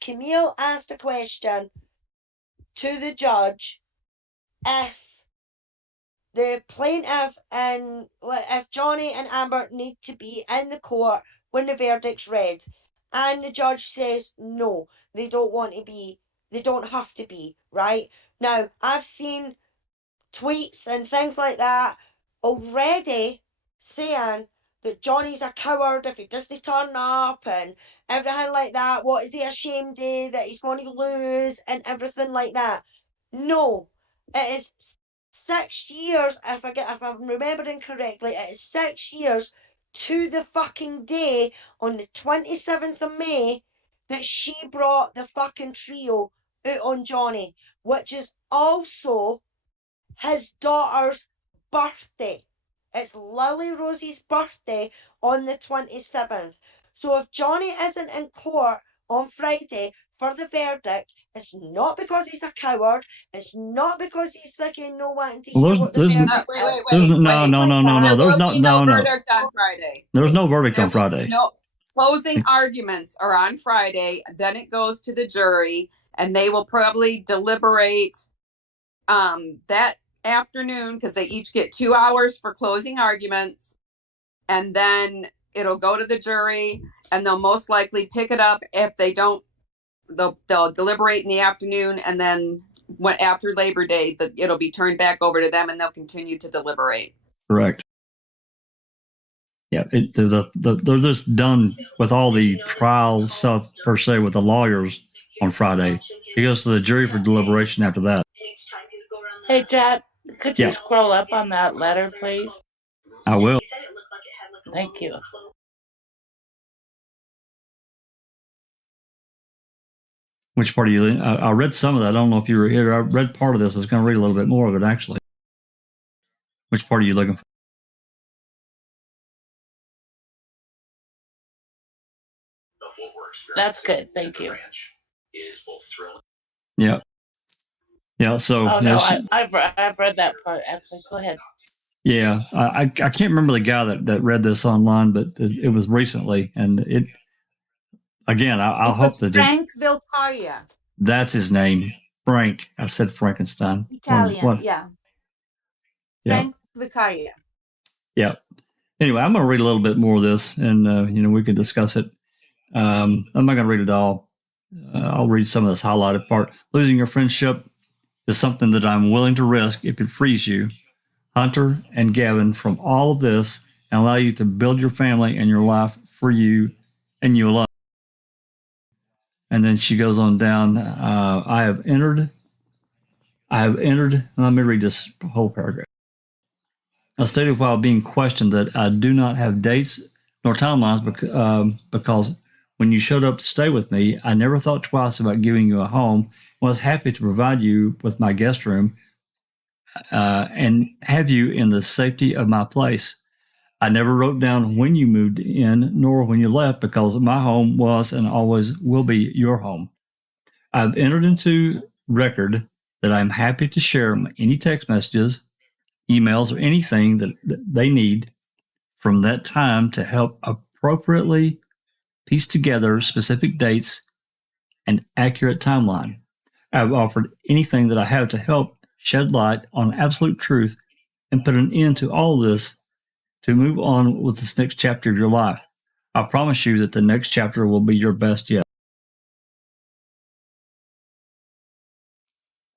Camille asked a question to the judge if the plaintiff and if Johnny and Amber need to be in the court when the verdict's read. And the judge says no, they don't want to be, they don't have to be, right? Now, I've seen tweets and things like that already saying that Johnny's a coward if he doesn't turn up and everything like that. What is he ashamed of that he's going to lose and everything like that? No, it is 6 years. If I'm remembering correctly, it is 6 years to the fucking day on the 27th of May that she brought the fucking trio out on Johnny, which is also his daughter's birthday. It's Lily Rose's birthday on the 27th. So if Johnny isn't in court on Friday for the verdict, it's not because he's a coward. It's not because he's fucking no wanting to hear what the verdict is. No. There's no verdict on Friday. There's no verdict on Friday. No. Closing arguments are on Friday. Then it goes to the jury, and they will probably deliberate that afternoon because they each get 2 hours for closing arguments, and then it'll go to the jury, and they'll most likely pick it up. If they don't, they'll deliberate in the afternoon, and then after Labor Day, it'll be turned back over to them, and they'll continue to deliberate. Correct. Yeah, they're just done with all the trial stuff per se with the lawyers on Friday. He goes to the jury for deliberation after that. Hey, Jack, could you scroll up on that letter, please? I will. Thank you. Which part of you? I read some of that. I don't know if you were here. I read part of this. I was going to read a little bit more of it, actually. Which part are you looking for? That's good. Thank you. Yeah. Yeah. So. Oh, no, I've read that part. Actually, go ahead. Yeah. I can't remember the guy that read this online, but it was recently. And it, again, I'll hope that. Frank Vilcaria. That's his name. Frank. I said Frankenstein. Italian. Yeah. Frank Vilcaria. Yeah. Anyway, I'm going to read a little bit more of this, and we can discuss it. I'm not going to read it all. I'll read some of this highlighted part. Losing your friendship is something that I'm willing to risk if it frees you, Hunter and Gavin, from all of this and allow you to build your family and your life for you and you alone. And then she goes on down. I have entered. Let me read this whole paragraph. I stated while being questioned that I do not have dates nor timelines because when you showed up to stay with me, I never thought twice about giving you a home and was happy to provide you with my guest room and have you in the safety of my place. I never wrote down when you moved in nor when you left because my home was and always will be your home. I've entered into record that I'm happy to share any text messages, emails, or anything that they need from that time to help appropriately piece together specific dates and accurate timeline. I've offered anything that I have to help shed light on absolute truth and put an end to all this to move on with this next chapter of your life. I promise you that the next chapter will be your best yet.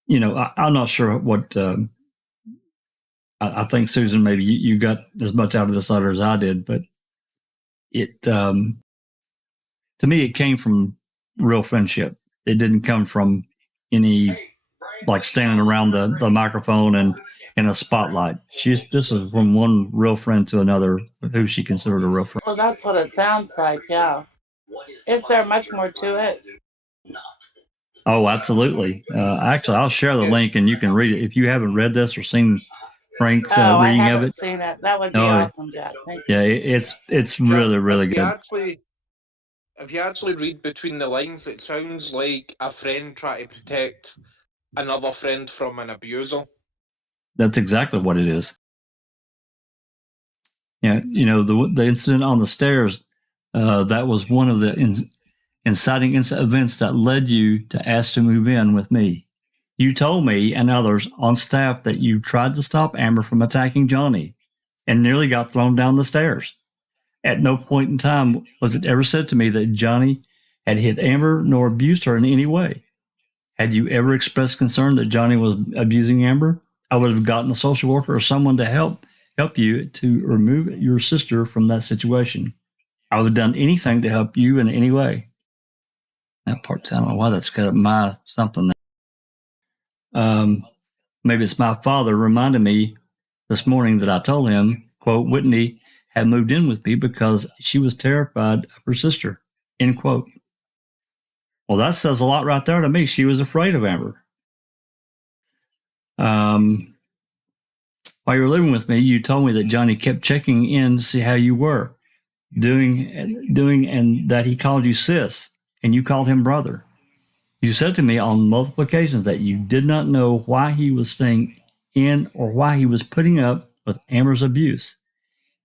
I'm not sure what I think, Susan, maybe you got as much out of this letter as I did, but it, to me, it came from real friendship. It didn't come from any like standing around the microphone and in a spotlight. This is from one real friend to another who she considered a real friend. Well, that's what it sounds like. Yeah. Is there much more to it? Oh, absolutely. Actually, I'll share the link and you can read it if you haven't read this or seen Frank's reading of it. I haven't seen it. That would be awesome, Jack. Thank you. Yeah, it's really, really good. If you actually read between the lines, it sounds like a friend trying to protect another friend from an abuser. That's exactly what it is. Yeah, the incident on the stairs, that was one of the inciting events that led you to ask to move in with me. You told me and others on staff that you tried to stop Amber from attacking Johnny and nearly got thrown down the stairs. At no point in time was it ever said to me that Johnny had hit Amber nor abused her in any way. Had you ever expressed concern that Johnny was abusing Amber, I would have gotten a social worker or someone to help help you to remove your sister from that situation. I would have done anything to help you in any way. That part, I don't know why that's got my something. Maybe it's my father reminded me this morning that I told him, quote, Whitney had moved in with me because she was terrified of her sister, end quote. Well, that says a lot right there to me. She was afraid of Amber. While you were living with me, you told me that Johnny kept checking in to see how you were doing, and that he called you sis, and you called him brother. You said to me on multiple occasions that you did not know why he was staying in or why he was putting up with Amber's abuse.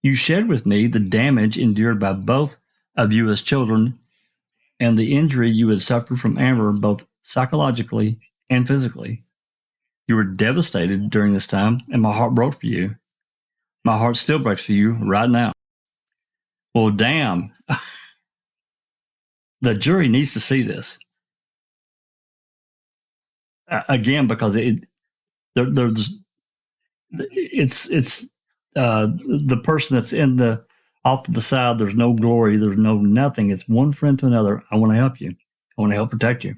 You shared with me the damage endured by both of you as children and the injury you had suffered from Amber, both psychologically and physically. You were devastated during this time, and my heart broke for you. My heart still breaks for you right now. Well, damn. The jury needs to see this. Again, because it's the person that's off to the side. There's no glory. There's no nothing. It's one friend to another. I want to help you. I want to help protect you.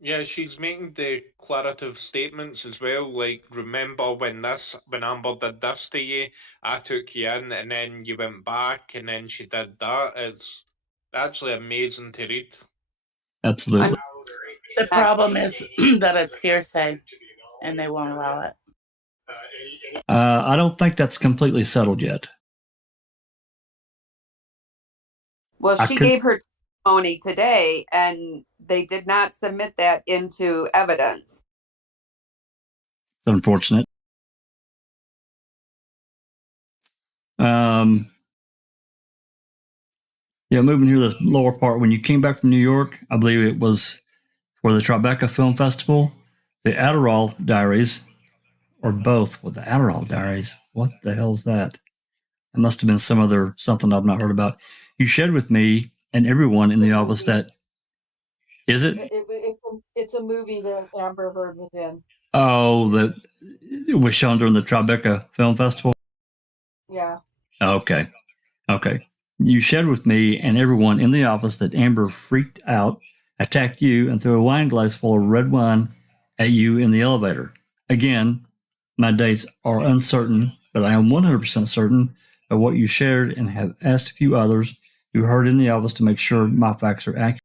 Yeah, she's making declarative statements as well. Like, remember when Amber did this to you, I took you in, and then you went back, and then she did that. It's actually amazing to read. Absolutely. The problem is that it's hearsay, and they won't allow it. I don't think that's completely settled yet. Well, she gave her testimony today, and they did not submit that into evidence. It's unfortunate. Yeah, moving here to the lower part. When you came back from New York, I believe it was for the Tribeca Film Festival, the Adderall Diaries, or both. Well, the Adderall Diaries. What the hell's that? It must have been something I've not heard about. You shared with me and everyone in the office that. Is it? It's a movie that Amber Heard was in. Oh, that it was shown during the Tribeca Film Festival? Yeah. Okay. You shared with me and everyone in the office that Amber freaked out, attacked you, and threw a wine glass full of red wine at you in the elevator. Again, my dates are uncertain, but I am 100% certain of what you shared and have asked a few others who heard in the office to make sure my facts are accurate.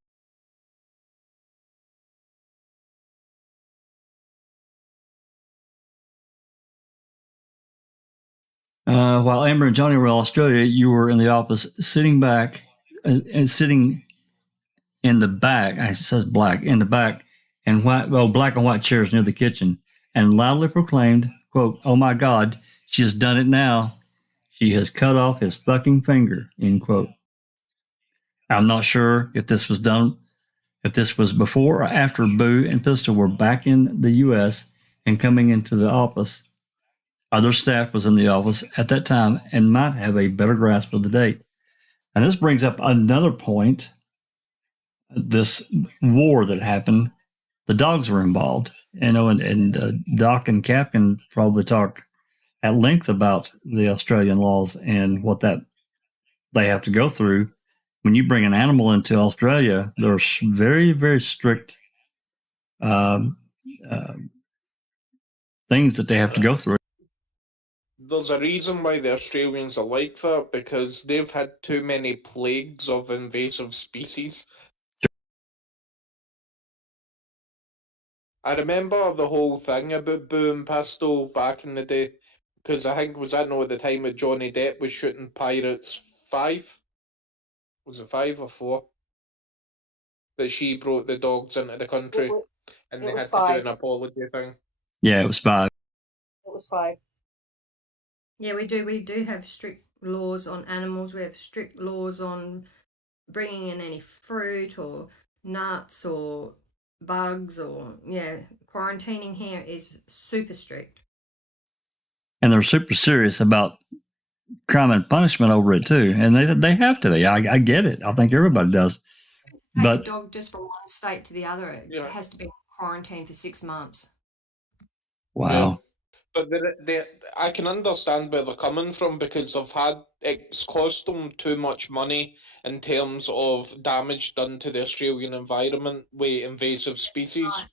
While Amber and Johnny were in Australia, you were in the office sitting back and sitting in the back. It says black in the back and black and white chairs near the kitchen, and loudly proclaimed, quote, "Oh my God, she has done it now. She has cut off his fucking finger," end quote. I'm not sure if this was before or after Boo and Pistol were back in the U.S. and coming into the office. Other staff was in the office at that time and might have a better grasp of the date. And this brings up another point. This war that happened, the dogs were involved, and Doc and Cap can probably talk at length about the Australian laws and what that they have to go through. When you bring an animal into Australia, there's very, very strict things that they have to go through. There's a reason why the Australians are like that, because they've had too many plagues of invasive species. I remember the whole thing about Boo and Pistol back in the day, because I think, was that not at the time that Johnny Depp was shooting Pirates 5? Was it 5 or 4? That she brought the dogs into the country, and they had to do an apology thing. Yeah, it was 5. It was 5. Yeah, we do have strict laws on animals. We have strict laws on bringing in any fruit or nuts or bugs, or quarantining here is super strict. And they're super serious about crime and punishment over it too, and they have to be. I get it. I think everybody does. But a dog just from one state to the other, it has to be quarantined for 6 months. Wow. But I can understand where they're coming from because it's cost them too much money in terms of damage done to the Australian environment with invasive species. Right.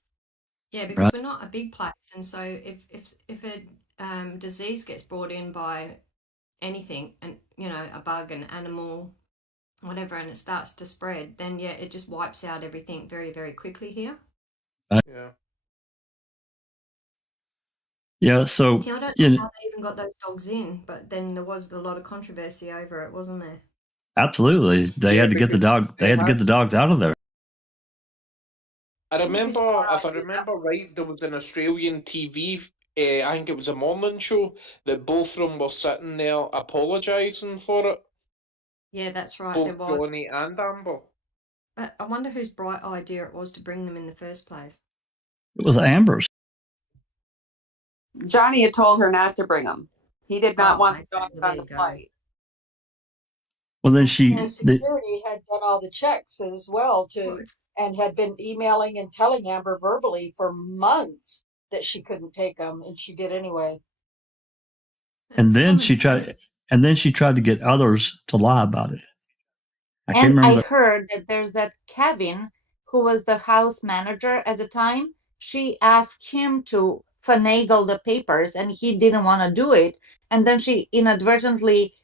Yeah, because Right. we're not a big place, and so if a disease gets brought in by anything, and a bug, an animal, whatever, and it starts to spread, then yeah, it just wipes out everything very, very quickly here. Yeah. Yeah. So Yeah, I don't you know know, how they even got those dogs in, but then there was a lot of controversy over it, wasn't there? absolutely, they Yeah, had to get the because dog. They had to get the dogs out of there. I wonder whose remember, bright if I idea that remember was. right, there was an Australian TV, I think it was a morning show, that both of them were sitting there apologising for it, Yeah, that's right, there both was. Johnny and Amber. But I wonder whose bright idea it was to bring them in the first place. It was Amber's. Johnny had told her not to bring them. He did not Oh, want okay, the dogs well, on there the you go. flight. Well, then And security had done all the checks as well and had been emailing and telling Amber verbally for months that she couldn't take them, and she did anyway. and It's then common she tried, sense. and then she tried to get others to lie about it. I can't And remember I that. heard that there's that Kevin who was the house manager at the time. She asked him to finagle the papers and he didn't want to do it. And then she inadvertently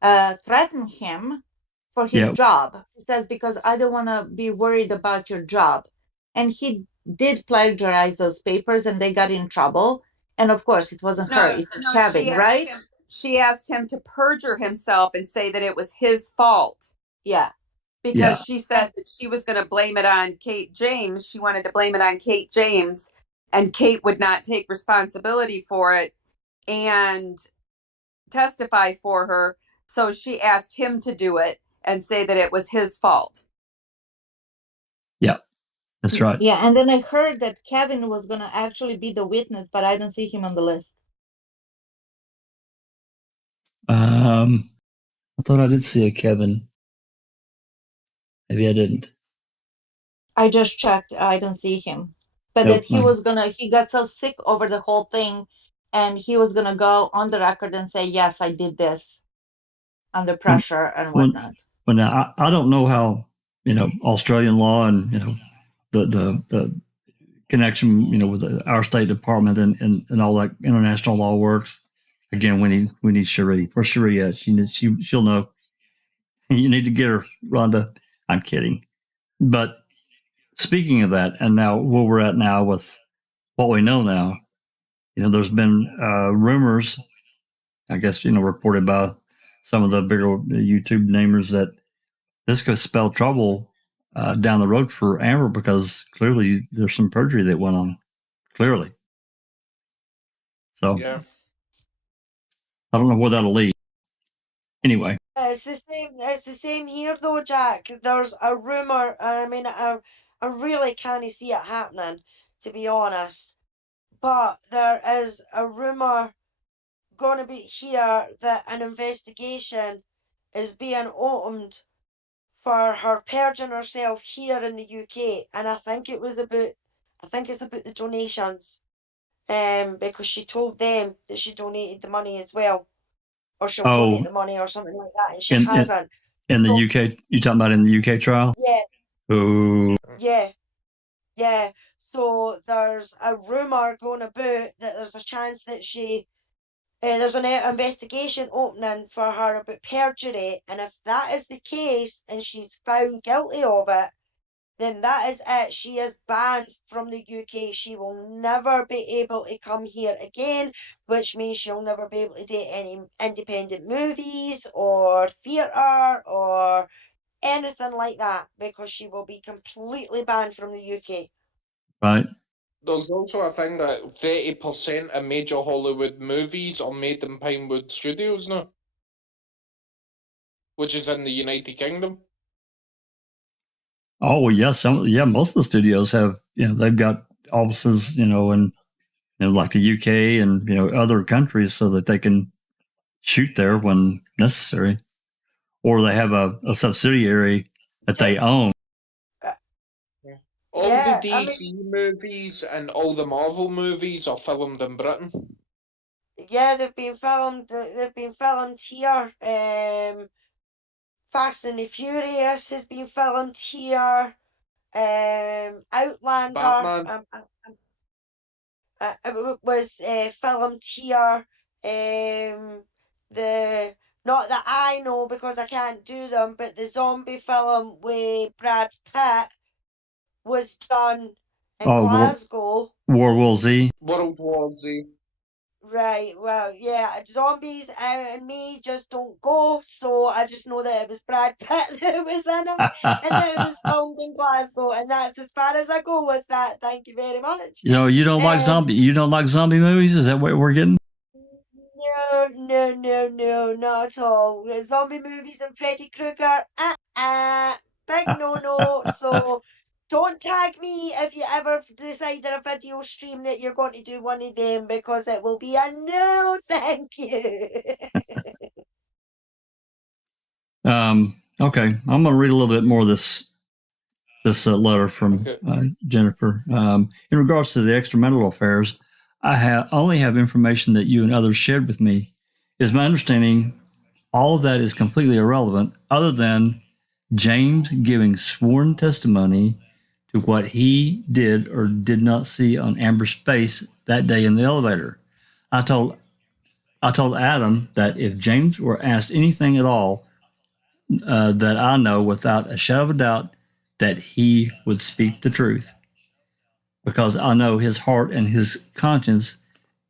threatened him for his Yeah. job. He says, because I don't want to be worried about your job. And he did plagiarize those papers and they got in trouble. And of course, it wasn't her, it was Kevin, right? She asked him to perjure himself and say that it was his fault. Yeah. Because Yeah. she said that she was going to blame it on Kate James. She wanted to blame it on Kate James, and Kate would not take responsibility for it and testify for her. So she asked him to do it and say that it was his fault. Yeah. That's right. Yeah, and then I heard that Kevin was going to actually be the witness, but I don't see him on the list. I thought I did see a Kevin. Maybe I didn't. I just checked. I don't see him. But Nope, that he got so sick over the whole thing, and he was gonna go on the record and say, yes, I did this under pressure and whatnot. Well, now I don't know how, Australian law and, the connection, with our State Department and all that international law works. Again, we need Cherie. Where's Cherie at? She'll know. You need to get her, Rhonda. I'm kidding. But speaking of that, and now where we're at now with what we know now, there's been rumors, I guess, reported by some of the bigger YouTube namers that this could spell trouble down the road for Amber because clearly there's some perjury that went on. Clearly. So Yeah. I don't know where that'll lead. Anyway. It's the same here though, Jack. There's a rumor, and I mean, I really can't see it happening, to be honest. But there is a rumor going to be here that an investigation is being opened for her purging herself here in the UK, and I think it's about the donations, because she told them that she donated the money as well, or she'll donate the money or something like that, and she hasn't. In the UK, you talking about in the UK trial? Yeah. Oh. Yeah. So there's a rumor going about that there's a chance that there's an investigation opening for her about perjury, and if that is the case and she's found guilty of it, then that is it. She is banned from the UK. She will never be able to come here again, which means she'll never be able to do any independent movies or theatre or anything like that, because she will be completely banned from the UK. Right. There's also a thing that 30% of major Hollywood movies are made in Pinewood Studios now, which is in the United Kingdom. Oh, yes. Most of the studios have, they've got offices, in like the UK and, other countries so that they can shoot there when necessary. Or they have a subsidiary that they own. All the DC movies and all the Marvel movies are filmed in Britain. Yeah, they've been filmed. They've been filmed here. Fast and the Furious has been filmed here. Outlander Batman. was filmed here. The not that I know because I can't do them, but the zombie film with Brad Pitt was done in Oh, Glasgow. War Z. World War Z. Right, well, yeah, zombies and me just don't go, so I just know that it was Brad Pitt that was in them and that it was filmed in Glasgow, and that's as far as I go with that. Thank you very much. You don't like you don't like zombie movies? Is that what we're getting? No, not at all. Zombie movies and Freddy Krueger, big no. So don't tag me if you ever decide in a video stream that you're going to do one of them, because it will be a no, thank you. Okay, I'm going to read a little bit more of this letter from Jennifer. In regards to the extramarital affairs, I only have information that you and others shared with me. Is my understanding all of that is completely irrelevant, other than James giving sworn testimony to what he did or did not see on Amber's face that day in the elevator. I told Adam that if James were asked anything at all, that I know without a shadow of a doubt that he would speak the truth, because I know his heart and his conscience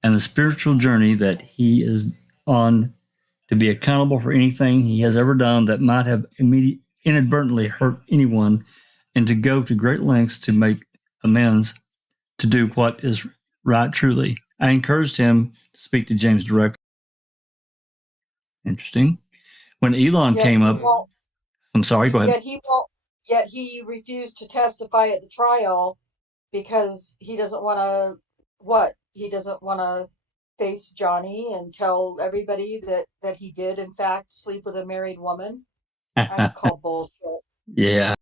and the spiritual journey that he is on, to be accountable for anything he has ever done that might have inadvertently hurt anyone, and to go to great lengths to make amends, to do what is right truly. I encouraged him to speak to James directly. Interesting. When Elon came up, I'm sorry, go ahead. Yet he refused to testify at the trial because he doesn't want to. He doesn't want to face Johnny and tell everybody that he did in fact sleep with a married woman. I call bullshit. Yeah.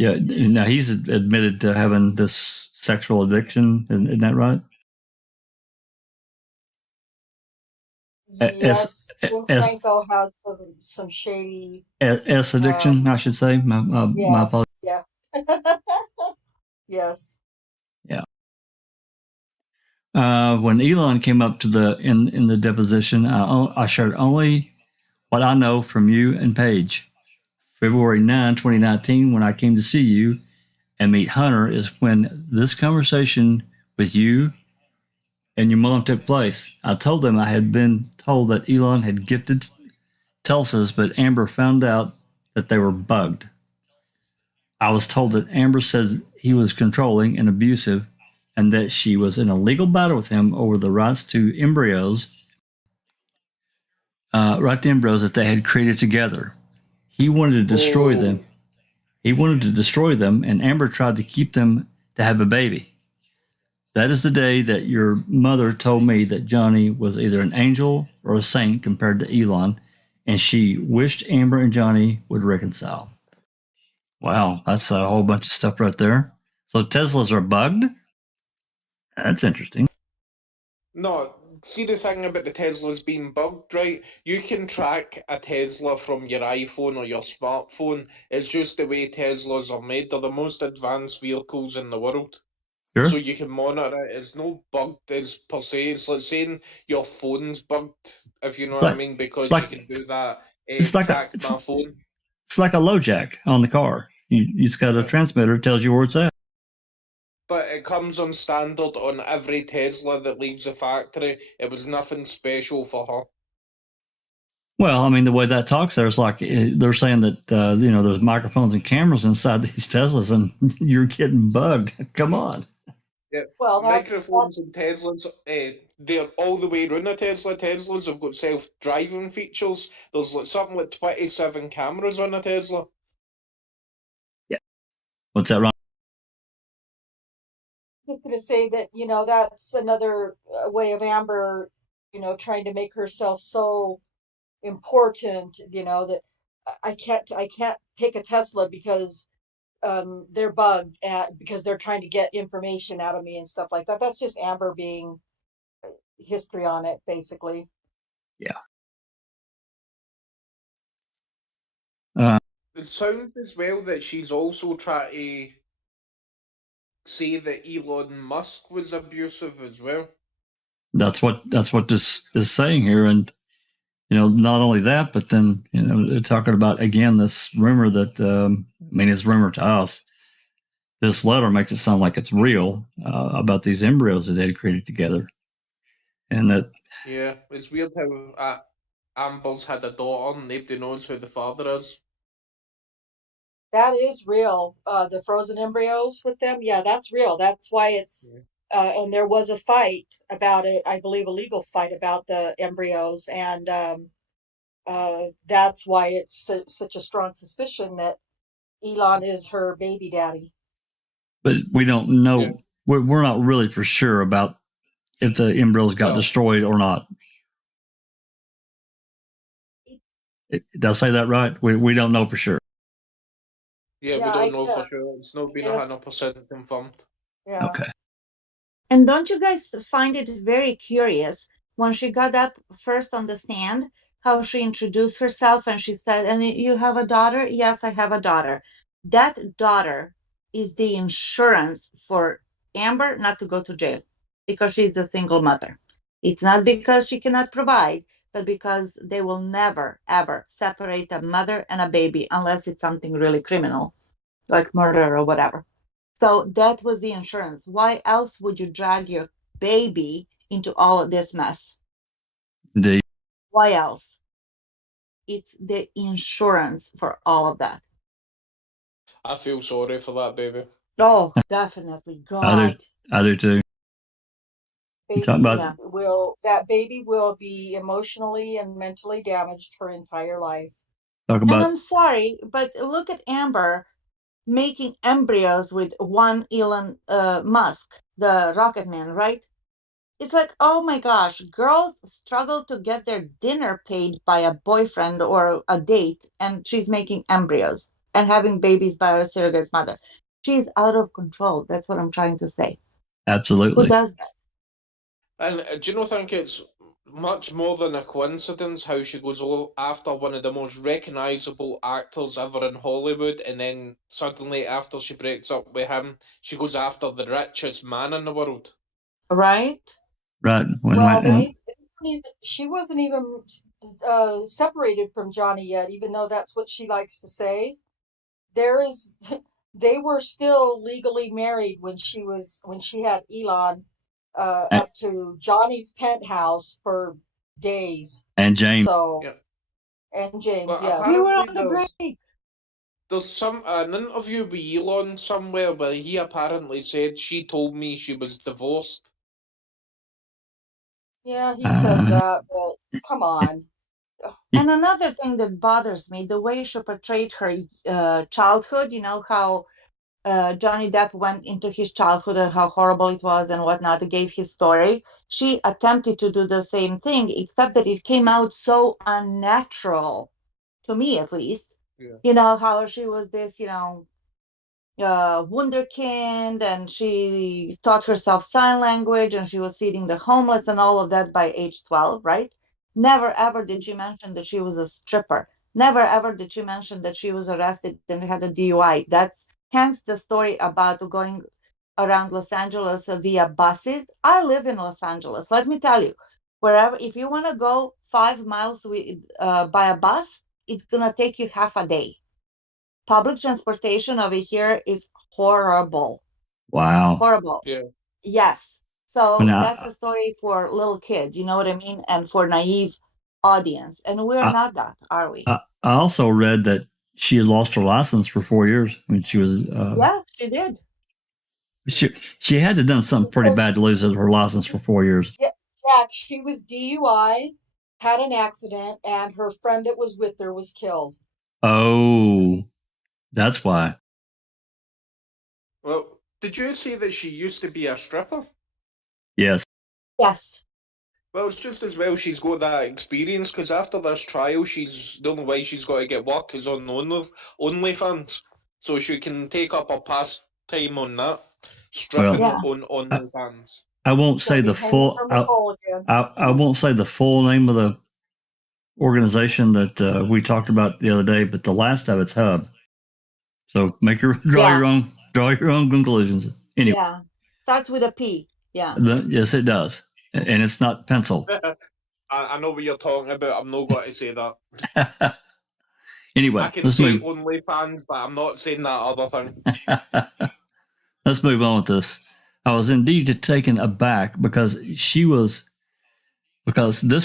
Now he's admitted to having this sexual addiction. Isn't that right? Yes, James Franco has some shady S addiction, I should say. My apologies. Yeah. Yes. Yeah. When Elon came up to in the deposition, I shared only what I know from you and Paige. February 9, 2019, when I came to see you and meet Hunter, is when this conversation with you and your mom took place. I told them I had been told that Elon had gifted Telsas, but Amber found out that they were bugged. I was told that Amber said he was controlling and abusive, and that she was in a legal battle with him over the rights to embryos, that they had created together. He wanted to destroy them. He wanted to destroy them, and Amber tried to keep them to have a baby. That is the day that your mother told me that Johnny was either an angel or a saint compared to Elon, and she wished Amber and Johnny would reconcile. Wow, that's a whole bunch of stuff right there. So Teslas are bugged? That's interesting. No, see the thing about the Teslas being bugged, right? You can track a Tesla from your iPhone or your smartphone. It's just the way Teslas are made. They're the most advanced vehicles in the world. Sure. So you can monitor it. It's no bugged as per se. It's like saying your phone's bugged, if you know what I mean, because you can do that. Track my phone. It's like a low jack on the car. It's got a transmitter that tells you where it's at. But it comes on standard on every Tesla that leaves the factory. It was nothing special for her. Well, I mean, the way that talks there is like they're saying that, there's microphones and cameras inside these Teslas and you're getting bugged. Come on. Yeah. Well, microphones and Teslas, they're all the way around the Tesla. Teslas have got self-driving features. There's something like 27 cameras on a Tesla. Yeah. What's that, Ron? I'm just going to say that, that's another way of Amber, trying to make herself so important, that I can't take a Tesla because they're bugged because they're trying to get information out of me and stuff like that. That's just Amber being history on it, basically. It sounds as well that she's also trying to say that Elon Musk was abusive as well. That's what this is saying here, and not only that, but then they're talking about again this rumor that it's rumor to us. This letter makes it sound like it's real about these embryos that they created together, and that It's weird how Amber's had a daughter and nobody knows who the father is. That is real. The frozen embryos with them, yeah, that's real. That's why it's and there was a fight about it, I believe a legal fight about the embryos, and that's why it's such a strong suspicion that Elon is her baby daddy. but we don't know. We're not really for sure about if the embryos got destroyed or not. Did I say that right? We don't know for sure. Yeah, we don't know for sure. It's not been 100% confirmed. Yeah. Okay. And don't you guys find it very curious when she got up first on the stand, how she introduced herself and she said, "And you have a daughter?" "Yes, I have a daughter." That daughter is the insurance for Amber not to go to jail because she's a single mother. It's not because she cannot provide, but because they will never, ever separate a mother and a baby unless it's something really criminal, like murder or whatever. So that was the insurance. Why else would you drag your baby into all of this mess? Indeed. Why else? It's the insurance for all of that. I feel sorry for that baby. Oh, definitely. God. I do too. That baby will be emotionally and mentally damaged her entire life. And I'm sorry, but look at Amber making embryos with one Elon Musk, the rocket man, right? It's like, oh my gosh, girls struggle to get their dinner paid by a boyfriend or a date, and she's making embryos and having babies by her surrogate mother. She's out of control. That's what I'm trying to say. Absolutely. Who does that? And do you not think it's much more than a coincidence how she goes after one of the most recognisable actors ever in Hollywood, and then suddenly after she breaks up with him, she goes after the richest man in the world? Right? Right. She wasn't even separated from Johnny yet, even though that's what she likes to say. They were still legally married when she had Elon up to Johnny's penthouse for days. And James. And James, Well, yes. We were on the break. There's an interview with Elon somewhere where he apparently said, "She told me she was divorced." Yeah, he says that, but come on. And another thing that bothers me, the way she portrayed her childhood, how Johnny Depp went into his childhood and how horrible it was and whatnot, gave his story. She attempted to do the same thing, except that it came out so unnatural, to me at least. Yeah. How she was this, wunderkind, and she taught herself sign language, and she was feeding the homeless and all of that by age 12, right? Never ever did she mention that she was a stripper. Never ever did she mention that she was arrested and had a DUI. That's hence the story about going around Los Angeles via buses. I live in Los Angeles. Let me tell you, if you want to go 5 miles by a bus, it's going to take you half a day. Public transportation over here is horrible. Wow. Horrible. Yeah. Yes. So that's a story for little kids, you know what I mean? And for naive audience. And we're not that, are we? I also read that she had lost her license for 4 years when she was. Yeah, she did. She had to have done something pretty bad to lose her license for 4 years. Yeah, she was DUI, had an accident, and her friend that was with her was killed. Oh, that's why. Well, did you say that she used to be a stripper? Yes. Yes. Well, it's just as well she's got that experience, because after this trial, the only way she's got to get work is on OnlyFans, so she can take up her pastime on that, stripping on OnlyFans. I won't say the Hanging full. from the pole again. I won't say the full name of the organization that we talked about the other day, but the last of it's Hub. So draw your own conclusions. Anyway, Yeah. Starts with a P. Yeah. yes, it does, and it's not pencil. I know what you're talking about. I'm not going to say that. Anyway, I can let's say move. OnlyFans, but I'm not saying that other thing. Let's move on with this. I was indeed taken aback because this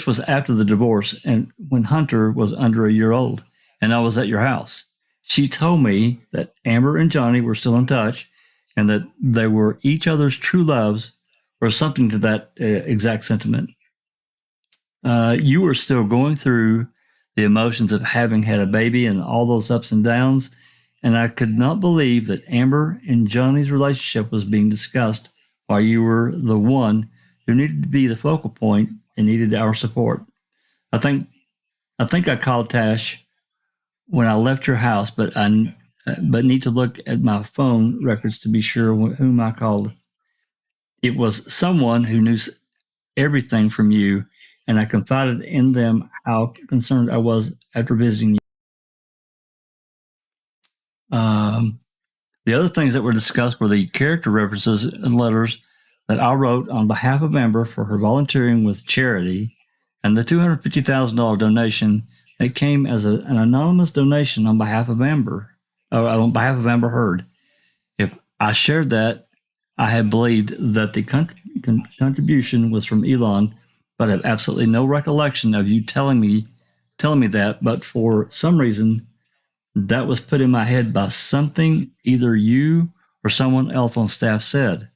was after the divorce and when Hunter was under a year old and I was at your house. She told me that Amber and Johnny were still in touch and that they were each other's true loves or something to that exact sentiment. You were still going through the emotions of having had a baby and all those ups and downs. And I could not believe that Amber and Johnny's relationship was being discussed while you were the one who needed to be the focal point and needed our support. I think I called Tash when I left your house, but need to look at my phone records to be sure whom I called. It was someone who knew everything from you, and I confided in them how concerned I was after visiting you. The other things that were discussed were the character references and letters that I wrote on behalf of Amber for her volunteering with charity and the $250,000 donation that came as an anonymous donation on behalf of Amber Heard. If I shared that, I had believed that the contribution was from Elon, but I have absolutely no recollection of you telling me that, but for some reason, that was put in my head by something either you or someone else on staff said.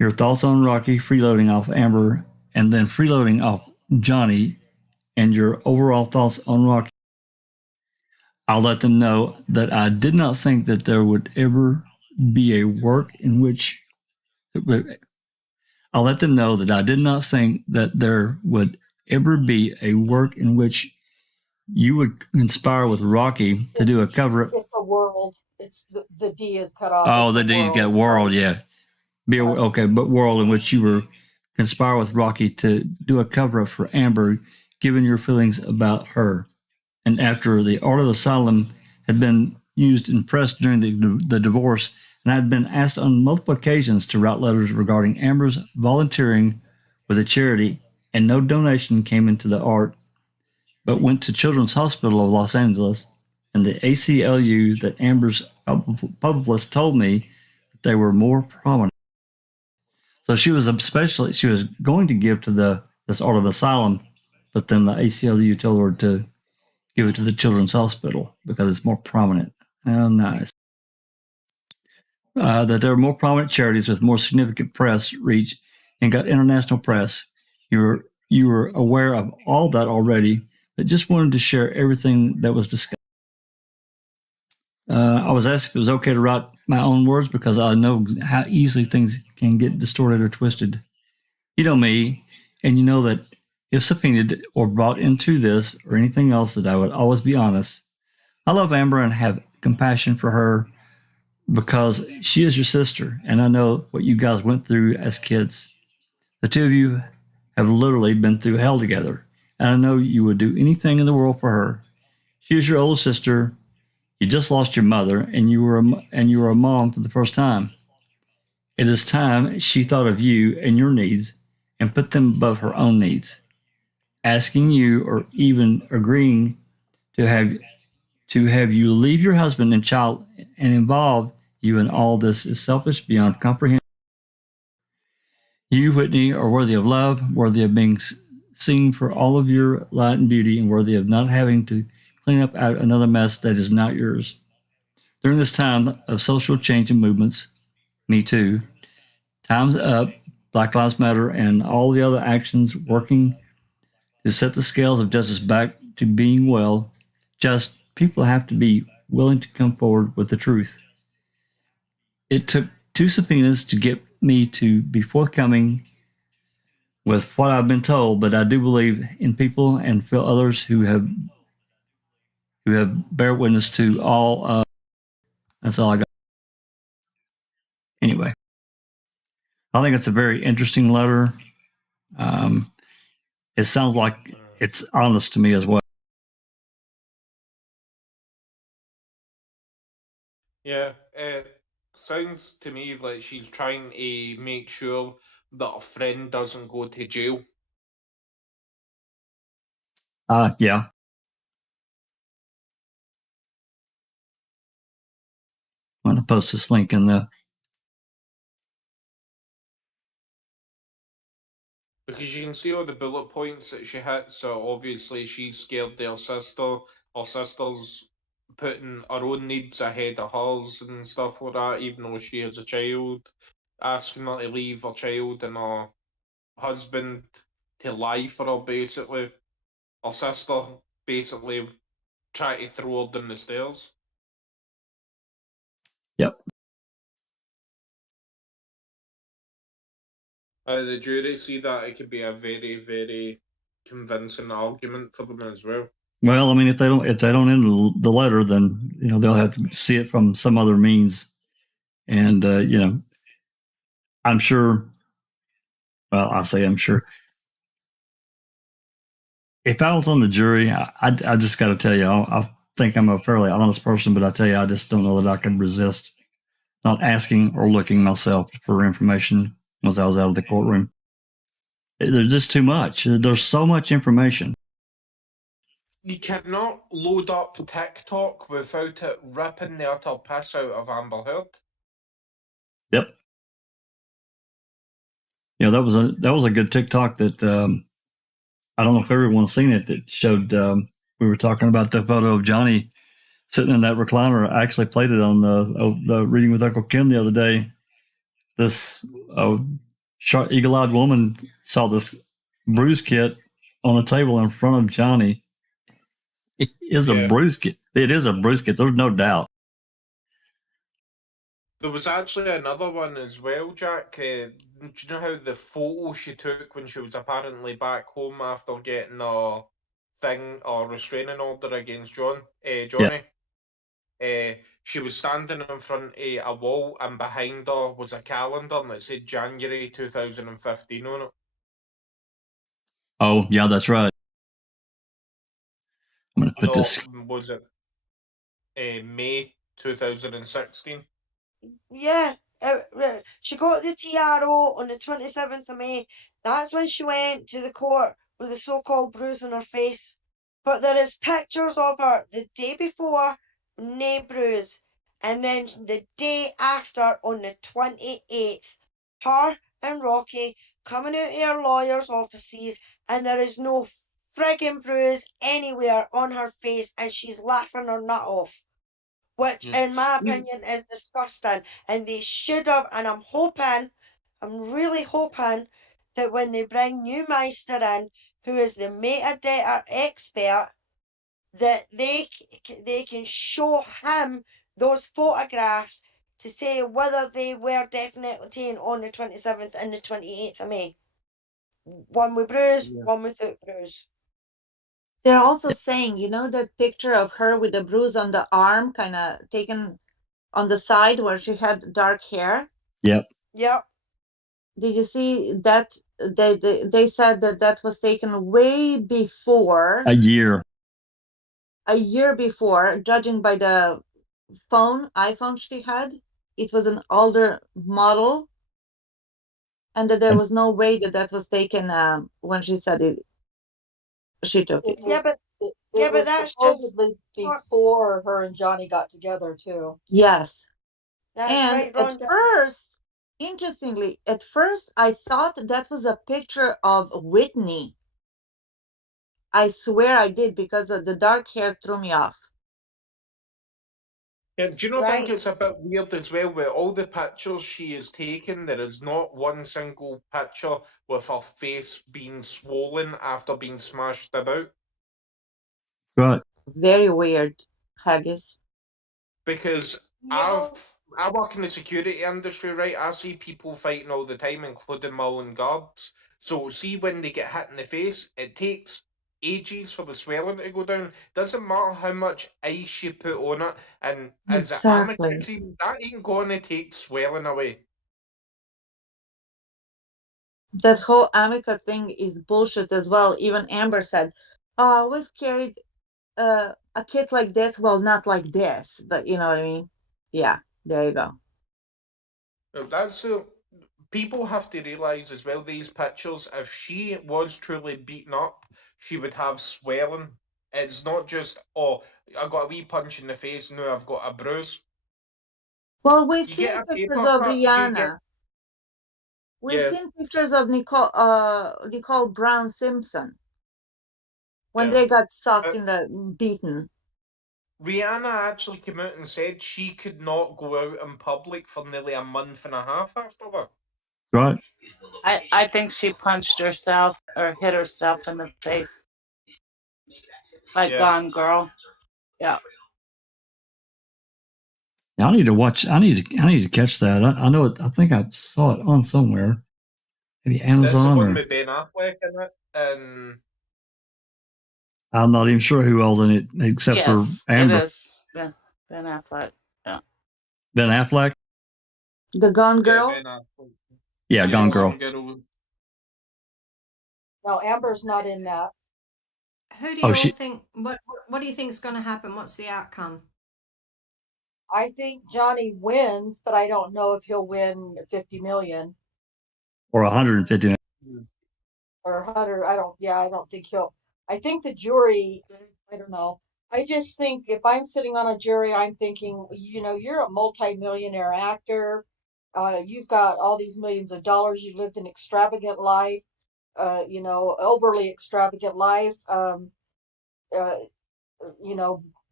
Your thoughts on Rocky freeloading off Amber and then freeloading off Johnny and your overall thoughts on Rocky. I'll let them know that I did not think that there would ever be a work in which I'll let them know that I did not think that there would ever be a work in which you would conspire with Rocky to do a cover. It's a world. It's the D is cut off. Oh, the D's got world, yeah. Okay, but world in which you were conspire with Rocky to do a cover up for Amber, given your feelings about her. And after the Art of Asylum had been used in press during the divorce, and I had been asked on multiple occasions to write letters regarding Amber's volunteering with a charity, and no donation came into the art, but went to Children's Hospital of Los Angeles and the ACLU that Amber's publicist told me that they were more prominent. So she was going to give to this Art of Asylum, but then the ACLU told her to give it to the Children's Hospital because it's more prominent. Oh, nice. That there are more prominent charities with more significant press reach and got international press. You were aware of all that already, but just wanted to share everything that was discussed. I was asked if it was okay to write my own words because I know how easily things can get distorted or twisted. You know me, and you know that if subpoenaed or brought into this or anything else, that I would always be honest. I love Amber and have compassion for her because she is your sister, and I know what you guys went through as kids. The two of you have literally been through hell together, and I know you would do anything in the world for her. She is your older sister. You just lost your mother, and you were a mom for the first time. It is time she thought of you and your needs and put them above her own needs. Asking you or even agreeing to have you leave your husband and child and involve you in all this is selfish beyond comprehension. You, Whitney, are worthy of love, worthy of being seen for all of your light and beauty, and worthy of not having to clean up out another mess that is not yours. During this time of social change and movements, Me Too, Time's Up, Black Lives Matter, and all the other actions working to set the scales of justice back to being people have to be willing to come forward with the truth. It took 2 subpoenas to get me to be forthcoming with what I've been told, but I do believe in people and feel others who have bear witness to all. That's all I got. Anyway, I think it's a very interesting letter. It sounds like it's honest to me as well. Yeah, it sounds to me like she's trying to make sure that a friend doesn't go to jail. Yeah. I'm going to post this link in the. Because you can see all the bullet points that she hit, so obviously she's scared their sister. Her sister's putting her own needs ahead of hers and stuff like that, even though she has a child, asking her to leave her child and her husband to lie for her, basically. Her sister basically tried to throw her down the stairs. Yep. The jury see that it could be a very, very convincing argument for them as well. Well, I mean, if they don't end the letter, then they'll have to see it from some other means, and I'm sure. Well, I say I'm sure. If I was on the jury, I just got to tell you, I think I'm a fairly honest person, but I tell you, I just don't know that I could resist not asking or looking myself for information once I was out of the courtroom. There's just too much. There's so much information. You cannot load up TikTok without it ripping the utter piss out of Amber Heard. Yep. That was a good TikTok that I don't know if everyone's seen it. That showed we were talking about the photo of Johnny sitting in that recliner. I actually played it on the Reading with Uncle Kim the other day. This eagle-eyed woman saw this bruise kit on a table in front of Johnny. It is a bruise kit. It is a bruise kit. There's no doubt. There was actually another one as well, Jack. Do you know how the photo she took when she was apparently back home after getting a restraining order against Johnny? Yeah. She was standing in front of a wall, and behind her was a calendar, and it said January 2015 on it. Oh, yeah, that's right. I'm going to put this. Was it May 2016? Yeah, she got the TRO on the 27th of May. That's when she went to the court with the so-called bruise on her face. But there is pictures of her the day before, no bruise, and then the day after on the 28th, her and Rocky coming out of her lawyer's offices, and there is no frigging bruise anywhere on her face, and she's laughing her nut off. Which, in my opinion, is disgusting. And they should have, and I'm really hoping that when they bring Newmeister in, who is the metadata expert, that they can show him those photographs to say whether they were definitely taken on the 27th and the 28th of May. One with bruise, one without bruise. They're also saying, that picture of her with the bruise on the arm, kind of taken on the side where she had dark hair. Yep. Yep. Did you see that? They said that was taken way before. A year before, judging by the iPhone she had. It was an older model, and that there was no way that was taken when she said it. She took it. It was that's supposedly before her and Johnny got together too. Yes. That's and right, Rhonda. Interestingly, at first I thought that was a picture of Whitney. I swear I did, because of the dark hair threw me off. Yeah, do you not think it's a bit weird as well, with all the pictures she has taken, there is not one single picture with her face being swollen after being smashed about? Right. Very weird, Haggis. Because I work in the security industry, right? I see people fighting all the time, including my own guards. So see, when they get hit in the face, it takes ages for the swelling to go down. Doesn't matter how much ice you put on it, and as it amateur cream, that ain't gonna take swelling away. That whole Amica thing is bullshit as well. Even Amber said, "Oh, I always carried a kid like this. Well, not like this, but you know what I mean." Yeah, there you go. That's people have to realise as well, these pictures, if she was truly beaten up, she would have swelling. It's not just, oh, I got a wee punch in the face, now I've got a bruise. Well, we've You seen get a pictures paper of cut, you get, Rihanna. We've yeah, seen pictures of Nicole Brown Simpson when yeah. they got sucked But in the beaten. Rihanna actually came out and said she could not go out in public for nearly a month and a half after that. Right. I think she punched herself or hit herself in the face. Like Yeah. Gone Girl. Yeah. Yeah, I need to watch. I need to catch that. I know it. I think I saw it on somewhere, maybe That's the Amazon one or with Ben Affleck in it, and I'm not even sure who else in it except for Yes, it Amber. is Ben Affleck. Yeah. Ben Affleck. The Gone yeah, Girl. Ben Affleck. Yeah, Yeah, Gone Girl. No, Amber's not in that. Who do you Oh, all she. think? What do you think is going to happen? What's the outcome? I think Johnny wins, but I don't know if he'll win 50 million Or 150. or 100. I don't think he'll. I think the jury, I don't know. I just think if I'm sitting on a jury, I'm thinking, you're a multi-millionaire actor. You've got all these millions of dollars. You lived an extravagant life, overly extravagant life. Uh,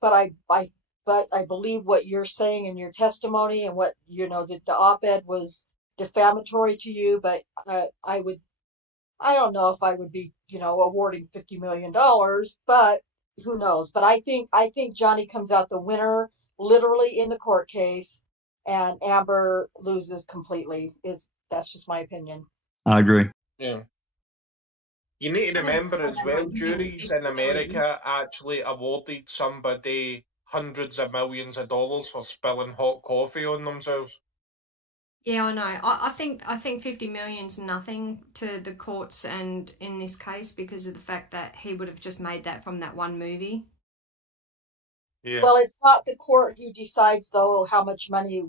but I believe what you're saying in your testimony and what that the op-ed was defamatory to you. But I don't know if I would be awarding $50 million, but who knows? But I think Johnny comes out the winner, literally in the court case, and Amber loses completely. That's just my opinion. I agree. Yeah. You need to I don't remember as well, think juries 50 in million. America actually awarded somebody hundreds of millions of dollars for spilling hot coffee on themselves. Yeah, I know. I think 50 million's nothing to the courts, and in this case, because of the fact that he would have just made that from that one movie. Yeah. Well, it's not the court who decides though how much money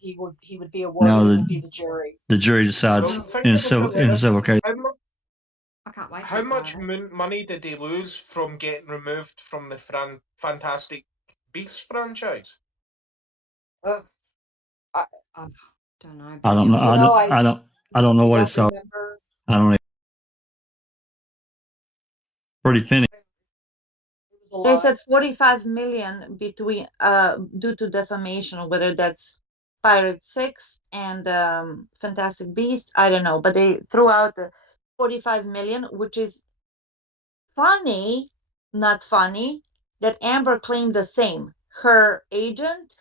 he would be awarded. No, It would be the jury. the jury decides Well, think in a about civil this. case. I can't wait. How much money did he lose from getting removed from the Fantastic Beasts franchise? I don't know. I don't know. I don't know what it's up. I don't know. Pretty penny. They said 45 million between due to defamation, whether that's Pirate 6 and Fantastic Beasts, I don't know, but they threw out 45 million, which is funny, not funny, that Amber claimed the same. Her agent,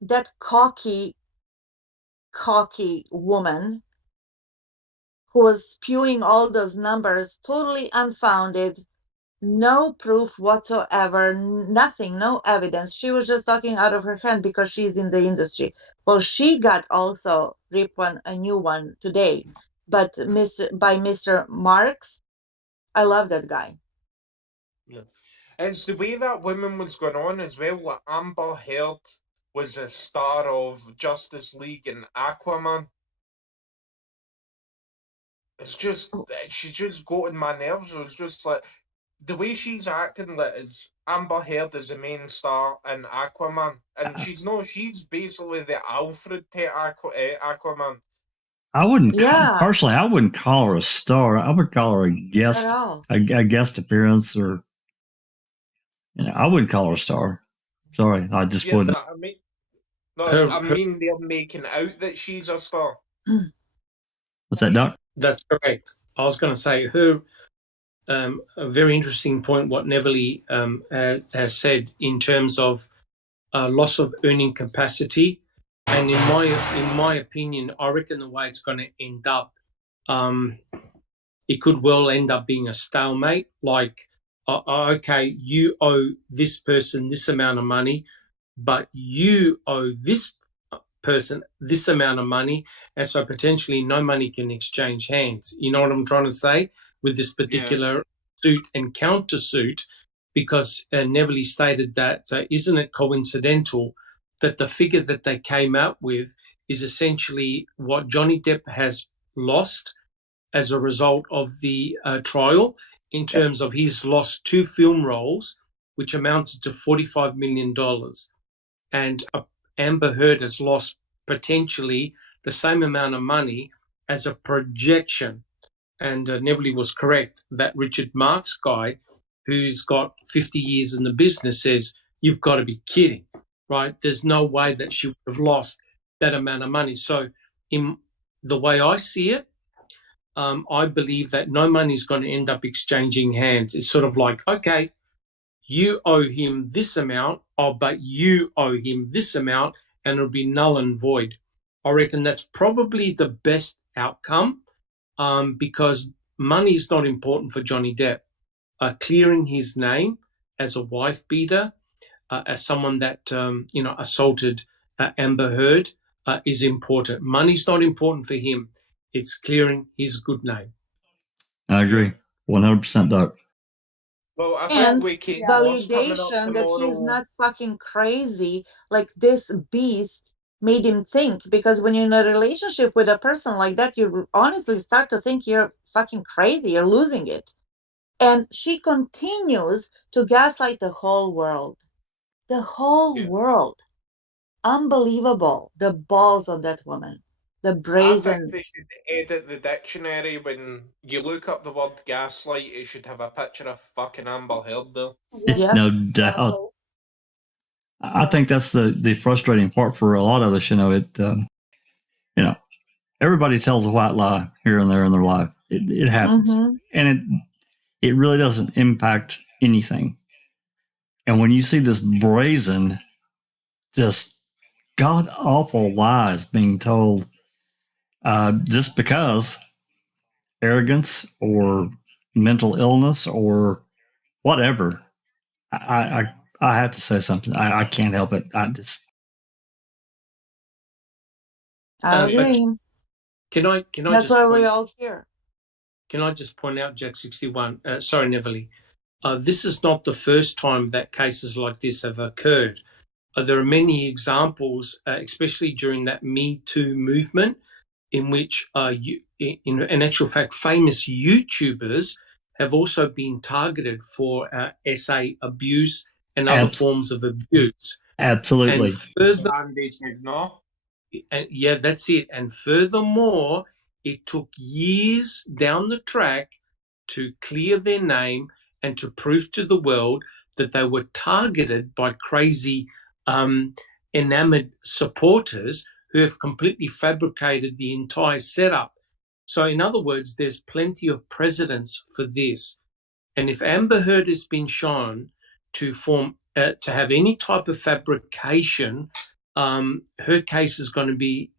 that cocky woman who was spewing all those numbers, totally unfounded, no proof whatsoever, nothing, no evidence. She was just talking out of her hand because she's in the industry. Well, she got also a new one today, but by Mr. Marks. I love that guy. Yeah. It's the way that woman was going on as well. Like Amber Heard was a star of Justice League and Aquaman. It's just, she just got on my nerves. It was just like, the way she's acting, like, is Amber Heard is the main star in Aquaman, and she's basically the Alfred to Aquaman. I wouldn't Yeah. personally. I wouldn't call her a star. I would call her a guest, At all. a guest appearance, or I wouldn't call her a star. Sorry, I just Yeah, wouldn't. I mean, they're making out that she's a star. What's that, Doc? That's correct. I was going to say her. A very interesting point what Neverly has said in terms of loss of earning capacity, and in my opinion, I reckon the way it's going to end up, it could well end up being a stalemate. Like, okay, you owe this person this amount of money, but you owe this person this amount of money, and so potentially no money can exchange hands. You know what I'm trying to say with this particular suit and countersuit? Because Neville stated that isn't it coincidental that the figure that they came out with is essentially what Johnny Depp has lost as a result of the trial, in terms of he's lost 2 film roles, which amounted to $45 million. And Amber Heard has lost potentially the same amount of money as a projection. And Neville was correct that Richard Marx guy, who's got 50 years in the business, says, you've got to be kidding, right? There's no way that she would have lost that amount of money. So in the way I see it, I believe that no money is going to end up exchanging hands. It's sort of like, okay, you owe him this amount, but you owe him this amount, and it'll be null and void. I reckon that's probably the best outcome, because money is not important for Johnny Depp. Clearing his name as a wife beater, as someone that assaulted Amber Heard, is important. Money's not important for him. It's clearing his good name. I agree, 100%, Doc. Well, I And think we Kate Moss coming up validation that he's tomorrow. not fucking crazy, like this beast made him think. Because when you're in a relationship with a person like that, you honestly start to think you're fucking crazy, you're losing it. And she continues to gaslight the whole world. The whole world. Unbelievable. The balls of that woman. The I brazen. think they should edit the dictionary. When you look up the word gaslight, it should have a picture of fucking Amber Heard there. Yeah. No doubt. I think that's the frustrating part for a lot of us. Everybody tells a white lie here and there in their life. It happens, and it really doesn't impact anything. And when you see this brazen, just god awful lies being told, just because arrogance or mental illness or whatever, I have to say something. I can't help it. I agree. Can I That's why we're all here. Can I just point out, Jack 61? Sorry, Neville. This is not the first time that cases like this have occurred. There are many examples, especially during that Me Too movement, in which, in actual fact, famous YouTubers have also been targeted for SA abuse and other forms of abuse. Absolutely. And they said no. Yeah, that's it. And furthermore, it took years down the track to clear their name and to prove to the world that they were targeted by crazy, enamored supporters who have completely fabricated the entire setup. So in other words, there's plenty of precedents for this. And if Amber Heard has been shown to have any type of fabrication, her case is going to be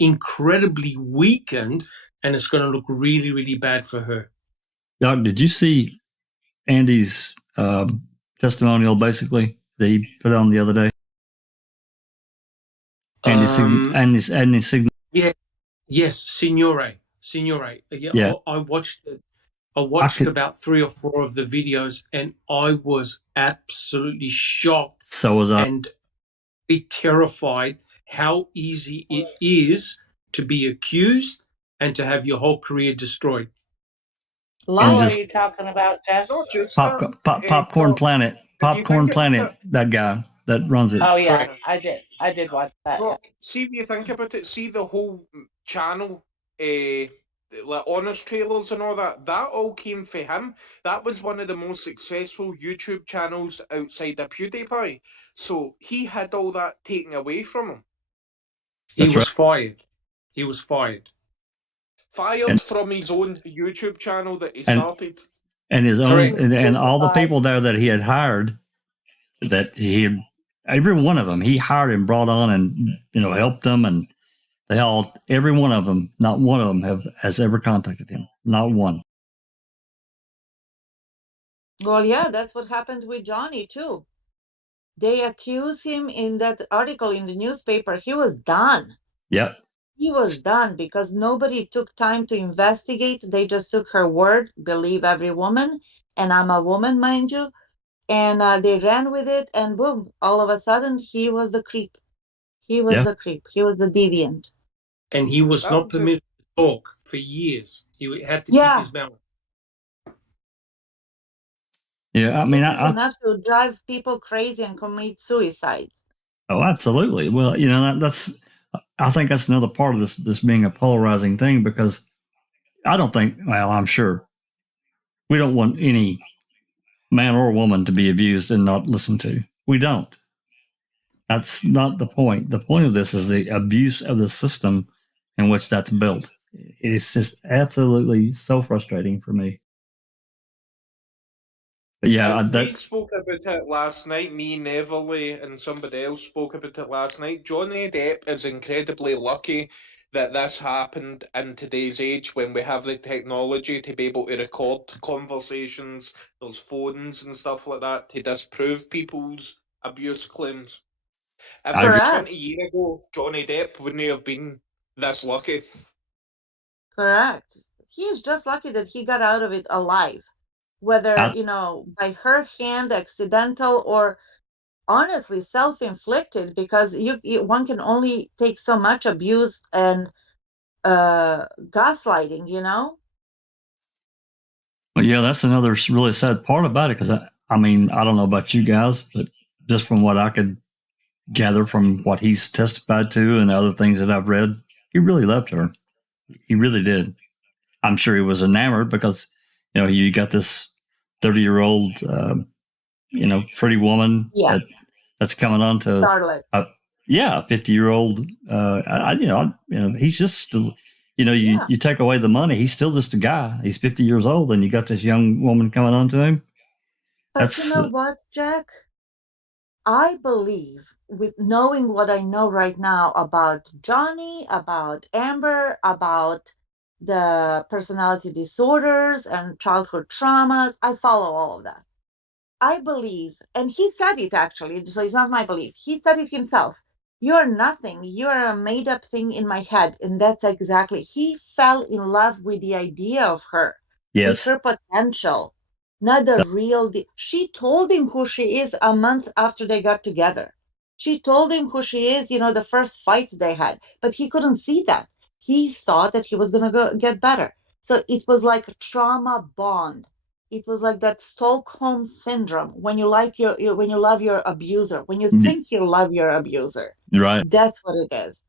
incredibly weakened, and it's going to look really, really bad for her. Doc, did you see Andy's testimonial, basically, that he put on the other day? Andy's signal. Yeah, yes, Signore. Yeah. I watched it. I watched about 3 or 4 of the videos, and I was absolutely shocked. So was I. And terrified how easy it is to be accused and to have your whole career destroyed. What are you talking about, Jeff? Popcorn Planet. Popcorn Planet, that guy that runs it. Oh, yeah, I did watch that. Look, see if you think about it, see the whole channel, like honest trailers and all that all came from him. That was one of the most successful YouTube channels outside of PewDiePie. So he had all that taken away from him. He was fired. Fired from his own YouTube channel that he started. And his own, and all the people there that he had hired, every one of them, he hired and brought on and, helped them, and every one of them, not one of them has ever contacted him. Not one. Well, yeah, that's what happened with Johnny too. They accuse him in that article in the newspaper. He was done. Yep. He was done because nobody took time to investigate. They just took her word, believe every woman. And I'm a woman, mind you. And they ran with it, and boom, all of a sudden, he was the creep. He was Yeah. the creep. He was the deviant. And he was That not was it. permitted to talk for years. He had to keep Yeah, his mouth. Yeah. I mean, this is enough to drive people crazy and commit suicides. oh, absolutely. Well, you know, that's, I think that's another part of this being a polarizing thing, because I don't think, well, I'm sure we don't want any man or woman to be abused and not listened to. We don't. That's not the point. The point of this is the abuse of the system in which that's built. It is just absolutely so frustrating for me. But yeah, we spoke about it last night. Me, Neverly, and somebody else spoke about it last night. Johnny Depp is incredibly lucky that this happened in today's age, when we have the technology to be able to record conversations, there's phones and stuff like that, to disprove people's abuse claims. If it was Correct. 20 years ago, Johnny Depp wouldn't have been this lucky. Correct. He's just lucky that he got out of it alive. Whether, you know, by her hand, accidental, or honestly self-inflicted, because one can only take so much abuse and gaslighting, you know. Well, yeah, that's another really sad part about it, because I mean, I don't know about you guys, but just from what I could gather from what he's testified to and other things that I've read, he really loved her. He really did. I'm sure he was enamored, because, you know, you got this 30-year-old, you know, pretty woman that's coming on to Starlet. Yeah, 50-year-old. You know, he's just still, you know, you take away the money, he's still just a guy. He's 50 years old, and you got this young woman coming on to him. But you know what, Jack? I believe, with knowing what I know right now about Johnny, about Amber, about the personality disorders and childhood trauma, I follow all of that. I believe, and he said it actually, so it's not my belief. He said it himself. You're nothing. You're a made up thing in my head. And that's exactly, he fell in love with the idea of her, with her potential, not the real. She told him who she is a month after they got together. She told him who she is, you know, the first fight they had, but he couldn't see that. He thought that he was going to get better. So it was like a trauma bond. It was like that Stockholm syndrome, when you like when you love your abuser, when you think you love your abuser. Right. That's what it is.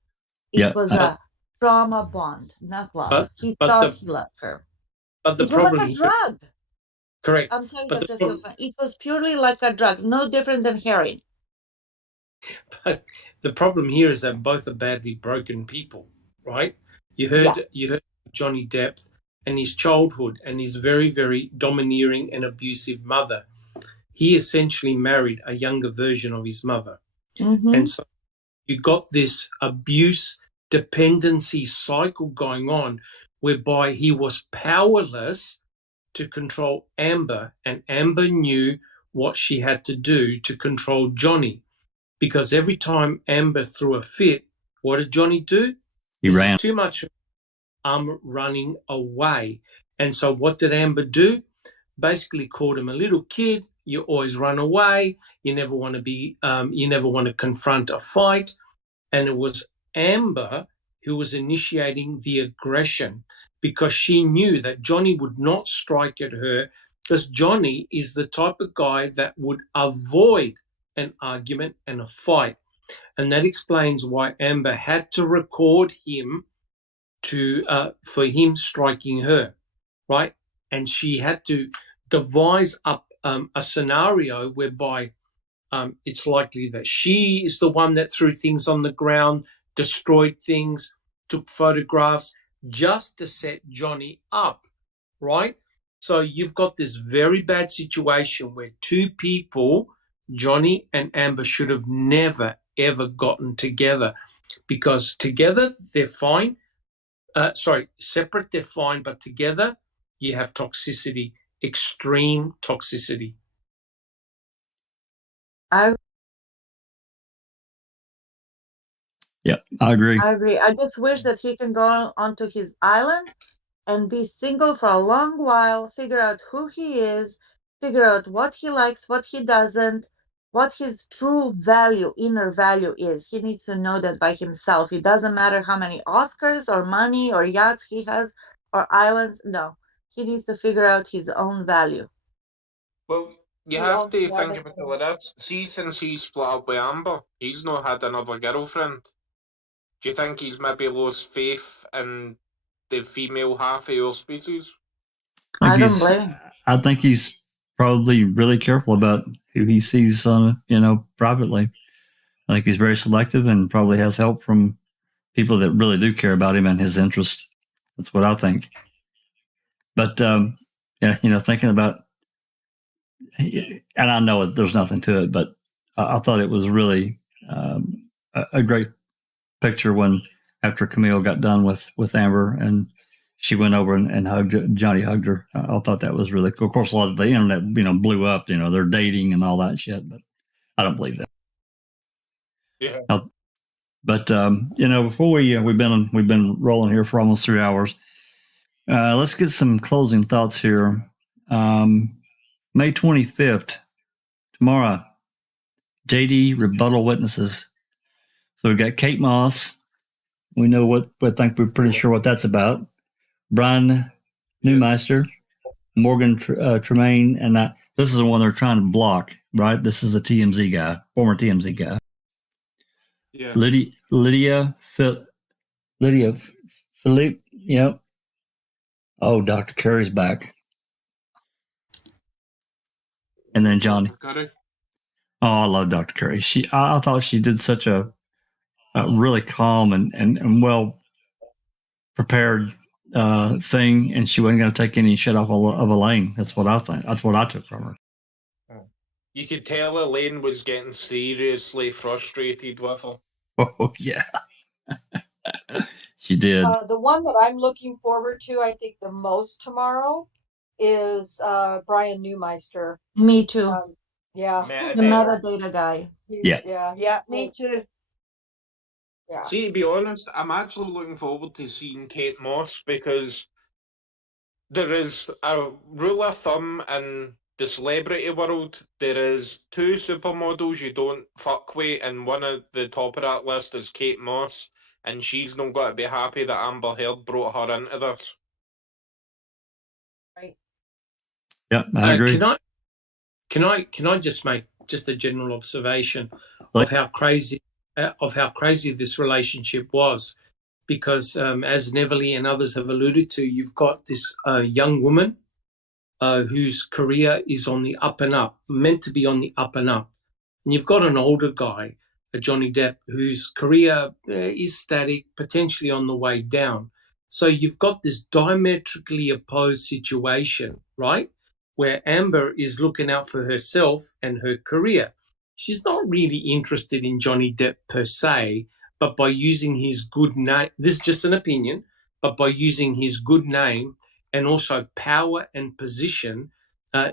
It was a trauma bond, not love. He thought he loved her. But the it was problem like a drug. Correct. I'm sorry, Dr. Silkman. It was purely like a drug, no different than heroin. But the problem here is that both are badly broken people, right? You heard Johnny Depp and his childhood and his very, very domineering and abusive mother. He essentially married a younger version of his mother. Mm-hmm. And so you got this abuse dependency cycle going on, whereby he was powerless to control Amber, and Amber knew what she had to do to control Johnny. Because every time Amber threw a fit, what did Johnny do? He ran. Too much. I'm running away. And so what did Amber do? Basically called him a little kid. You always run away. You never want to be, you never want to confront a fight. And it was Amber who was initiating the aggression, because she knew that Johnny would not strike at her, because Johnny is the type of guy that would avoid an argument and a fight. And that explains why Amber had to record him for him striking her, right? And she had to devise up a scenario whereby it's likely that she is the one that threw things on the ground, destroyed things, took photographs, just to set Johnny up, right? So you've got this very bad situation where two people, Johnny and Amber, should have never, ever gotten together, because together they're fine. Separate they're fine, but together you have toxicity, extreme toxicity. Yep, I agree. I agree. I just wish that he can go onto his island and be single for a long while, figure out who he is, figure out what he likes, what he doesn't, what his true value, inner value is. He needs to know that by himself. It doesn't matter how many Oscars or money or yachts he has or islands. No, he needs to figure out his own value. Well, you He have owns to the think island. about it like this. See, since he's split up with Amber, he's not had another girlfriend. Do you think he's maybe lost faith in the female half of your species? I don't blame. I think he's probably really careful about who he sees on, privately. I think he's very selective and probably has help from people that really do care about him and his interests. That's what I think. But thinking about, and I know there's nothing to it, but I thought it was really a great picture when after Camille got done with Amber and she went over and Johnny hugged her. I thought that was really cool. Of course, a lot of the internet, blew up. They're dating and all that shit, but I don't believe that. Yeah. But before we've been rolling here for almost 3 hours. Let's get some closing thoughts here. May 25th, tomorrow, JD rebuttal witnesses. So we've got Kate Moss. We know I think we're pretty sure what that's about. Brian Newmeister, Morgan Tremaine, and this is the one they're trying to block, right? This is the TMZ guy, former TMZ guy. Yeah. Lydia Philippe. Yep. Oh, Dr. Curry's back. And then Johnny. Curry. Oh, I love Dr. Curry. I thought she did such a really calm and well prepared thing, and she wasn't going to take any shit off of Elaine. That's what I think. That's what I took from her. You could tell Elaine was getting seriously frustrated with her. Oh yeah, she did. The one that I'm looking forward to, I think, the most tomorrow is Brian Newmeister. Me too. Yeah. The metadata guy. Yeah. Yeah, me too. Yeah. See, to be honest, I'm actually looking forward to seeing Kate Moss because there is a rule of thumb in the celebrity world. There is 2 supermodels you don't fuck with, and one of the top of that list is Kate Moss, and she's not got to be happy that Amber Heard brought her into this. Right. Yeah, I agree. Can I just make just a general observation of how crazy this relationship was? Because as Neverly and others have alluded to, you've got this young woman whose career is on the up and up, meant to be on the up and up. And you've got an older guy, Johnny Depp, whose career is static, potentially on the way down. So you've got this diametrically opposed situation, right? Where Amber is looking out for herself and her career. She's not really interested in Johnny Depp per se, but by using his good name, this is just an opinion, but by using his good name and also power and position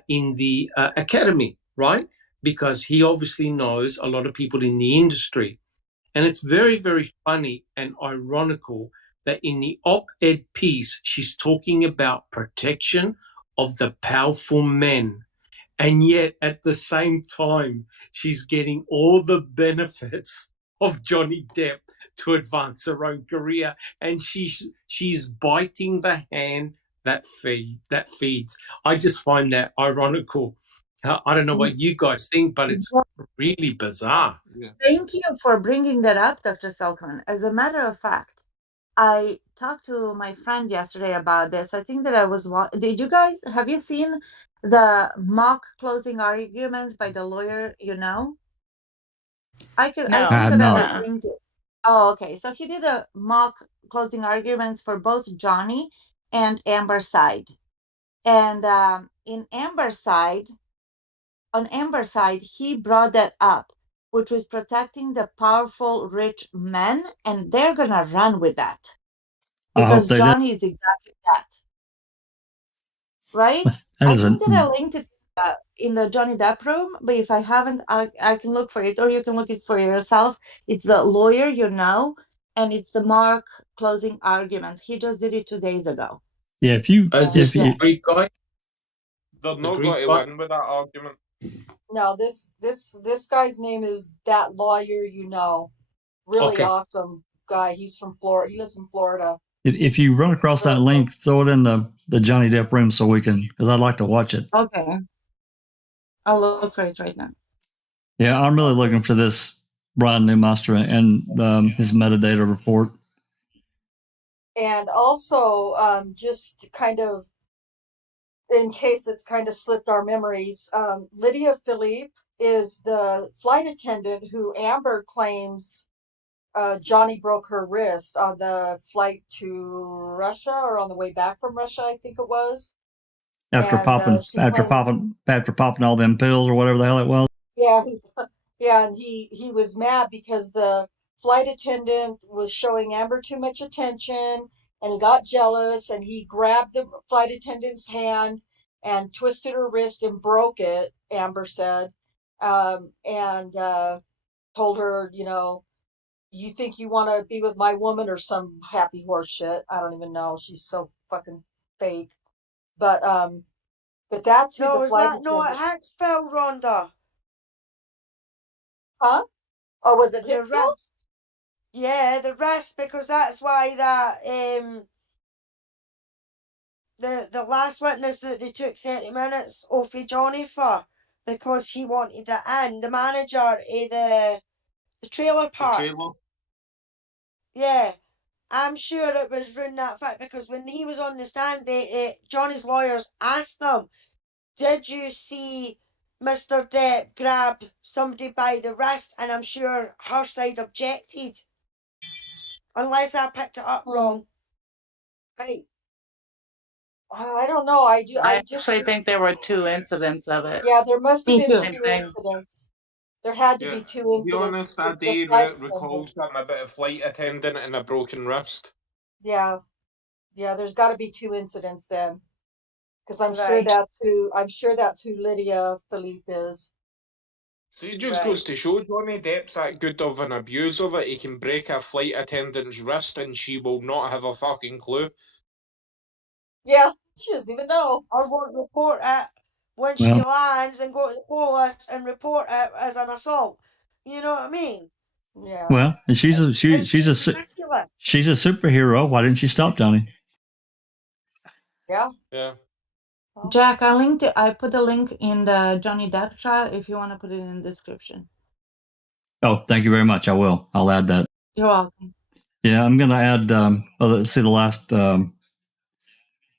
in the academy, right? Because he obviously knows a lot of people in the industry. And it's very, very funny and ironical that in the op-ed piece, she's talking about protection of the powerful men. And yet at the same time, she's getting all the benefits of Johnny Depp to advance her own career. And she's biting the hand that feeds. I just find that ironical. I don't know what you guys think, but it's really bizarre. Yeah. Thank you for bringing that up, Dr. Silkman. As a matter of fact, I talked to my friend yesterday about this. I think that have you seen the mock closing arguments by the lawyer, I think No. that I Uh-uh. was linked to. Oh, okay. So he did a mock closing arguments for both Johnny and Amber's side. And on Amber's side, he brought that up, which was protecting the powerful, rich men, and they're gonna run with that because Johnny is exactly that, right? I think that I linked it. in the Johnny Depp room, but if I haven't, I can look for it, or you can look it for yourself. It's the lawyer you know, and it's the Mark closing arguments. He just did it 2 days ago. Yeah, if you Is this if you, the Greek guy? They're The not Greek going to guy? win with that argument. No, this guy's name is That Lawyer You Know. Really Okay. awesome guy. He's from Florida. He lives in Florida. if you run across that link, throw it in the Johnny Depp room so we can, because I'd like to watch it. Okay, I'll look for it right now. Yeah, I'm really looking for this Brian Newmaster and his metadata report. And also, just kind of in case it's kind of slipped our memories, Lydia Philippe is the flight attendant who Amber claims Johnny broke her wrist on the flight to Russia, or on the way back from Russia, I think it was. After popping all them pills or whatever the hell it was. Yeah, yeah, and he was mad because the flight attendant was showing Amber too much attention, and he got jealous, and he grabbed the flight attendant's hand and twisted her wrist and broke it, Amber said, and told her, you think you want to be with my woman, or some happy horse shit. I don't even know. She's so fucking fake. But that's who No, the is flight that not attendant. Hicksville, Rhonda? Huh? Oh, was it The Hicksville? rest. Yeah, the rest, because that's why that the last witness that they took 30 minutes off of Johnny for, because he wanted it in, the manager of the trailer The park. trailer. Yeah, I'm sure it was ruined that fact, because when he was on the stand, Johnny's lawyers asked them, did you see Mr. Depp grab somebody by the wrist? And I'm sure her side objected. Unless I picked it up wrong. I don't know. I just actually think there were 2 incidents of it. Yeah, there must have Me been too. 2 incidents. There had to Yeah. be 2 To be incidents. honest, because that the day flight recalls attendant- something about a flight attendant and a broken wrist. Yeah, there's got to be 2 incidents then, because I'm sure Right. that's who Lydia Philippe is. So it just goes to show Johnny Depp's that good of an abuser that he can break a flight attendant's wrist and she will not have a fucking clue. Yeah, she doesn't even know. Or won't report it when she lands, and go to the police and report it as an assault. You know what I mean? Yeah. Well, and she's a ridiculous. she's a superhero. Why didn't she stop Johnny? Yeah. Yeah. Jack, I put a link in the Johnny Depp trial if you want to put it in the description. Oh, thank you very much. I will. I'll add that. You're welcome. Yeah, I'm going to add. Let's see the last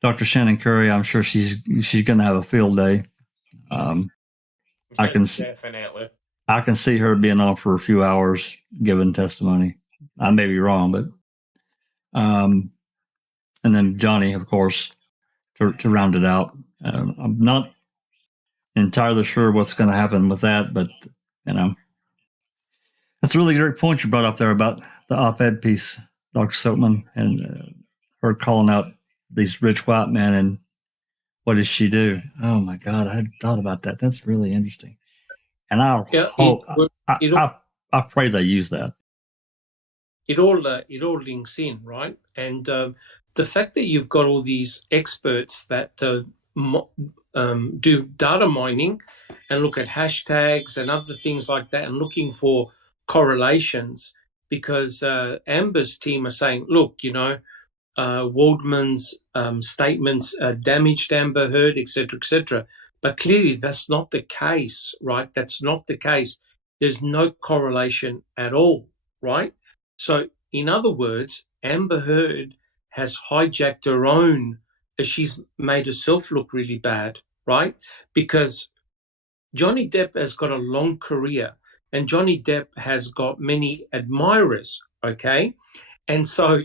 Dr. Shannon Curry. I'm sure she's going to have a field day. I can definitely. I can see her being on for a few hours giving testimony. I may be wrong, but and then Johnny, of course, to round it out. I'm not entirely sure what's going to happen with that, but that's a really great point you brought up there about the op-ed piece, Dr. Silkman, and her calling out these rich white men, and what did she do? Oh my God, I hadn't thought about that. That's really interesting. And I pray they use that. It all links in, right? And the fact that you've got all these experts that do data mining and look at hashtags and other things like that, and looking for correlations, because Amber's team are saying, look, Waldman's statements damaged Amber Heard, etc., etc. But clearly that's not the case, right? That's not the case. There's no correlation at all, right? So in other words, Amber Heard has hijacked her own, she's made herself look really bad, right? Because Johnny Depp has got a long career, and Johnny Depp has got many admirers, okay? And so,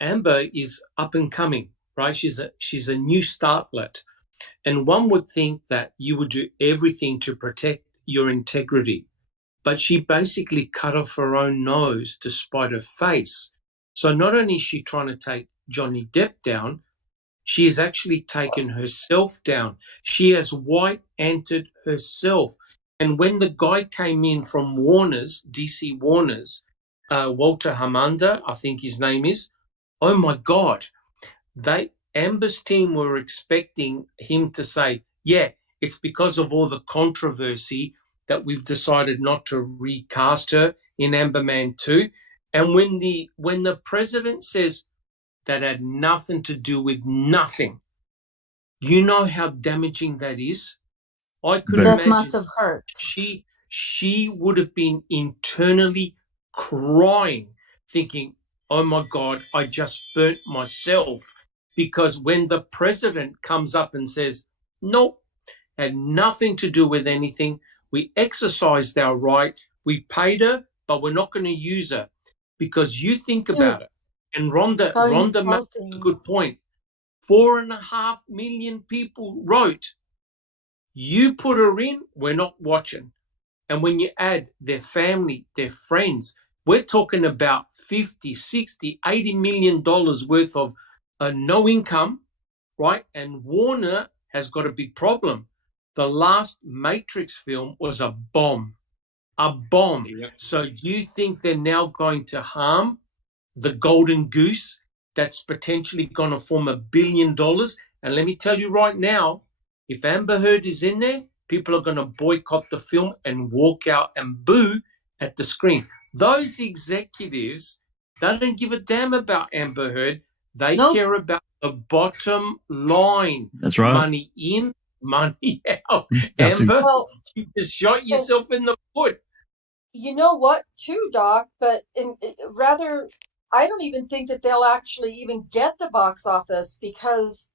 Amber is up and coming, right? She's a new startlet. And one would think that you would do everything to protect your integrity. But she basically cut off her own nose to spite her face. So not only is she trying to take Johnny Depp down, She has actually taken herself down. She has white-anted herself. And when the guy came in from Warner's, DC Warner's, Walter Hamanda, I think his name is, oh my God, Amber's team were expecting him to say, yeah, it's because of all the controversy that we've decided not to recast her in Amber Man 2. And when the president says that had nothing to do with nothing, you know how damaging that is? I could That imagine must have hurt. she would have been internally crying, thinking, oh my God, I just burnt myself. Because when the president comes up and says, nope, had nothing to do with anything, we exercised our right, we paid her, but we're not going to use her. Because you think about it, and Rhonda made a good point. 4.5 million people wrote, you put her in, we're not watching. And when you add their family, their friends, we're talking about 50, 60, $80 million worth of no income, right? And Warner has got a big problem. The last Matrix film was a bomb. Yeah. So do you think they're now going to harm the golden goose that's potentially going to form $1 billion? And let me tell you right now, if Amber Heard is in there, people are going to boycott the film and walk out and boo at the screen. Those executives, they don't give a damn about Amber Heard. They care about the bottom line. That's right. Money in, money out. Amber, you just shot yourself in the foot. You know what, too, Doc? But rather, I don't even think that they'll actually even get the box office, because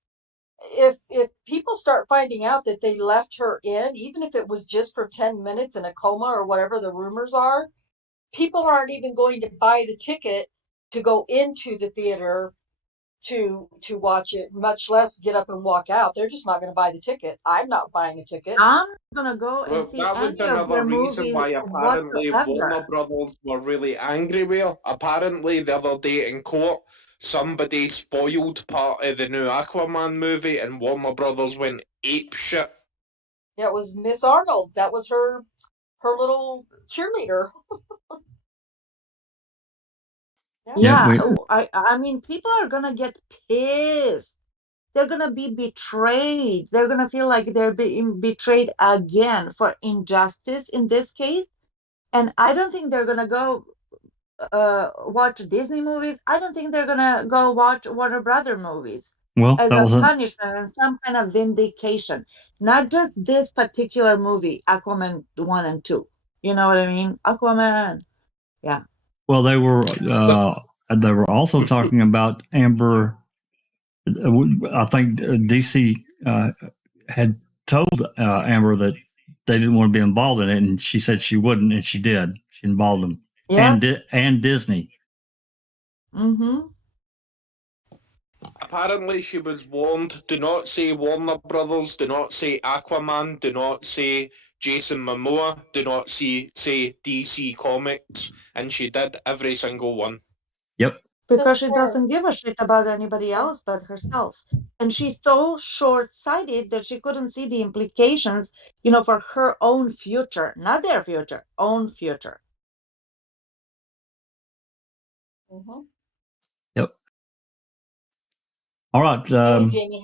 if people start finding out that they left her in, even if it was just for 10 minutes in a coma or whatever the rumors are, people aren't even going to buy the ticket to go into the theater to watch it, much less get up and walk out. They're just not going to buy the ticket. I'm not buying a ticket. I'm gonna go and see that was any of another their reason movies why apparently whatsoever. Warner Brothers were really angry with her. Apparently, the other day in court, somebody spoiled part of the new Aquaman movie, and Warner Brothers went apeshit. Yeah, it was Miss Arnold. That was her little cheerleader. Yeah, I mean, people are gonna get pissed. They're gonna be betrayed. They're gonna feel like they're being betrayed again for injustice in this case. And I don't think they're gonna go watch Disney movies. I don't think they're gonna go watch Warner Brother movies as a punishment and some kind of vindication. Not just this particular movie, Aquaman 1 and 2. You know what I mean? Aquaman. Yeah. Well, they were also talking about Amber. I think DC had told Amber that they didn't want to be involved in it, and she said she wouldn't, and she did. She involved them, and Disney. Mm-hmm. Apparently, she was warned: do not say Warner Brothers, do not say Aquaman, do not say Jason Momoa, do not say DC Comics, and she did every single one. Yep. Because she doesn't give a shit about anybody else but herself. And she's so short-sighted that she couldn't see the implications, for her own future, not their future, own future. Mm-hmm. Yep. All right. Jamie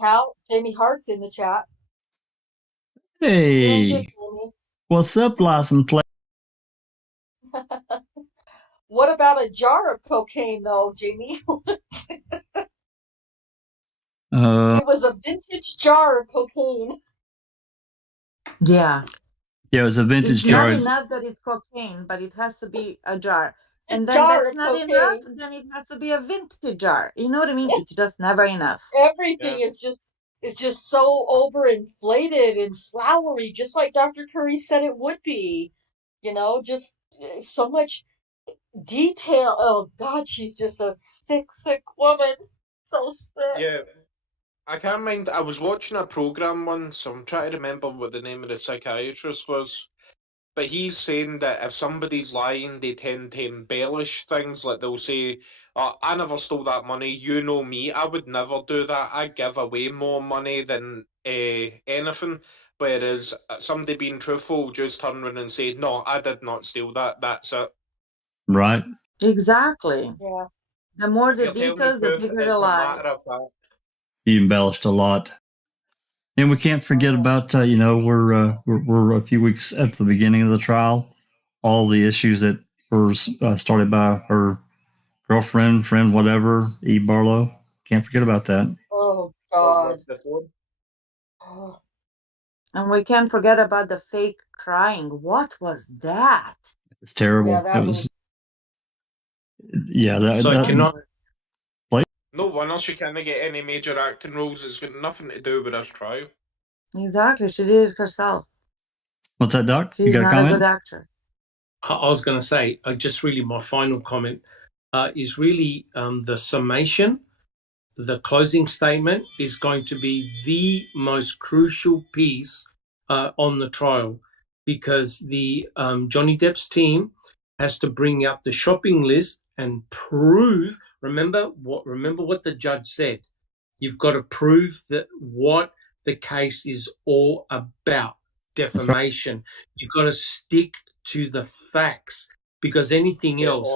Hart's in the chat. Hey. What's up, Blossom Play? What about a jar of cocaine, though, Jamie? It was a vintage jar of cocaine. Yeah. Yeah, it was a vintage jar. It's not enough that it's cocaine, but it has to be a jar. And then that's not enough, then it has to be a vintage jar. You know what I mean? It's just never enough. Everything is just so overinflated and flowery, just like Dr. Curry said it would be. Just so much detail. Oh God, she's just a sick woman. So sick. Yeah. I can't mind. I was watching a program once. I'm trying to remember what the name of the psychiatrist was. But he's saying that if somebody's lying, they tend to embellish things. Like they'll say, oh, I never stole that money. You know me. I would never do that. I give away more money than anything. Whereas somebody being truthful will just turn around and say, no, I did not steal that. That's it. Right. Exactly. Yeah. The more If the you're telling details, the truth, bigger the it's a lie. matter of fact. You embellished a lot. And we can't forget about, we're a few weeks at the beginning of the trial. All the issues that were started by her girlfriend, friend, whatever, E. Barlow. Can't forget about that. Oh God. Oh. And we can't forget about the fake crying. What was that? It's terrible. Yeah, that It was. Yeah, that. So that cannot. No wonder she can't get any major acting roles. It's got nothing to do with this trial. Exactly. She did it herself. What's that, Doc? She's You got a not comment? a good actor. I was going to say, just really my final comment is really the summation. The closing statement is going to be the most crucial piece on the trial, because the Johnny Depp's team has to bring out the shopping list and prove. Remember what the judge said. You've got to prove that what the case is all about, defamation. You've got to stick to the facts, because anything else,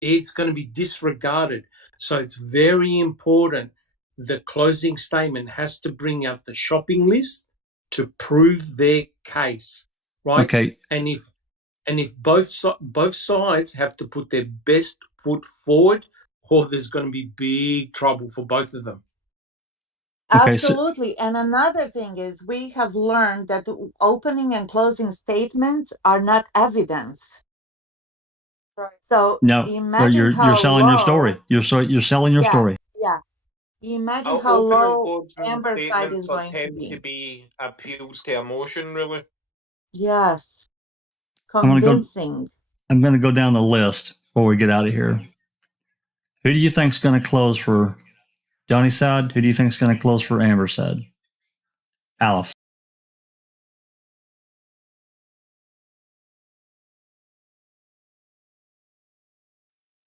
it's going to be disregarded. So it's very important. The closing statement has to bring out the shopping list to prove their case, right? Okay. And if both sides have to put their best foot forward, or there's going to be big trouble for both of them. Okay, Absolutely. And another thing is, we have learned that opening and closing statements are not evidence. Right. So No, imagine how you're selling low, your story. You're selling your story. Yeah. Imagine how Open and low closing Amber's side is statements going to tend to be appeals to emotion, really. Yes. I'm gonna Convincing. I'm going to go down the list before we get out of here. Who do you think's going to close for Johnny's side? Who do you think's going to close for Amber's side? Alice.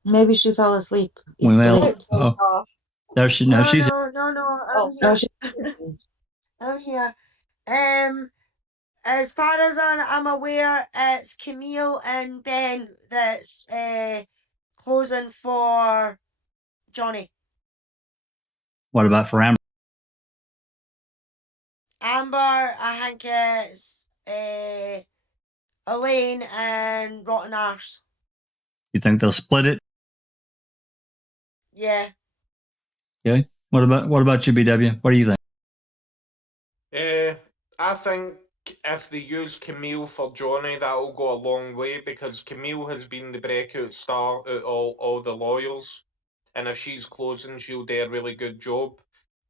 Maybe she fell asleep. We It's may. late. Oh, there she. No, she's. No. Oh, I'm she- here. I'm here. As far as I'm aware, it's Camille and Ben that's closing for Johnny. What about for Amber? Amber, I think it's Elaine and Rotten Arse. You think they'll split it? Yeah. Okay. What about you, BW? What do you think? I think if they use Camille for Johnny, that'll go a long way, because Camille has been the breakout star out of all the lawyers, and if she's closing, she'll do a really good job.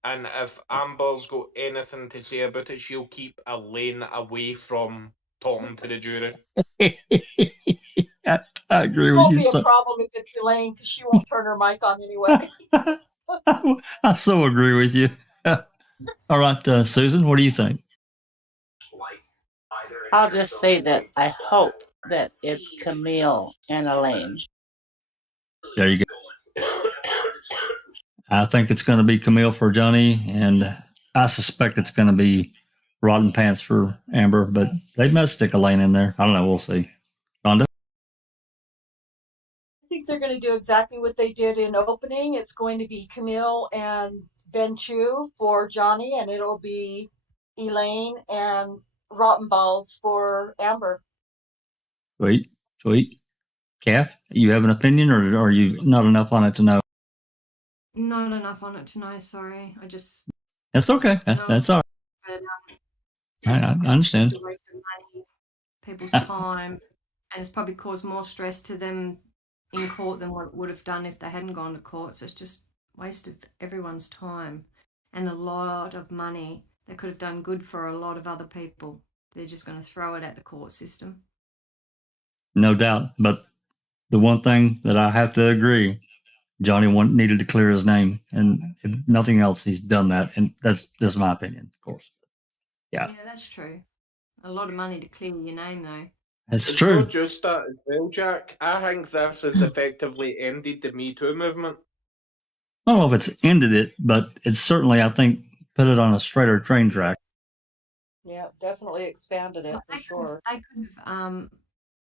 And if Amber's got anything to say about it, she'll keep Elaine away from talking to the jury. I agree it with won't you. be a problem if it's Elaine, because she won't turn her mic on anyway. I so agree with you. All right, Susan, what do you think? I'll just say that I hope that it's Camille and Elaine. There you go. I think it's going to be Camille for Johnny, and I suspect it's going to be Rotten Pants for Amber, but they might stick Elaine in there. I don't know. We'll see. Rhonda? I think they're going to do exactly what they did in opening. It's going to be Camille and Ben Chu for Johnny, and it'll be Elaine and Rotten Balls for Amber. Sweet. Kath, you have an opinion, or are you not enough on it to know? Not enough on it to know. Sorry, I just. That's okay. No. That's all But, right. I understand. Just a waste of money, people's time, and it's probably caused more stress to them in court than what it would have done if they hadn't gone to court. So it's just waste of everyone's time and a lot of money that could have done good for a lot of other people. They're just going to throw it at the court system. No doubt. But the one thing that I have to agree, Johnny needed to clear his name, and if nothing else, he's done that. And that's just my opinion, of course. Yeah, that's true. A lot of money to clear your name, though. It's It's true. not just that as well, Jack. I think this has effectively ended the Me Too movement. I don't know if it's ended it, but it's certainly, I think, put it on a straighter train track. Yeah, definitely expanded it for sure. They could have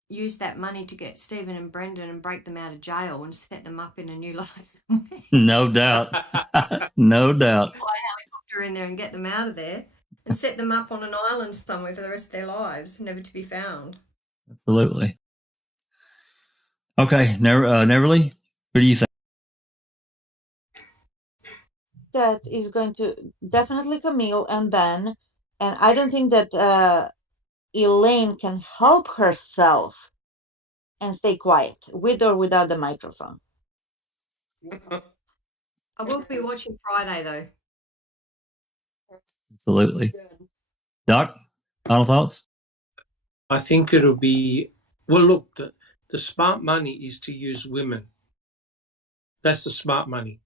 used that money to get Stephen and Brendan and break them out of jail and set them up in a new life somewhere. No doubt. No doubt. Fly a helicopter in there and get them out of there and set them up on an island somewhere for the rest of their lives, never to be found. Absolutely. Okay, Neverly, what do you think? That is going to definitely Camille and Ben, and I don't think that Elaine can help herself and stay quiet with or without the microphone. I will be watching Friday, though. Absolutely. Doc, final thoughts? I think it'll be, well, look, the smart money is to use women. That's the smart money.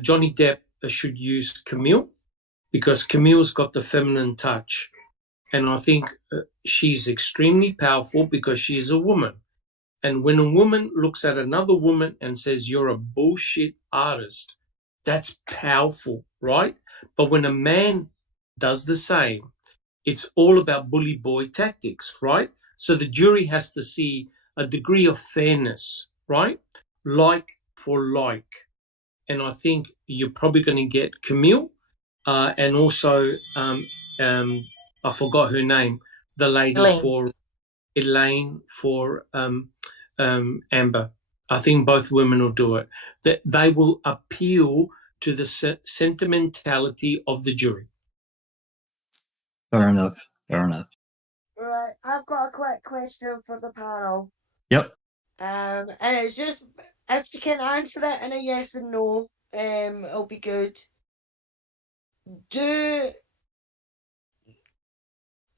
Johnny Depp should use Camille because Camille's got the feminine touch. And I think she's extremely powerful because she's a woman. And when a woman looks at another woman and says, you're a bullshit artist, that's powerful, right? But when a man does the same, it's all about bully boy tactics, right? So the jury has to see a degree of fairness, right? Like for like. And I think you're probably going to get Camille and also, I forgot her name, the lady Elaine for Amber. I think both women will do it. They will appeal to the sentimentality of the jury. Fair enough. Fair enough. Right, I've got a quick question for the panel. Yep. And it's just, if you can answer it in a yes and no, it'll be good.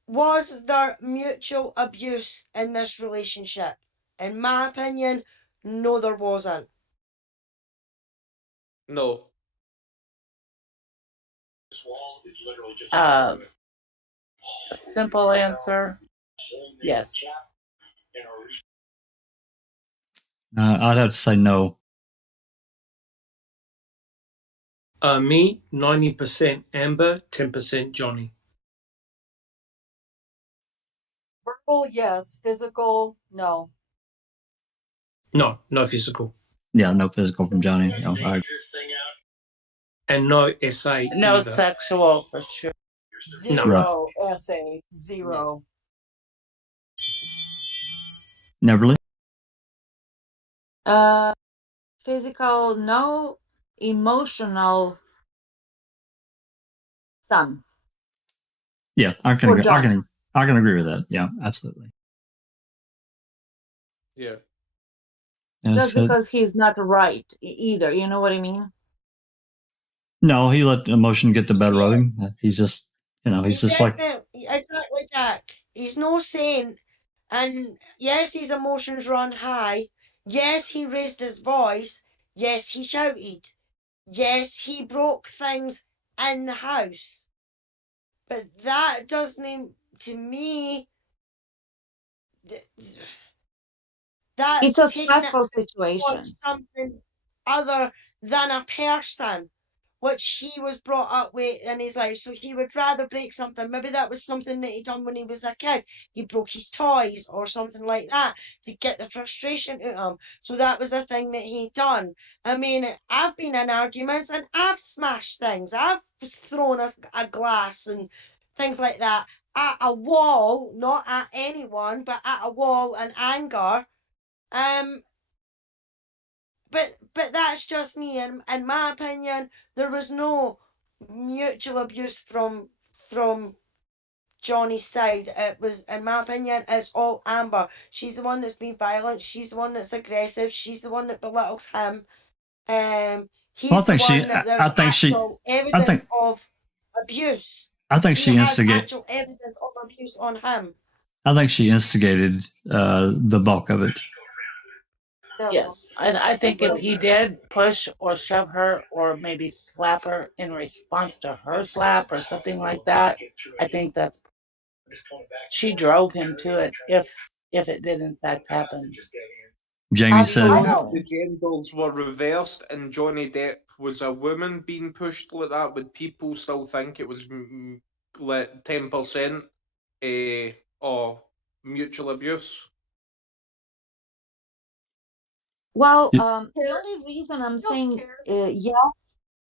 Was there mutual abuse in this relationship? In my opinion, no, there wasn't. No. Simple answer, yes. I'd have to say no. Me, 90% Amber, 10% Johnny. Verbal, yes. Physical, no. No physical. Yeah, no physical from Johnny. No, and no SA. No either. sexual for sure. Zero essay. Zero. Neverly? Physical, no. Emotional, some. Yeah, I can agree with that. Yeah, absolutely. Yeah. Just because he's not right either. You know what I mean? No, he let emotion get the better of him. He's just, he's just like. Exactly, Jack. He's no saint. And yes, his emotions run high. Yes, he raised his voice. Yes, he shouted. Yes, he broke things in the house. But that doesn't, to me, that's it's a stressful situation. Something other than a person, which he was brought up with in his life. So he would rather break something. Maybe that was something that he done when he was a kid. He broke his toys or something like that to get the frustration out of him. So that was a thing that he done. I mean, I've been in arguments and I've smashed things. I've thrown a glass and things like that at a wall, not at anyone, but at a wall in anger. But that's just me. In my opinion, there was no mutual abuse from Johnny's side. It was, in my opinion, it's all Amber. She's the one that's been violent. She's the one that's aggressive. She's the one that belittles him. He's the one that there's actual evidence of abuse. I think she instigated actual evidence of abuse on him. I think she instigated the bulk of it. Yes, I think if he did push or shove her or maybe slap her in response to her slap or something like that, I think that's She drove him to it if it did in fact happen. Jamie said, Even if Absolutely. the genders were reversed and Johnny Depp was a woman being pushed like that, would people still think it was like 10% or mutual abuse? Well, y- the only reason I'm I don't saying care. yes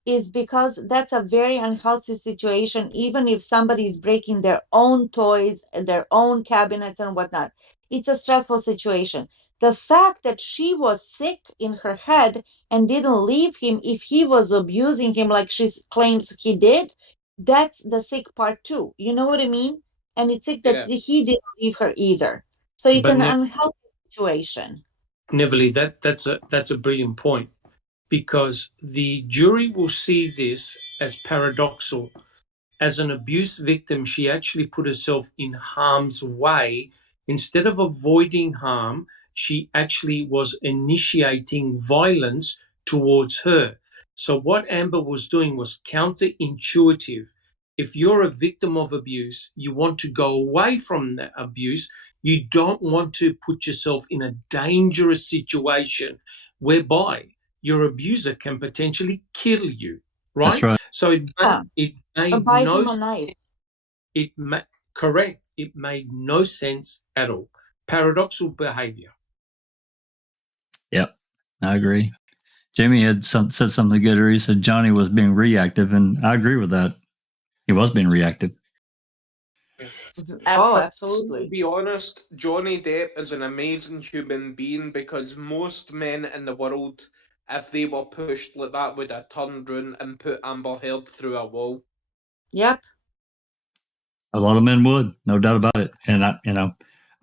is because that's a very unhealthy situation, even if somebody is breaking their own toys, their own cabinets, and whatnot. It's a stressful situation. The fact that she was sick in her head and didn't leave him if he was abusing him like she claims he did, that's the sick part too. You know what I mean? And it's sick that Yeah. he didn't leave her either. So it's But an unhealthy situation. Neverly, that's a brilliant point, because the jury will see this as paradoxal. As an abuse victim, she actually put herself in harm's way. Instead of avoiding harm, she actually was initiating violence towards her. So, what Amber was doing was counterintuitive. If you're a victim of abuse, you want to go away from that abuse. You don't want to put yourself in a dangerous situation whereby your abuser can potentially kill you, that's right? right. So Yeah. it Or made buy no him a knife. correct. It made no sense at all. Paradoxal behavior. Yep, I agree. Jamie had said something good, or he said Johnny was being reactive, and I agree with that. He was being reactive. Oh, Absolutely. To absolutely. be honest, Johnny Depp is an amazing human being, because most men in the world, if they were pushed like that, would have turned round and put Amber Heard through a wall. Yep. A lot of men would, no doubt about it. And I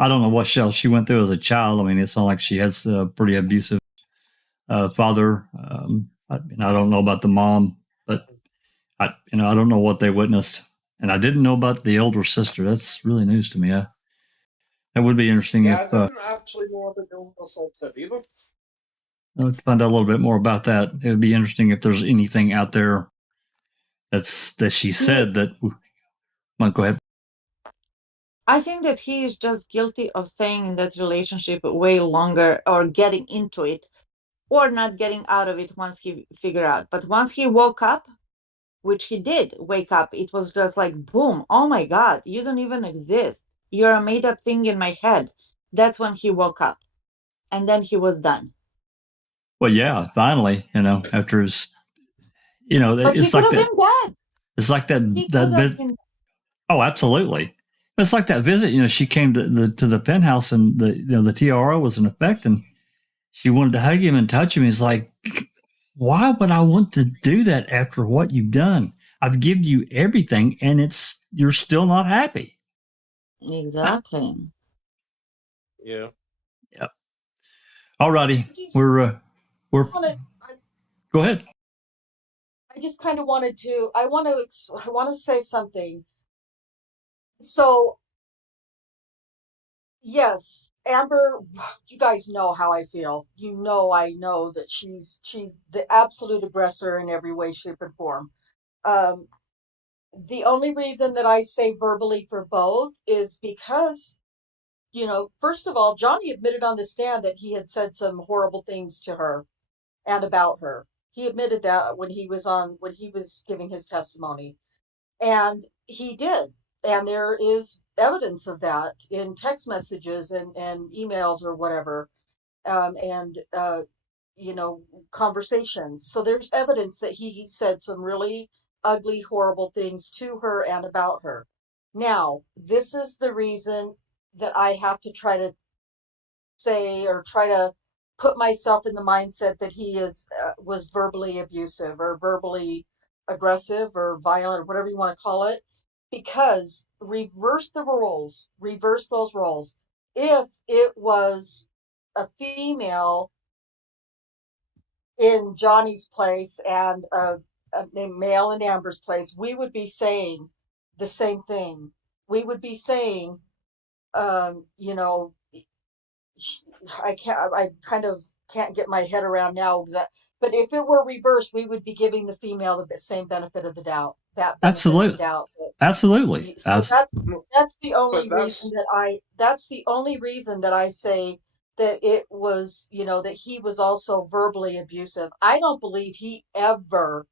don't know what else she went through as a child. I mean, it's not like she has a pretty abusive father. I don't know about the mom, but I don't know what they witnessed, and I didn't know about the older sister. That's really news to me. That would be interesting Yeah, I if didn't actually know about the older sister either. to find out a little bit more about that. It would be interesting if there's anything out there that she said that. Well, go ahead. I think that he is just guilty of staying in that relationship way longer or getting into it or not getting out of it once he figured out. But once he woke up, which he did wake up, it was just like, boom, oh my God, you don't even exist. You're a made up thing in my head. That's when he woke up. And then he was done. Well, yeah, finally, after his, But he it's could like have that. been dead. It's like that. He That could bit. have been. Oh, absolutely. It's like that visit. She came to the penthouse, and the TRO was in effect, and she wanted to hug him and touch him. He's like, why would I want to do that after what you've done? I've given you everything, and you're still not happy. Exactly. Yeah. Yep. All righty. We're go ahead. I just kind of wanted to. I want to say something. So yes, Amber, you guys know how I feel. I know that she's the absolute aggressor in every way, shape, and form. Um, the only reason that I say verbally for both is because, first of all, Johnny admitted on the stand that he had said some horrible things to her and about her. He admitted that when he was giving his testimony. And he did. And there is evidence of that in text messages and emails or whatever, and conversations. So there's evidence that he said some really ugly, horrible things to her and about her. Now, this is the reason that I have to try to say or try to put myself in the mindset that he was verbally abusive or verbally aggressive or violent or whatever you want to call it, because reverse those roles. If it was a female in Johnny's place and a male in Amber's place, we would be saying the same thing. We would be saying, um, you know, I kind of can't get my head around now but if it were reversed, we would be giving the female the same benefit of the doubt, that benefit of the Absolutely. doubt. Absolutely. So that's the only reason that I say that it was, that he was also verbally abusive. I don't believe he ever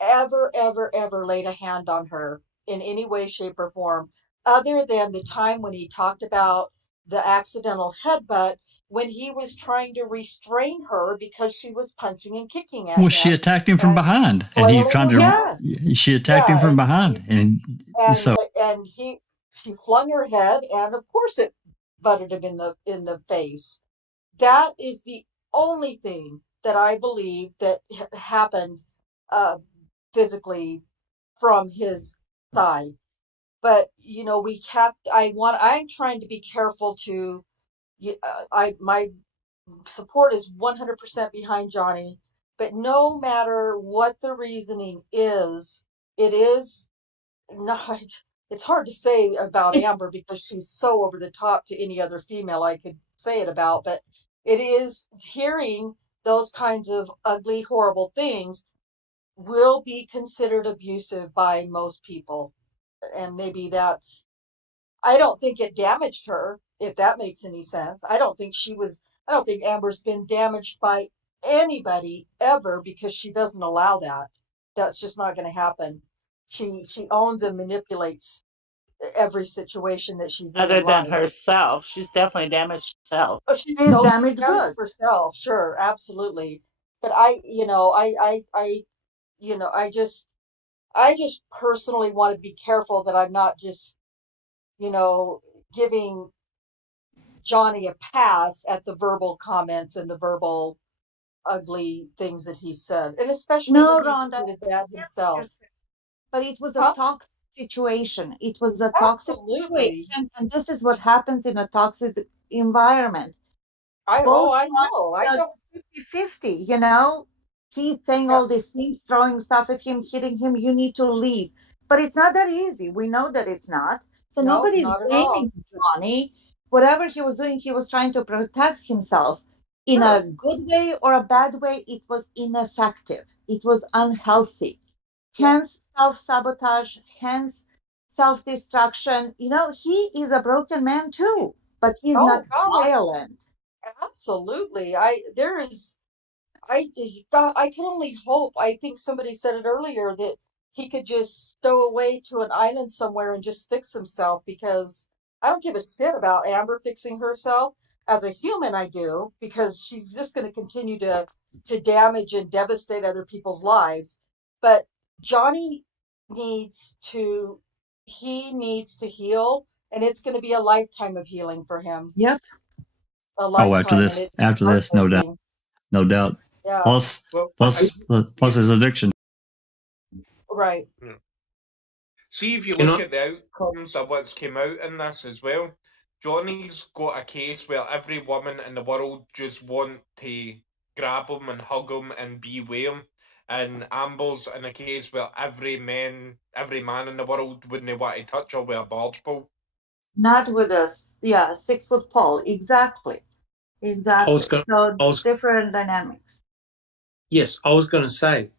laid a hand on her in any way, shape, or form, other than the time when he talked about the accidental headbutt when he was trying to restrain her because she was punching and kicking at him. Well, she attacked him from behind, and he trying to. Yeah. She attacked him from behind, and so. And she flung her head, and of course it butted him in the face. That is the only thing that I believe that happened physically from his side. But I'm trying to be careful to. My support is 100% behind Johnny, but no matter what the reasoning is, it is not. It's hard to say about Amber because she's so over the top to any other female I could say it about, but it is hearing those kinds of ugly, horrible things will be considered abusive by most people. And maybe I don't think it damaged her, if that makes any sense. I don't think Amber's been damaged by anybody ever because she doesn't allow that. That's just not going to happen. She owns and manipulates every situation that she's in. Other than herself, she's definitely damaged herself. Oh, she's damaged good herself, sure, absolutely. But I just personally want to be careful that I'm not just, giving Johnny a pass at the verbal comments and the verbal ugly things that he said, and especially when he's admitted that himself. But it was a toxic situation. It was a toxic situation, and this is what happens in a toxic environment. I know. I don't 50-50, He's saying all these things, throwing stuff at him, hitting him, you need to leave. But it's not that easy. We know that it's not. So nobody's blaming Johnny. Whatever he was doing, he was trying to protect himself. In a good way or a bad way, it was ineffective. It was unhealthy. Hence self-sabotage, hence self-destruction. He is a broken man too, but he's not violent. Absolutely. I can only hope. I think somebody said it earlier that he could just stow away to an island somewhere and just fix himself, because I don't give a shit about Amber fixing herself. As a human, I do, because she's just going to continue to damage and devastate other people's lives. But Johnny needs to heal, and it's going to be a lifetime of healing for him. Yep. A lifetime. After this, no doubt. Yeah. Plus his addiction. Right. See, if you look at the outcomes of what's came out in this as well, Johnny's got a case where every woman in the world just want to grab him and hug him and be with him, and Amber's in a case where every man in the world wouldn't want to touch her with a barge pole. Not with a 6-foot pole. Exactly. Different dynamics. Yes, I was going to say,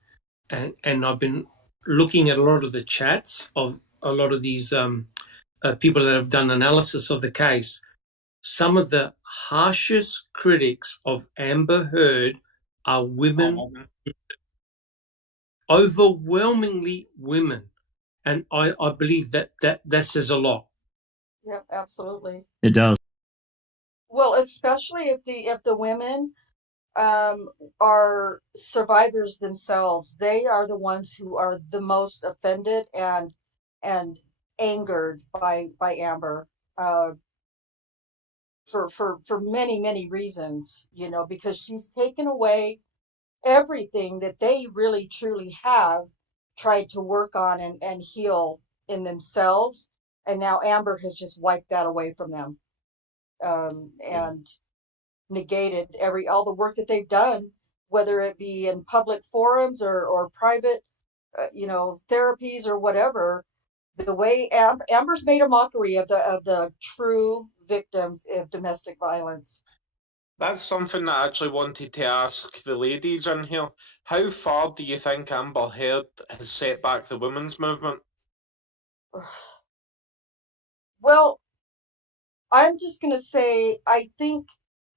and I've been looking at a lot of the chats of a lot of these people that have done analysis of the case. Some of the harshest critics of Amber Heard are women, overwhelmingly women, and I believe that says a lot. Yeah, absolutely. It does. Well, especially if the women are survivors themselves. They are the ones who are the most offended and angered by Amber for many reasons, because she's taken away everything that they really truly have tried to work on and heal in themselves, and now Amber has just wiped that away from them, and negated all the work that they've done, whether it be in public forums or private therapies or whatever. The way Amber's made a mockery of the true victims of domestic violence. That's something that I actually wanted to ask the ladies in here. How far do you think Amber Heard has set back the women's movement? Well, I'm just going to say, I think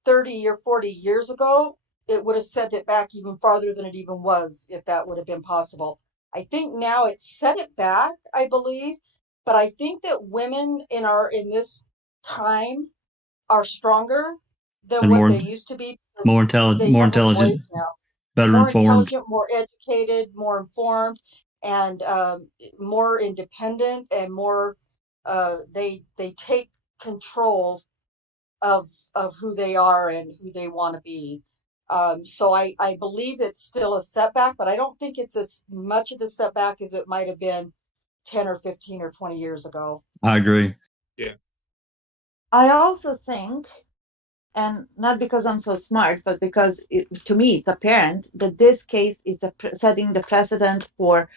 30 or 40 years ago, it would have sent it back even farther than it even was, if that would have been possible. I think now it's set it back, I believe, but I think that women in this time are stronger than And what they used to be, because more intelligent, they more have a intelligent, voice now. better More informed. intelligent, more educated, more informed, and more independent, and more they take control of who they are and who they want to be. So I believe it's still a setback, but I don't think it's as much of a setback as it might have been 10 or 15 or 20 years ago. I agree. Yeah. I also think, and not because I'm so smart, but because to me it's apparent that this case is setting the precedent for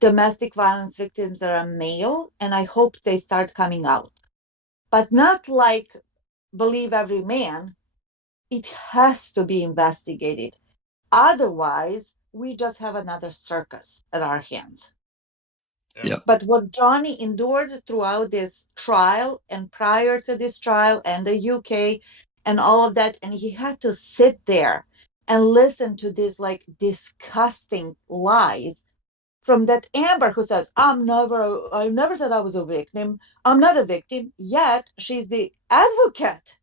domestic violence victims that are male, and I hope they start coming out. But not like believe every man. It has to be investigated. Otherwise, we just have another circus at our hands. Yeah. But what Johnny endured throughout this trial and prior to this trial and the UK and all of that, and he had to sit there and listen to these like disgusting lies from that Amber who says, I never said I was a victim. I'm not a victim. Yet she's the advocate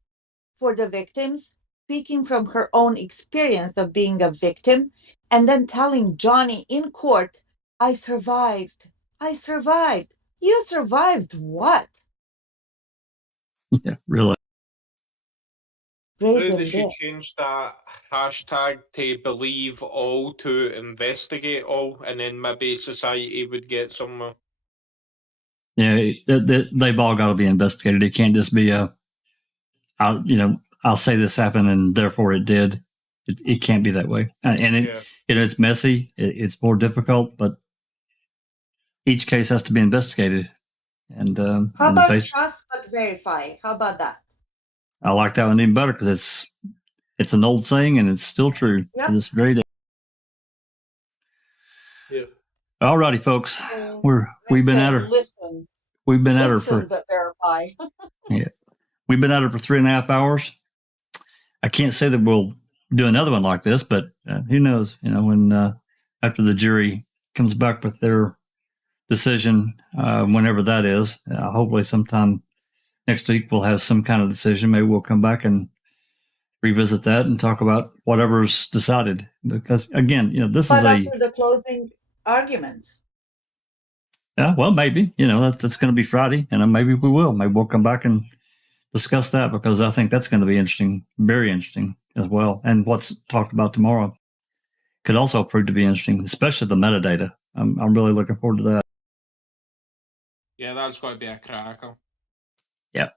for the victims, speaking from her own experience of being a victim, and then telling Johnny in court, I survived. I survived. You survived what? Yeah, really. Maybe they should change that hashtag to believe all to investigate all, and then maybe society would get somewhere. Yeah, they've all got to be investigated. It can't just be I'll say this happened and therefore it did. It can't be that way. And it's messy. It's more difficult, but each case has to be investigated. And how about trust but verify? How about that? I like that one even better because it's an old saying and it's still true to this very day. Yeah. All righty, folks. We've been at her. We've been at her for but verify. Yeah. We've been at her for 3.5 hours. I can't say that we'll do another one like this, but who knows? When after the jury comes back with their decision, whenever that is, hopefully sometime next week we'll have some kind of decision. Maybe we'll come back and revisit that and talk about whatever's decided. Because again, this is after the closing arguments. Yeah, well, maybe that's going to be Friday, and maybe we will. Maybe we'll come back and discuss that because I think that's going to be interesting, very interesting as well. And what's talked about tomorrow could also prove to be interesting, especially the metadata. I'm really looking forward to that. Yeah, that's going to be a cracker. Yeah.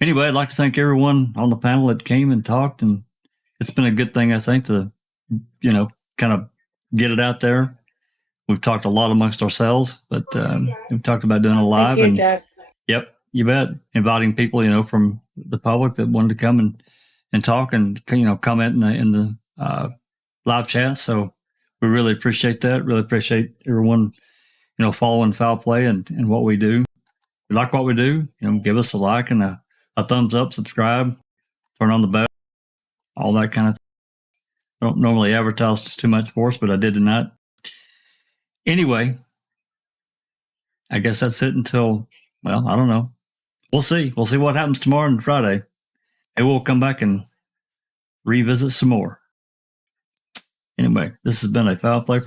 Anyway, I'd like to thank everyone on the panel that came and talked, and it's been a good thing, I think, to kind of get it out there. We've talked a lot amongst ourselves, but we've talked about doing it live. Thank you, Jack. Yep, you bet. Inviting people, from the public that wanted to come and talk and comment in the live chat. So we really appreciate that. Really appreciate everyone, following Foul Play and what we do. If you like what we do, give us a like and a thumbs up, subscribe, turn on the bell, all that kind of thing. I don't normally advertise too much for us, but I did tonight. Anyway, I guess that's it until, well, I don't know. We'll see. We'll see what happens tomorrow and Friday. And we'll come back and revisit some more. Anyway, this has been a Foul Play.